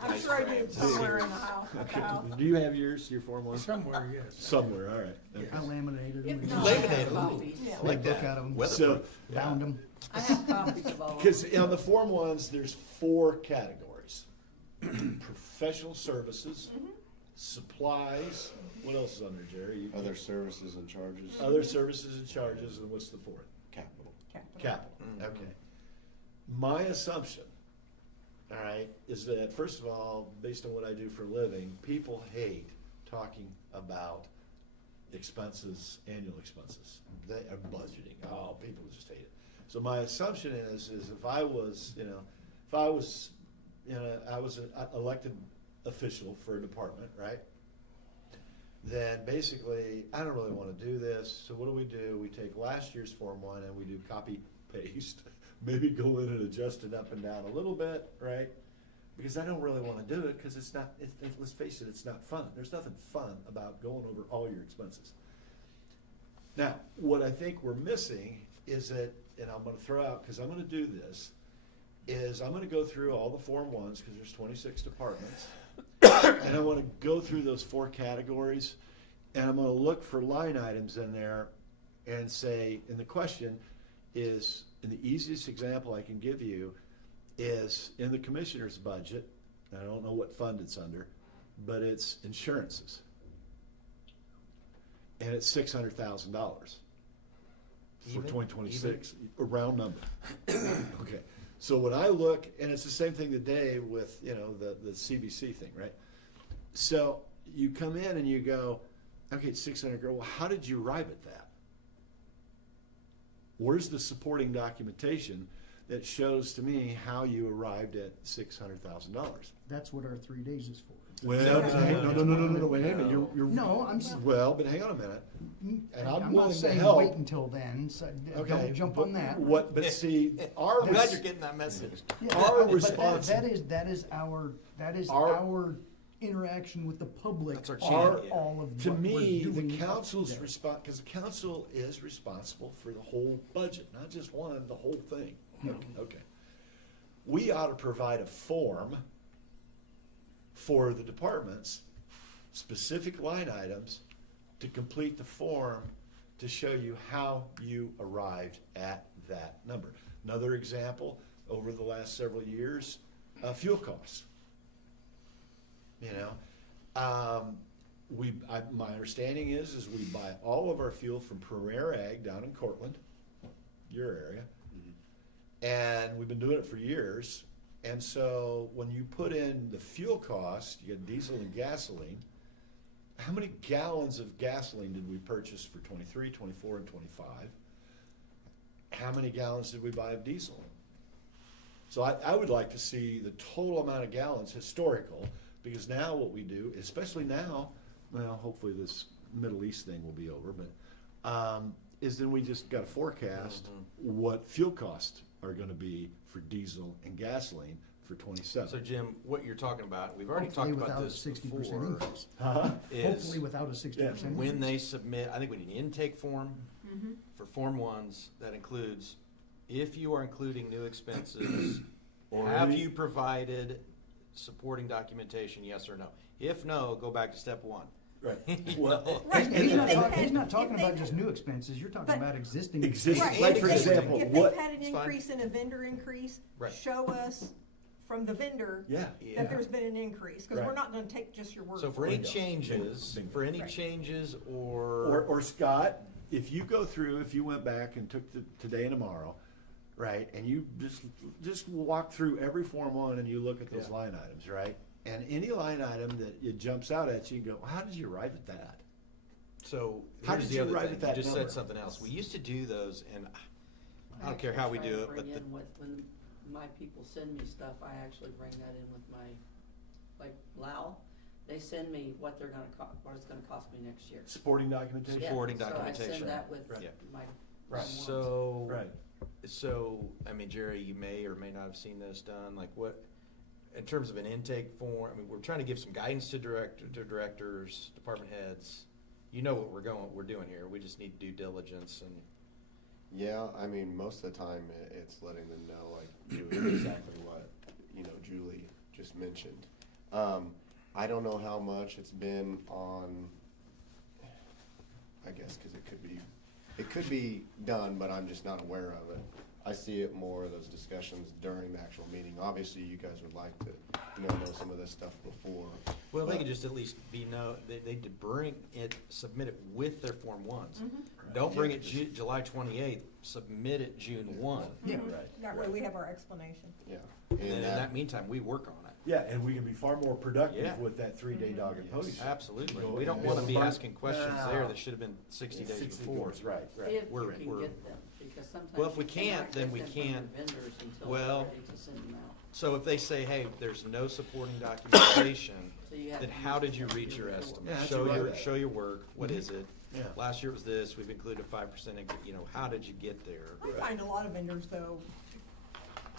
I'm Nice sure I frame. did somewhere in the house. at the house. Do you have yours, your Form 1s? Somewhere, yes. Somewhere, all right. Okay. I laminated them. If and not, Laminated, I have ooh. copies. Yeah. I like Book that. out of 'em. Weatherproof. Bound them. I have copies of all of them. Because on the Form 1s, there's 4 categories. Professional services, supplies, what else is on there, Jerry? You- Other services and charges. Other services and charges, and what's the fourth? Capital. Capital, Mhm. okay. My assumption, all right, is that, first of all, based on what I do for a living, people hate talking about expenses, annual expenses. They are budgeting. Oh, people just hate it. So my assumption is if I was, I was an elected official for a department, right? Then basically, I don't really want to do this. So what do? We take last year's Form 1 and we do copy paste, maybe go in and adjust it up and down a little bit, right? Because I don't really want to do it because it's not, let's face it, it's not fun. There's nothing fun about going over all your expenses. Now, what I think we're missing is that, and I'm going to throw out, because I'm going to do this, is I'm going to go through all the Form 1s, because there's 26 departments, and I want to go through those 4 categories, and I'm going to look for line items in there and say, and the question is, and the easiest example I can give you is in the commissioner's budget, and I don't know what fund it's under, but it's insurances. And it's $600,000 for 2026, a round number. Okay, so when I look, and it's the same thing today with, the CBC thing, right? So you come in and you go, okay, it's 600, well, how did you arrive at that? Where's the supporting documentation that shows to me how you arrived at $600,000? That's what our 3 days is for. Well, No, no, wait a minute, you're. No, I'm. Well, but hang on a minute, and I'm not willing to saying help. wait until then, so Okay, don't jump on that. But see, I'm glad you're getting that message. Yeah, our but response- that is our Our- interaction with the public. That's our are chance. all of To what me, we're the doing up council's there. response, because the council is responsible for the whole budget, not just one, the whole thing. Okay. We ought to provide a form for the departments, specific line items, to complete the form to show you how you arrived at that number. Another example, over the last several years, fuel costs. My understanding is we buy all of our fuel from Premier Ag down in Cortland, your area, and we've been doing it for years. And so when you put in the fuel cost, you get diesel and gasoline. How many gallons of gasoline did we purchase for 23, 24, and 25? How many gallons did we buy of diesel? So I would like to see the total amount of gallons historical, because now what we do, especially now, well, hopefully this Middle East thing will be over, but is then we just got to forecast what fuel costs are going to be for diesel and gasoline for 27. So Jim, what you're talking about, we've already Hopefully talked about without a this 60% before, increase. is Hopefully without a 60% when increase. they submit, I think we need an intake form for Form 1s that includes, if you are including new expenses, have you provided supporting documentation, yes or no? If no, go back to step 1. Right. Right, He's not talking about just new expenses, you're talking But- about existing. Existing. Right, Like, if for they- example, if what- they've had an It's fine. increase in a vendor increase, Right. show us from the vendor Yeah. that there's been an increase, because we're Right. not gonna take just your word So for for any it. changes, Right. Or Scott, if you go through, if you went back and took today and tomorrow, right, and you just walk through every Form 1 and you look at those Yeah. line items, right? And any line item that it jumps out at you, you go, how did you arrive at that? So How here's did the you other arrive thing, at that you just number? said something else. We used to do those, and I don't care actually how we try do to it, bring but the, in when my people send me stuff, I actually bring that in with my, like Lau, they send me what they're gonna what it's gonna cost me next year. Supporting documentation? Yeah, Supporting So I documentation. send that with Right. Yeah. my. Right. So, Right. so, I mean, Jerry, you may or may not have seen this done, like what, in terms of an intake form, I mean, we're trying to give some guidance to directors, department heads. You know what we're doing here, we just need due diligence and. Yeah, I mean, most of the time it's letting them know, like, doing exactly what, Julie just mentioned. I don't know how much it's been on, I guess, because it could be done, but I'm just not aware of it. I see it more, those discussions during the actual meeting. Obviously, you guys would like to, know some of this stuff before. Well, they but- could just at least they could bring it, submit it with their Form 1s. Mhm. Don't bring it July 28th, submit it June 1. Yeah. Right. That way we have our explanation. Yeah. And then in that meantime, we work on it. Yeah, and we can be far more productive Yeah. with that 3-day dog and pony show. Absolutely. Go We don't ahead. wanna be Well, asking questions no. there that should have been 60 days 60 before. days, right, right. If you We're- can we're- get them, because sometimes. Well, if we you cannot can't, then get we them from your can't. vendors until Well, they're ready to send them out. So if they say, hey, there's no supporting documentation, So you have then to how use did you what reach you your report. estimate? Yeah, that's Show right. your, show your work, what is it? Yeah. Last year it was this, we've included 5%, how did you get there? I find a lot of vendors though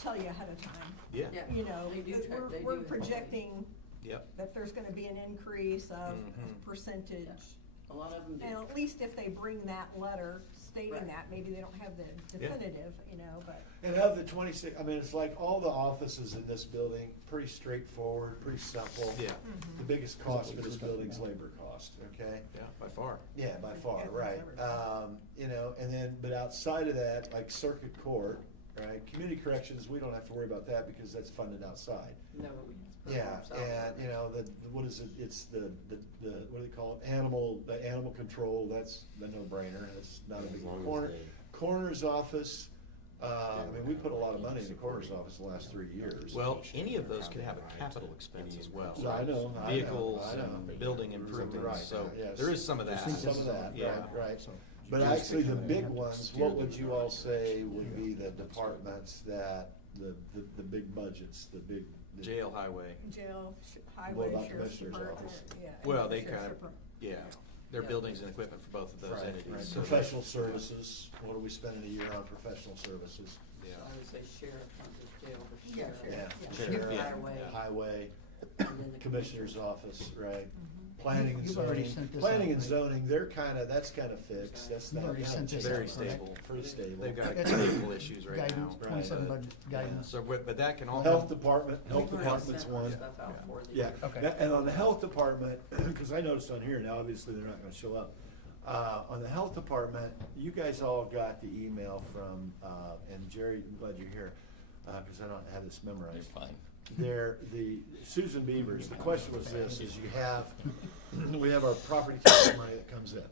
tell you ahead of time. Yeah, Yeah. You know, They do that check- they we're do. projecting yep. that there's gonna be an increase of Mhm. percentage. A lot of them do. And at least if they bring that letter stating Right. that, maybe they don't have the definitive, but. And of the 26, I mean, it's like all the offices in this building, pretty straightforward, pretty simple. Yeah, The biggest cost for this building's labor cost, okay? yeah, by far. Yeah, by far, Yeah, right. everything. And then, but outside of that, like circuit court, right, community corrections, we don't have to worry about that because that's funded outside. No, we. Yeah, and, what is it, it's the, what do they call it, the animal control, that's the no-brainer, it's not a big coroner's office, I mean, we put a lot of money in the coroner's office the last 3 years. Well, any of those could have a capital expense as well. So I know. Vehicles I know. and building Right, improvements, so yes. there is some of that. Some of that, Yeah. right. But actually, the big ones, what would you all say would be the departments that, the big budgets, the big? Jail, highway, Jail, What highway, about sheriff's commissioner's department, office? yeah. well, they sheriff's kind of, department. yeah, their Yeah. buildings and equipment for both of those Right, entities. right. so Professional services, what are we spending a year on professional services? Yeah. I would say sheriff, not just jail, but Yeah, sheriff. sheriff. Yeah. Sheriff, yeah. Highway. Highway, and then the commissioner's office, right? Mhm. Planning and You've already zoning, sent this planning out, and right? zoning, that's kind of fixed, that's You've not. already sent this Very out, stable. correct? Pretty stable. They've got That's critical issues right now. Guidance, Right. 27 budget guidance. So, but that can all. Health department, We've health already department's sent our one. stuff out for the- Yeah, Okay. and on the health department, because I noticed on here, now obviously they're not gonna show up. On the health department, you guys all got the email from, and Jerry, I'm glad you're here, because I don't have this memorized. You're fine. The Susan Beavers, the question was this, is we have our property tax money that comes in.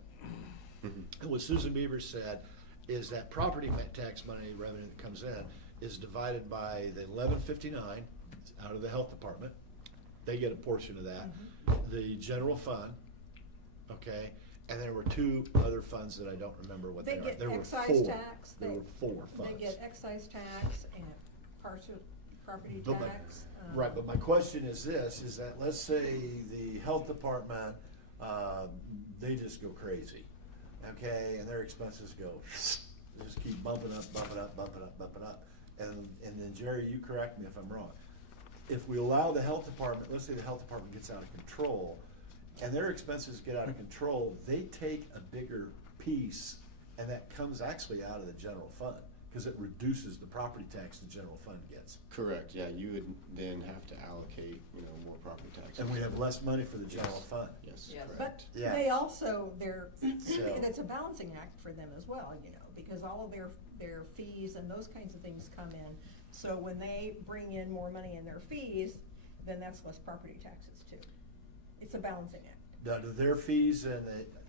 And what Susan Beavers said is that property tax money revenue that comes in is divided by the 1159 out of the health department. They get a portion of that. The general fund, okay, and there were 2 other funds that I don't remember what they They are. get There were excise 4. tax, There were 4 funds. They get excise tax and partial property But my- tax. Right, but my question is this, is that, let's say the health department, they just go crazy, okay, and their expenses go, they just keep bumping up, bumping up, bumping up, bumping up. And then Jerry, you correct me if I'm wrong. If we allow the health department, let's say the health department gets out of control, and their expenses get out of control, they take a bigger piece, and that comes actually out of the general fund, because it reduces the property tax the general fund gets. Correct, yeah, you would then have to allocate, more property taxes. And we have less money for the general fund. Yes, Yes. But correct. Yeah. they also, So- it's a balancing act for them as well, because all of their fees and those kinds of things come in. So when they bring in more money in their fees, then that's less property taxes too. It's a balancing act. Now, do their fees and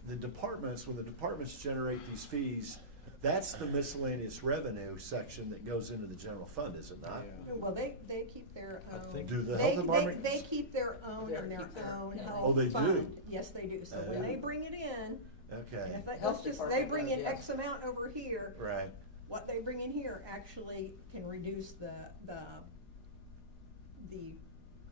the departments, when the departments generate these fees, that's the miscellaneous revenue section that goes into the general fund, is it not? Well, they keep their I own. think- Do the They- health they- department? They keep their own They and their keep their- own yeah. health Oh, they do? fund. Yes, they do. So when Yeah. they bring it in, Okay, and if they, Health let's just, they department bring does, in yes. X amount over here, right. what they bring in here actually can reduce the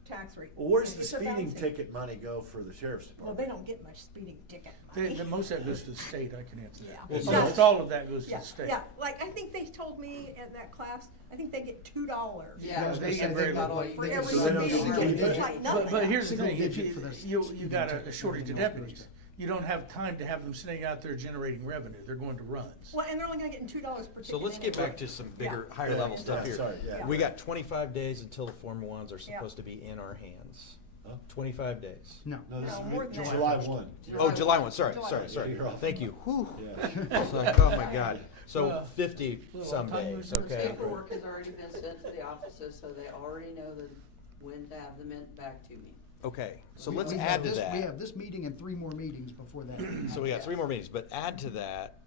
tax rate. Well, where's the It's a speeding balancing- ticket money go for the sheriff's Well, department? they don't get much speeding ticket money. Most of that goes to the state, I can answer Yeah. that. Well, Almost all of that goes to Yeah, the state. yeah, like, I think they told me at that class, I think they get $2. Yeah, they get because very they got little. all you For do. every So they don't speeding get ticket, paid. it's like nothing. But here's the Single thing, if digit for this you got a speeding shortage of ticket. deputies, you don't have time to have them sitting out there generating revenue, they're going to runs. Well, and they're only gonna get $2 per ticket. So let's get anyway. back to some bigger, Yeah. higher Yeah, level yeah, stuff here. sorry, yeah. We got 25 days until the Form 1s are Yeah. supposed to be in our hands. Huh? 25 days. No. No, this No, is more than that. July 1. Oh, July 1, sorry, July sorry, 1. sorry. Yeah, you're off. Thank you. Whew. Yeah. It's like, oh my God. So 50 little some time days, limit. okay? Paperwork has already been sent to the offices, so they already know that when to have them in, back to me. Okay, so We- let's we add have to this- that. We have this meeting and 3 more meetings before that. So we got 3 more meetings, but add to that,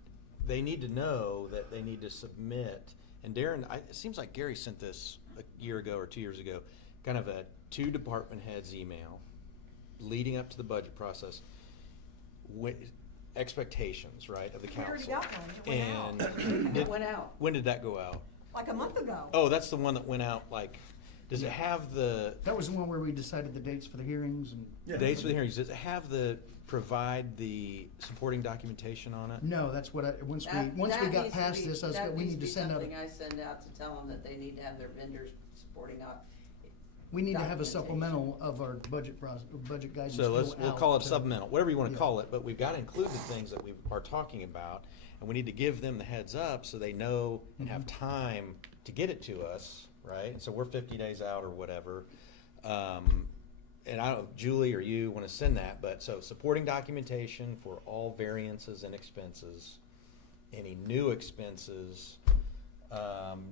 they need to know that they need to submit. And Darren, it seems like Gary sent this a year ago or 2 years ago, kind of a 2 department heads email leading up to the budget process. Expectations, right, of the We council. already got one. It went out. And It went out. when did that go out? Like a month ago. Oh, that's the one that went out, like, does it have the That was the one where we decided the dates for the hearings and. dates for the hearings? Does it have provide the supporting documentation on it? No, that's what once we That got needs to past be- this, that we needs need to send out, Something I send out to tell them that they need to have their vendors supporting out. we need to have a documentation. supplemental of our budget guidance. So go we'll out call it to- supplemental, whatever you want to Yeah. call it, but we've got to include the things that we are talking about, and we need to give them the heads up so they know and have time to get it to us, right? And so we're 50 days out or whatever. And I don't know if Julie or you want to send that, but so supporting documentation for all variances and expenses, any new expenses,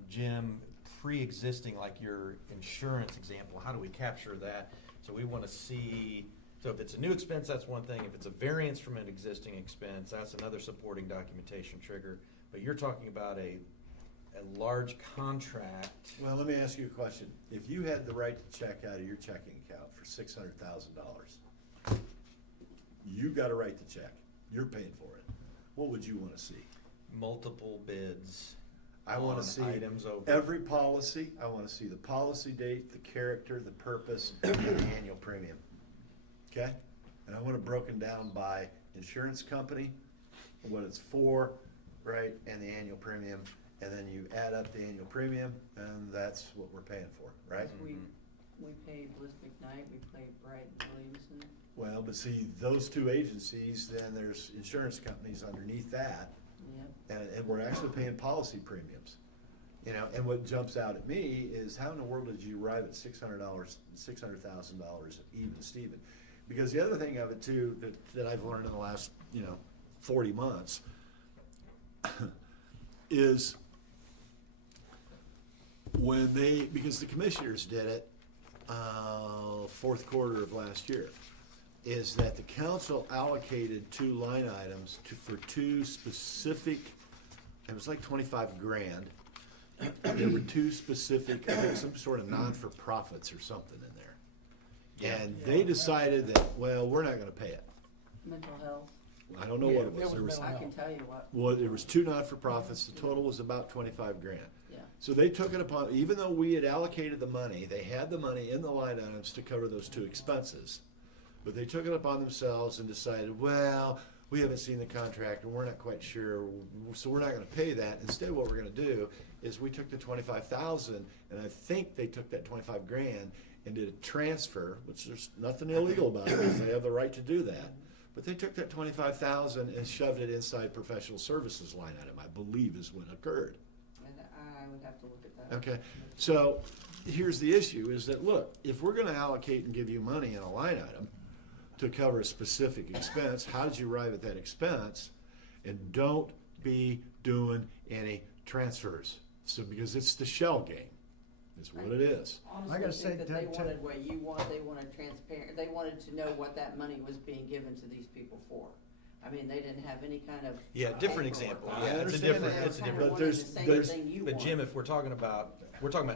Jim, pre-existing, like your insurance example, how do we capture that? So we want to see, so if it's a new expense, that's one thing. If it's a variance from an existing expense, that's another supporting documentation trigger. But you're talking about a large contract. Well, let me ask you a question. If you had the right to check out of your checking account for $600,000, you got a right to check. You're paying for it. What would you want to see? Multiple bids. I want on to see items over. every policy. I want to see the policy date, the character, the purpose, and the annual premium. Okay? And I want it broken down by insurance company, what it's for, right, and the annual premium. And then you add up the annual premium, and that's what we're paying for, right? We pay Bliss McKnight, we pay Bright Williamson. Well, but see, those 2 agencies, then there's insurance companies underneath that, Yep. and we're actually paying policy premiums. You know, and what jumps out at me is how in the world did you arrive at $600,000 even Steven? Because the other thing of it too, that I've learned in the last, 40 months is when because the commissioners did it, 4th quarter of last year, is that the council allocated 2 line items for 2 specific, it was like 25 grand. There were 2 specific, I think some sort of non-for-profits or something in there. And they decided that, well, we're not gonna pay it. Mental health, I don't know what it was. There was, I can tell you what. well, there was 2 not-for-profits, the total was about 25 grand. Yeah. So they took it upon, even though we had allocated the money, they had the money in the line items to cover those 2 expenses. But they took it upon themselves and decided, well, we haven't seen the contract and we're not quite sure, so we're not gonna pay that. Instead, what we're gonna do is we took the 25,000, and I think they took that 25 grand and did a transfer, which there's nothing illegal about it, because they have the right to do that. But they took that 25,000 and shoved it inside professional services line item, I believe is what occurred. And I would have to look at that. Okay, so here's the issue, is that, look, if we're gonna allocate and give you money in a line item to cover a specific expense, how did you arrive at that expense? And don't be doing any transfers. So, because it's the shell game, is what it is. Honestly, gotta I say think that they that- wanted what you want, they wanted transparent, they wanted to know what that money was being given to these people for. I mean, they didn't have any kind of. Yeah, different paperwork example. on I it. Yeah, it's a understand different, that, it's a Kinda different. wanted there's- the same there's- thing you But want. Jim, if we're talking about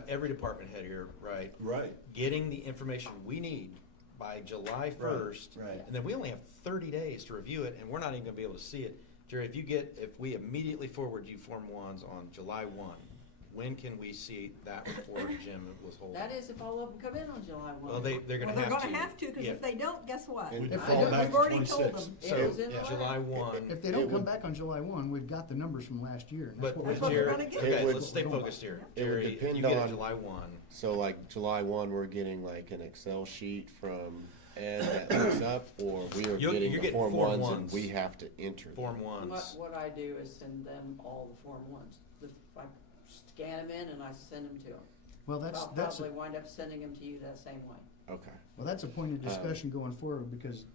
every department head here, right? Right. Getting the information we need by July 1st. right. And then we only have 30 days to review it, and we're not even gonna be able to see it. Jerry, if we immediately forward you Form 1s on July 1, when can we see that report Jim was holding? That is if all of them come in on July one. Well, they're gonna Well, have to. they're gonna have to, because Yeah. if they don't, guess what? And We've if they fall back to already told 26. them. It So, is in the July letter. 1. If they don't come back on July 1, we've got the numbers from last year. and But what That's we're what they're Jerry, gonna get. okay, It would- let's stay focused here. It would Jerry, if depend you get it on- July 1, So like July 1, we're getting like an Excel sheet from Ed that hooks up, or we are You're getting the getting Form Form 1s and 1s. we have to enter them. Form 1s. What I do is send them all the Form 1s. I scan them in and I send them to them. Well, I'll that's probably wind up sending them to you that same way. Okay. Well, that's a point of discussion going forward, because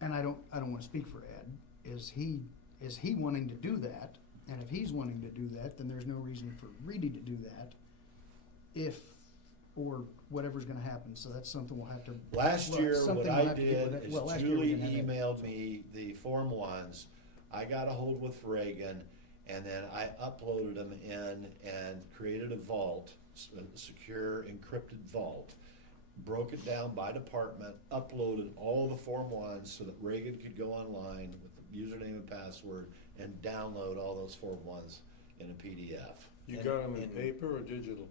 and I don't wanna speak for Ed, is he is he wanting to do that? And if he's wanting to do that, then there's no reason for Reedy to do that. If, or whatever's gonna happen, so that's something we'll have to. Last well, year, something what we'll I have to get with did that. is Well, last year we Julie didn't have that, emailed so. me the Form 1s. I got a hold with Reagan, and then I uploaded them in and created a vault, a secure encrypted vault. Broke it down by department, uploaded all the Form 1s so that Reagan could go online with the username and password and download all those Form 1s in a PDF. You And- got them in and- paper or digital?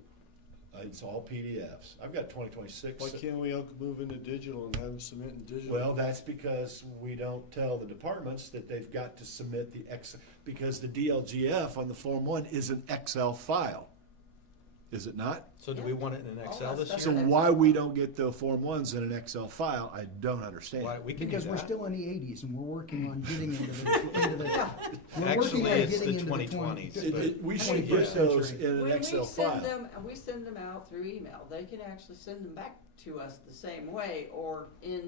It's all PDFs. I've got 2026. Why can't we all move into digital and have them submit in digital? Well, that's because we don't tell the departments that they've got to submit the because the DLGF on the Form 1 is an Excel file. Is it not? So do we want it in an All Excel that this year? stuff So in why we don't get the Form 1s in an Excel file, I don't understand. Why, we can do Because we're that. still in the eighties and we're working on getting into the, we're working Actually, on it's getting the into 2020s, We should 21st get those century. in an When Excel we send file. them, and we send them out through email, they can actually send them back to us the same way or in.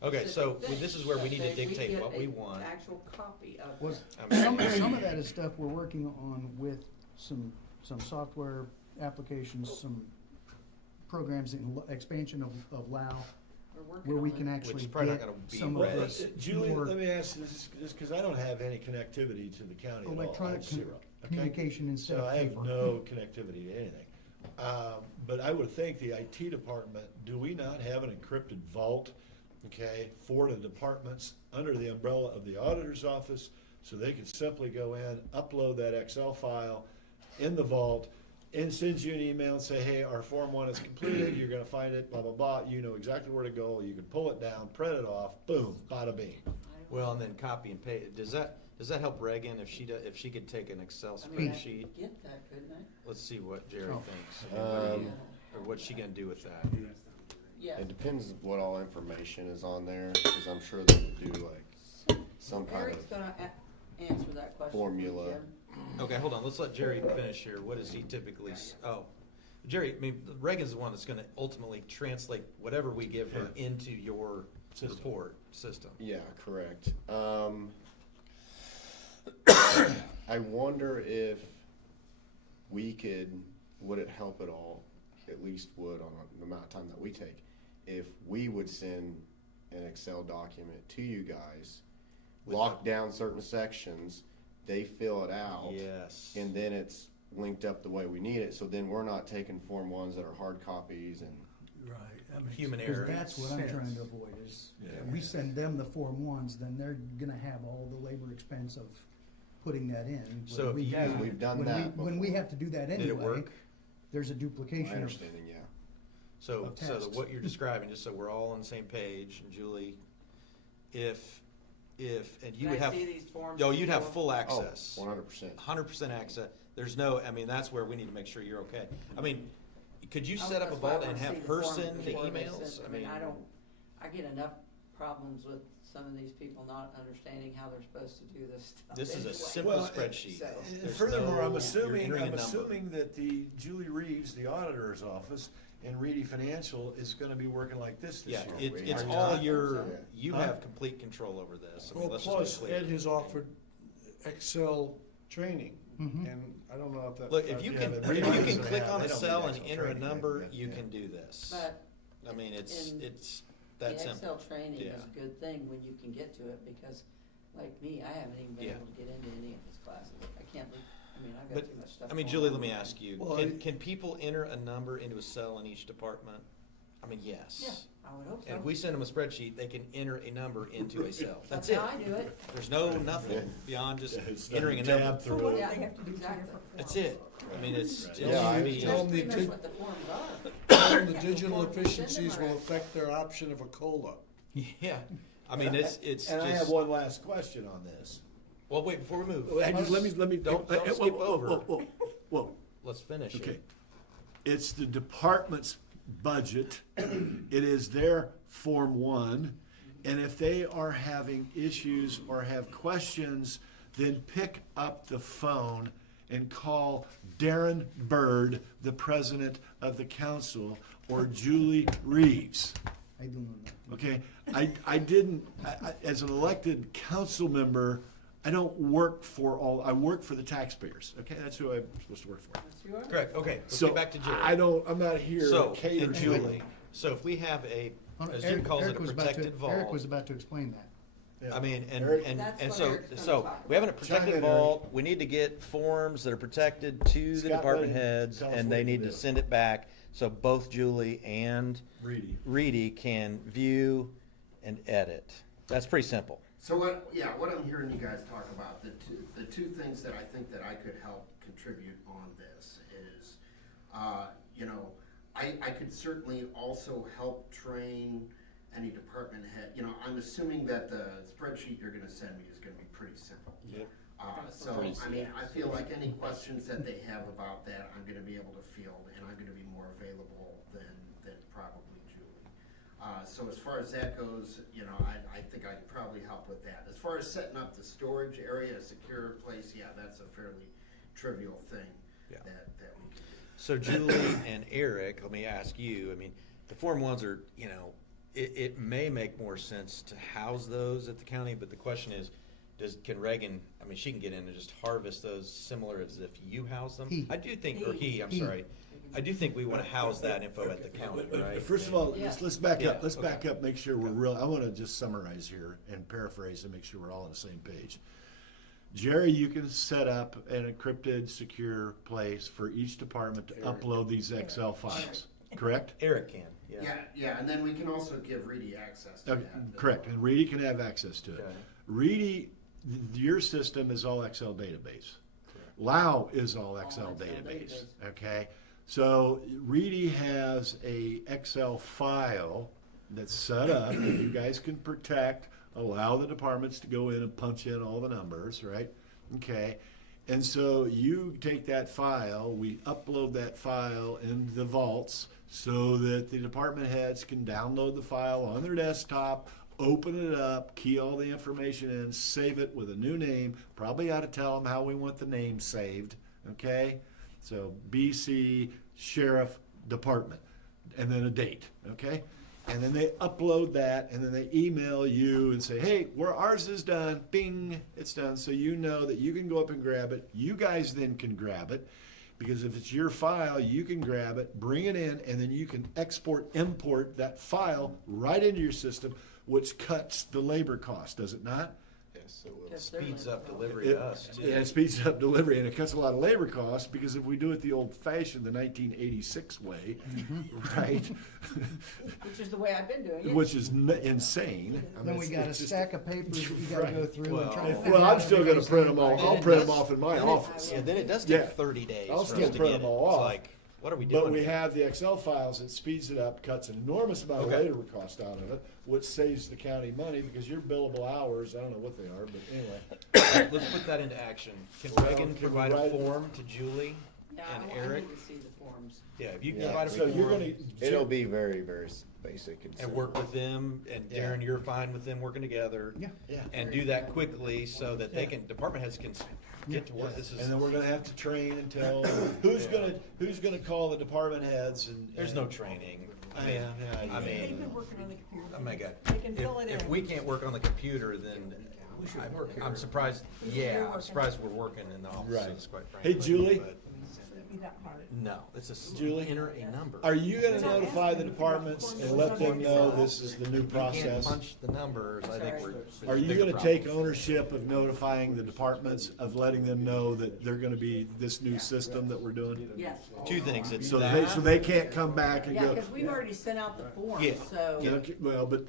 Okay, so specific this is things, where we but need to they- dictate get what we a want. Actual copy of Was, them. some of that is stuff we're working on with some software applications, some programs in expansion of LAO, We're working where we on can it. actually Which is probably not get gonna be some Well, of ready. this Julie, more let me ask this because I don't have any connectivity to the county at all. I electronic have zero. Okay? communication instead So of I have paper. no connectivity to anything. But I would think the IT department, do we not have an encrypted vault, okay, for the departments under the umbrella of the auditor's office? So they can simply go in, upload that Excel file in the vault, and send you an email and say, hey, our Form 1 is completed, you're gonna find it, blah, blah, blah. You know exactly where to go, you can pull it down, print it off, boom, bada bing. Well, and then copy and paste. Does that help Reagan if she could take an Excel I mean, I spreadsheet? could get that, couldn't I? Let's see what Jerry Oh. thinks. I mean, what do you- or what's she gonna do with that? Yeah. It depends what all information is on there, because I'm sure they would do like some kind Eric's of, gonna answer that question. for you, formula. Jim. Okay, hold on, let's let Jerry finish here. What does he typically, Jerry, I mean, Reagan's the one that's gonna ultimately translate whatever we give her into your System. report system. yeah, correct. I wonder if would it help at all, at least would on the amount of time that we take, if we would send an Excel document to you guys, With lock down certain sections, they fill it out. Yes. And then it's linked up the way we need it, so then we're not taking Form 1s that are hard copies and, Right. that makes Human sense. error. Because that's what I'm trying Sense. to avoid is, Yeah. we send them the Form 1s, then they're gonna have all the labor expense of putting that in. So if When we you- have- We've done when that When we have to do that Did it anyway, work? there's a my duplication of, understanding, yeah. So, of so tasks. what you're describing, just so we're all on the same page, and Julie, and you Can would I have, see these forms oh, you'd have before? full Oh, access. 100%. 100% access. There's no, I mean, that's where we need to make sure you're okay. I mean, could you Oh, set up a that's why I vault wanna and see have the her forms send the before they emails? send- I mean, I get enough problems with some of these people not understanding how they're supposed to do this stuff. This is a anyway. simple Well, spreadsheet. so- There's Furthermore, no- I'm you're assuming, entering a I'm number. assuming that the Julie Reeves, the auditor's office, and Reedy Financial is gonna be working like this Yeah, year. it's Are all not. your, you Huh? have complete control over this. I mean, Well, let's just be plus clear. Ed has offered Excel training, Mhm. and I don't know if that. Look, if you Yeah, can, but if Reedy you doesn't can click have- on they a don't cell need and Excel enter a training, number, yeah, you yeah. can do this. But I mean, it's in that the simple. Excel training is Yeah. a good thing when you can get to it, because like me, I haven't even been Yeah. able to get into any of his classes. I can't, I mean, I've got But, too much stuff. I mean, going Julie, on. let me ask you, Well, can people enter a number into a cell in each department? I mean, yes. Yeah, I would hope so. And if we send them a spreadsheet, they can enter a number into a cell. That's That's it. how I do it. There's no, nothing beyond just Yeah, it's entering a tab number. through For what it. if they have to do two Exactly. different That's forms? it. I mean, it's, Right. it Yeah, I should be. tell That's them pretty the much two- what the forms are. The digital Forms, send them efficiencies will around. affect their option of a COLA. Yeah, I mean, it's And I have just, one last question on this. well, wait, before we move. Let me. Don't whoa, skip whoa, over. Whoa, whoa. Let's finish Okay. it. It's the department's budget. It is their Form 1. And if they are having issues or have questions, then pick up the phone and call Darren Bird, the president of the council, or Julie Reeves. I don't know that. Okay, I didn't, as an elected council member, I don't work for I work for the taxpayers, okay? That's who I'm supposed to work for. Yes, you are. Correct, okay, let's So get back to Jerry. I'm not here So, to cater and to Julie, so if we have as Jerry calls it, a protected vault. Eric was about to explain that. Yeah. I mean, Eric? That's and what so, Eric's gonna so, talk we have a Chime protected in, vault, we need to get forms that are protected to the Scott, department let him heads, tell us and what they to need do. to send it back, so both Julie and Reedy can view and edit. That's pretty simple. So what I'm hearing you guys talk about, the two things that I think that I could help contribute on this is, I could certainly also help train any department head. I'm assuming that the spreadsheet you're gonna send me is gonna be pretty simple. Yep. So, I mean, I feel like any questions that they have about that, I'm gonna be able to field, and I'm gonna be more available than probably Julie. So as far as that goes, I think I'd probably help with that. As far as setting up the storage area, a secure place, yeah, that's a fairly trivial thing Yeah. that we can do. So Julie and Eric, let me ask you, I mean, the Form 1s are, it may make more sense to house those at the county, but the question is, can Reagan, I mean, she can get in and just harvest those similar as if you house them? He. I do think, or he, I'm sorry, I do think we want to house that info at the county, right? First of all, Yeah. let's back up. Yeah, Let's back okay. up. Make sure we're real. I want to just summarize here and paraphrase and make sure we're all on the same page. Jerry, you can set up an encrypted, secure place for each department to upload these Excel files. Correct? Eric can, yeah. Yeah, and then we can also give Reedy access to Okay, that. correct. And Reedy can have access to it. Okay. Reedy, your system is all Excel database. Lao is all Excel database. Okay. So Reedy has a Excel file that's set up that you guys can protect, allow the departments to go in and punch in all the numbers, right? Okay. And so you take that file, we upload that file into the vaults so that the department heads can download the file on their desktop, open it up, key all the information in, save it with a new name. Probably ought to tell them how we want the name saved, okay? So BC Sheriff Department, and then a date, okay? And then they upload that, and then they email you and say, hey, ours is done, bing, it's done. So you know that you can go up and grab it. You guys then can grab it, because if it's your file, you can grab it, bring it in, and then you can import that file right into your system, which cuts the labor cost, does it not? Yes, so it Yes, speeds certainly. up delivery to us, too. Yeah, it speeds up delivery, and it cuts a lot of labor costs, because if we do it the old-fashioned, the 1986 way, right? Which is the way I've been doing it. Which is insane. I Then mean, we it's got a just- stack of papers that you gotta go through and try to figure out. Well, I'm still gonna everybody's print them all, handwriting. I'll Then it print them does- off in my then it- office. Yeah, then it does Yeah. take 30 days I'll for still us to print get it. them all It's off. like, what are we doing? But we here? have the Excel files, it speeds it up, cuts an enormous amount of Okay. labor cost out of it, which saves the county money, because your billable hours, I don't know what they are, but anyway. Let's put that into action. Can Well, Reagan can we provide a write- form to Julie Yeah, and I Eric? need to see the forms. Yeah, if you can Yeah, provide a So you're form gonna. It'll be very, very basic and and simple. work with them, and Yeah. Darren, you're fine with them working together. Yeah. Yeah. And do that quickly so that they can, department heads can get to work. This is, And then we're gonna have to train until, who's gonna call the department heads and. there's no training. I mean, I They've mean, been working on the computer. oh my God. They can fill it in. If we can't work on the computer, then I'm surprised, You're I'm working. surprised we're working in the offices, quite Hey, frankly. Julie? but Shouldn't be that hard. No, it's Julie? enter a number. Are you gonna notify the departments and let them know this is the new You can't process? punch the numbers, I think we're. Are you bigger gonna problems. take ownership of notifying the departments, of letting them know that they're gonna be this new system that we're doing? Yes. Two things, it's So that. they can't come back and Yeah, go, because we've already sent out the forms, Yeah. so you know, well, but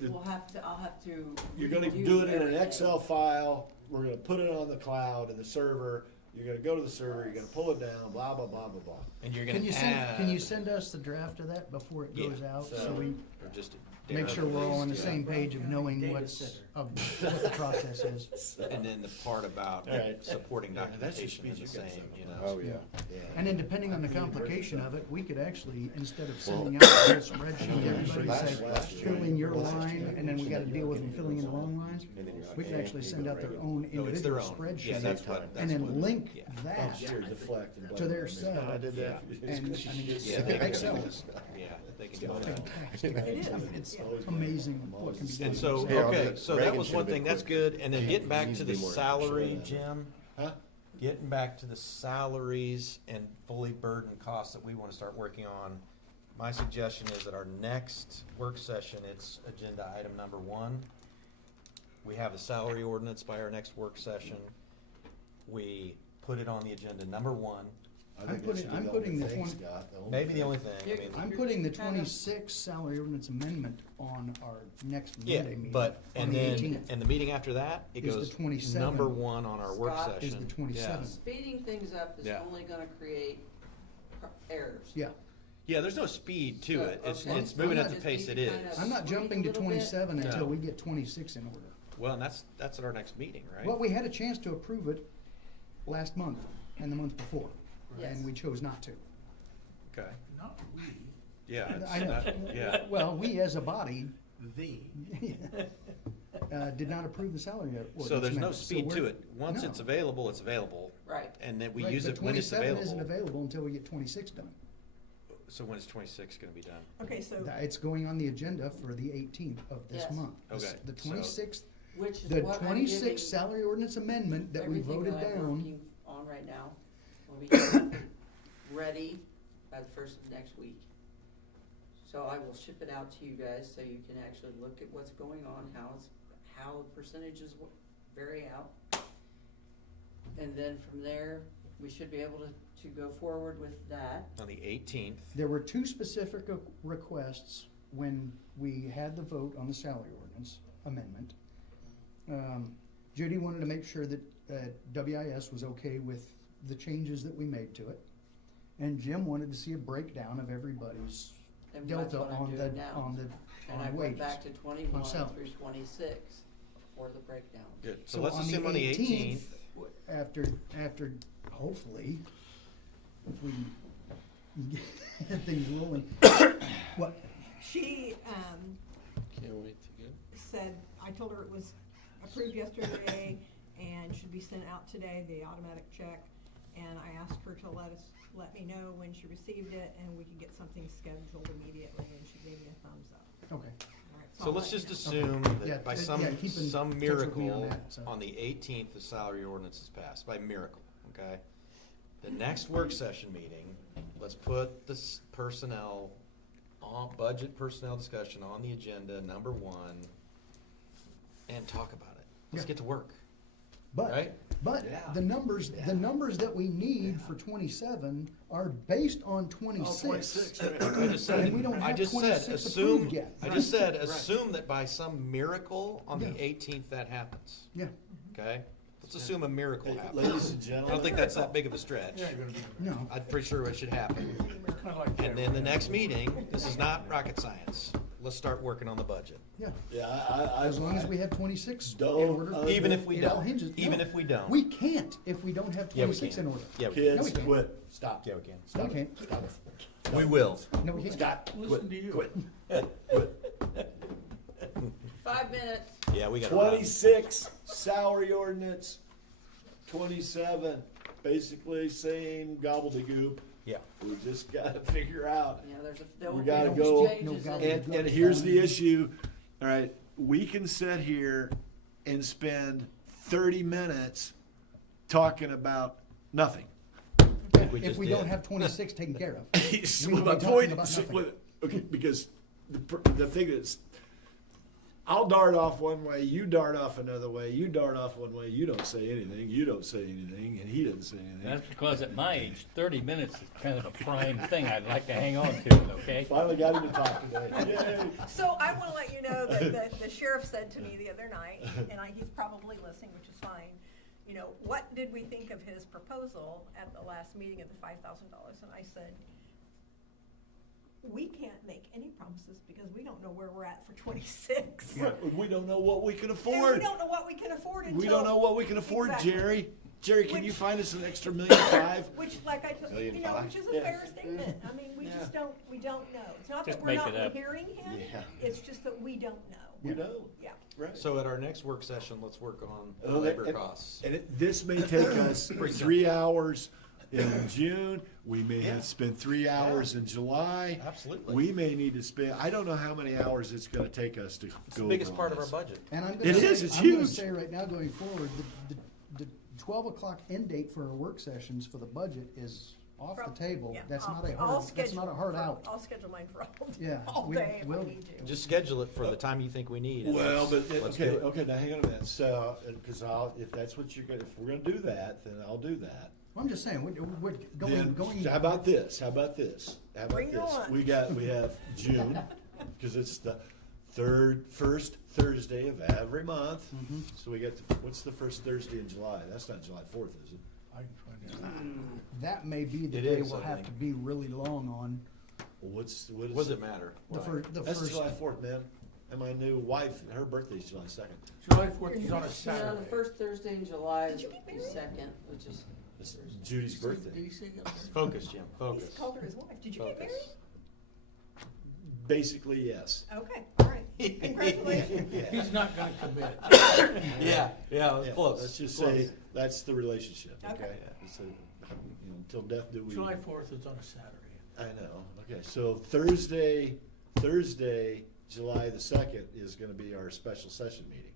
I'll have to. you're gonna redo do it in an everything. Excel file, we're gonna put it on the cloud and the server, you're gonna go to the server, you're gonna pull it down, blah, blah, blah, blah, blah. And you're gonna Can add. you send us the draft of that before it Yeah, goes out, so- so we or just make sure we're all on the Yeah. same page of knowing Data what the process is? And then the part about All right. supporting Yeah, that should documentation is the speed you guys same, up. you know. Oh, yeah. And then depending on the complication of it, we could actually, instead of sending out the whole spreadsheet, everybody say, fill in your line, and then we gotta deal with them filling in the wrong lines. We can actually send out their own No, it's their individual own. Yeah, spreadsheet, that's what, and that's what. then link yeah. that Here, deflect and to their blame. sub. I did that. And, I mean, Yeah, they- Excel. Yeah, they can do it. Fantastic. It is. I mean, it's Yeah. amazing what can be done. And so, Hey, okay, so that Reagan was should've one been thing, that's quicker. good, and then getting back Needs to to the be more salary, efficient. Jim, Huh? getting back to the salaries and fully burdened costs that we wanna start working on, my suggestion is at our next work session, it's agenda item number 1. We have a salary ordinance by our next work session. We put it on the agenda number 1. I I'm think that should be putting only the thing, 20 Scott, the only Maybe the thing. only thing, I mean. I'm putting the Kind of- 26 salary ordinance amendment on our next Yeah, Monday meeting. but, on and the then, 18th. and the meeting after that, it Is the goes 27. number 1 on our work Scott? session. Is the 27. Speeding things up is Yeah. only gonna create errors. Yeah, Yeah, there's no speed to So, it, it's, okay. it's moving I'm at the not- pace it Just be kind is. of- I'm not Tweak jumping a to little bit? 27 until No. we get 26 in order. Well, and that's at our next meeting, right? Well, we had a chance to approve it last month and the month before, Yes. and we chose not to. Okay, Not we, yeah, it's I know. not- yeah. Well, we as a body the. did not approve the salary ordinance. So there's no amendment. So speed to we're- it. Once no. it's available, it's available. Right. And then we Right, use but it when it's 27 isn't available. available until we get 26 done. So when is 26 gonna be done? Okay, so, It's going on the agenda for the 18th of this Yes. month. Okay, The so- 26th, Which is the what I'm 26th giving salary ordinance amendment that we everything voted that I'm down. working on right now will be ready by the first of next week. So I will ship it out to you guys so you can actually look at what's going on, how the percentages vary out. And then from there, we should be able to go forward with that. On the 18th, There were two specific requests when we had the vote on the salary ordinance amendment. Judy wanted to make sure that WIS was okay with the changes that we made to it. And Jim wanted to see a breakdown of everybody's And that's delta what I'm on the, doing now. on the, And I on went wages. back to 21 salary. through 26 for the breakdown. good. So let's assume on the 18th. After, hopefully, if we get things rolling. What, she, Can't wait to get. said, I told her it was approved yesterday and should be sent out today, the automatic check. And I asked her to let me know when she received it and we could get something scheduled immediately, and she gave me a thumbs up. okay. All right, So I'll let's let just you know. assume Yeah, that by yeah, some keep in touch with me on miracle, that, so. on the 18th, the salary ordinance is passed, by miracle, okay? The next work session meeting, let's put this personnel, budget personnel discussion on the agenda, number 1, and talk about it. Let's Yeah. get to work. But, Right? but Yeah. the numbers that we need for 27 are based on 26. I just said, And we don't I have just said, 26 assume, approved yet. I just said, assume that by some miracle on the Yeah. 18th that happens, Yeah, okay? Let's assume a miracle happens. Ladies and I gentlemen. don't think that's that big of a stretch. Yeah, gonna be, no, I'm pretty sure it should happen. kinda like. And then the next meeting, this is not rocket science. Let's start working on the budget. yeah. Yeah, I. As long as we have 26 in Don't order. Even if we It all don't. hinges- Even no, if we don't. We can't if we don't have Yeah, we 26 can. in order. Yeah, we Kids, No, we can't. quit, stop. Yeah, we can. No, Stop we it. can't. Stop it. We will. No, we can't. Scott, Listen quit, to you. quit. 5 minutes. Yeah, we gotta run. 26, salary ordinance, 27, basically same gobbledygook. Yeah. We just gotta figure out. Yeah, there We will be gotta no go- changes No in gobbledygook. it. And here's the issue, all right, we can sit here and spend 30 minutes talking about nothing. We If just we don't did. have 26 taken care of. So We will my be point talking about is, nothing. okay, because the thing is, I'll dart off one way, you dart off another way, you dart off one way, you don't say anything, you don't say anything, and he doesn't say anything. That's because at my age, 30 minutes is kind of a prime thing I'd like to hang on to, okay? Finally got him to talk today. Yay. So I want to let you know that the sheriff said to me the other night, and he's probably listening, which is fine, you know, what did we think of his proposal at the last meeting of the $5,000? And I said, we can't make any promises because we don't know where we're at for 26. Right, we don't know what we can And afford. we don't know what we can afford until. We don't know what we can afford, Exactly. Jerry. Jerry, can Which- you find us an extra $1.5 million? Which, like I told, you know, which is a Yeah. fair statement. I mean, we Yeah. just don't, we don't know. It's not Just that we're make not it up. hearing him, Yeah. it's just that we don't know. We know, Yeah. right. So at our next work session, let's work on Oh, labor and- costs. And this may take us Pretty 3 hours, in June, we may Yeah. have spent 3 hours in July. Absolutely. We may need to spend, I don't know how many hours it's gonna take us to go It's the biggest over part of our this. budget. And I'm It gonna is, say, it's I'm gonna huge. say right now going forward, the 12 o'clock end date for our work sessions for the budget is off the table. Yeah, That's I'll- not a I'll hard, that's schedule not a hard for- out. I'll schedule mine for Yeah, all we- day if I we'll- need to. Just schedule it for the time you think we need. and Well, let's- but, let's do okay, it. okay, now hang on a minute, so, cause if that's what you're gonna, if we're gonna do that, then I'll do that. I'm just saying, we're Then, going. how about this, how about this, how about Bring it this? on. We have June, cause it's the first Thursday of every month. Mhm. So we got, what's the first Thursday in July? That's not July 4th, is it? I can find out. That may be the It day is, we'll I have think. to be really long on. Well, what is? What does it matter? The first, That's July 4th, man. And my new wife, her birthday's July 2nd. July 4th is on a No, the Saturday. first Thursday in July Did is you get the married? second, which is. It's Judy's Did birthday. he say that? Focus, Jim, He's focus. called her his wife. Did you get Focus. married? Basically, yes. Okay, all right. Congratulations. He's not gonna commit. Yeah, yeah, it was Yeah, close. Let's just Close. say, that's the relationship, okay? Okay. So, until death do we. July 4th is on a Saturday. I know, okay, so Thursday, July the 2nd is gonna be our special session meeting.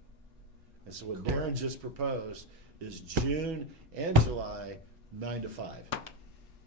And so what Darren just proposed is June and July, 9 to 5.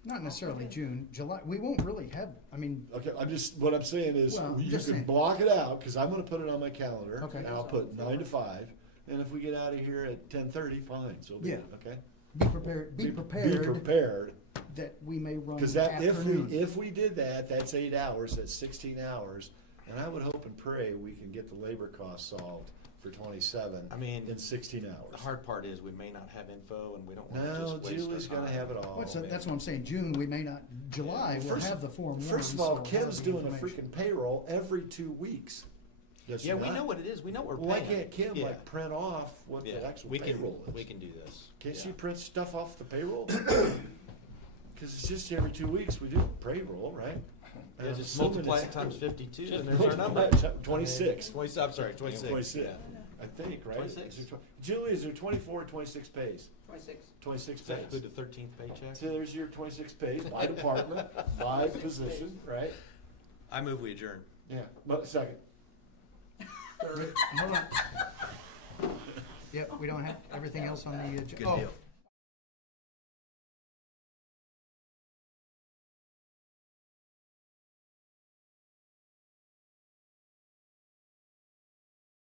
not necessarily June, July, we won't really have, I mean, Okay, what I'm saying is, Well, you just can saying. block it out, cause I'm gonna put it on my calendar. Okay. And I'll put 9 to 5, and if we get out of here at 10:30, fine, so be it, Yeah. okay? be prepared, be Be prepared prepared, that we may run cause that, afternoon. if we did that, that's 8 hours, that's 16 hours. And I would hope and pray we can get the labor costs solved for 27 I mean, in 16 hours. The hard part is we may not have info and we don't wanna No, just waste our Julie's gonna time. have it all. That's what I'm saying, June, we may not, July, we'll First- have the Form 1. First of all, so we'll Kim's have the doing a information. freaking payroll every 2 weeks. Does she Yeah, we not? know what it is, we know what we're Why paying. can't Kim Yeah. like print off what the Yeah, actual we can, payroll is? we can do this. Can't she Yeah. print stuff off the payroll? Cause it's just every 2 weeks we do payroll, right? Yeah, I'm just assuming multiply it's- it times 52 Just and there's our multiply number. it ti- 26. 20, I'm sorry, 26. 26, yeah. I think, right? 26. Is there Julie, is there 24 or 26 pays? 26. 26 Does that pays. include the 13th paycheck? So there's your 26 pays by department, by position, right? I move we adjourn. Yeah, but second. Hold on. Yep, we don't have everything else on the agenda. Good Oh, deal.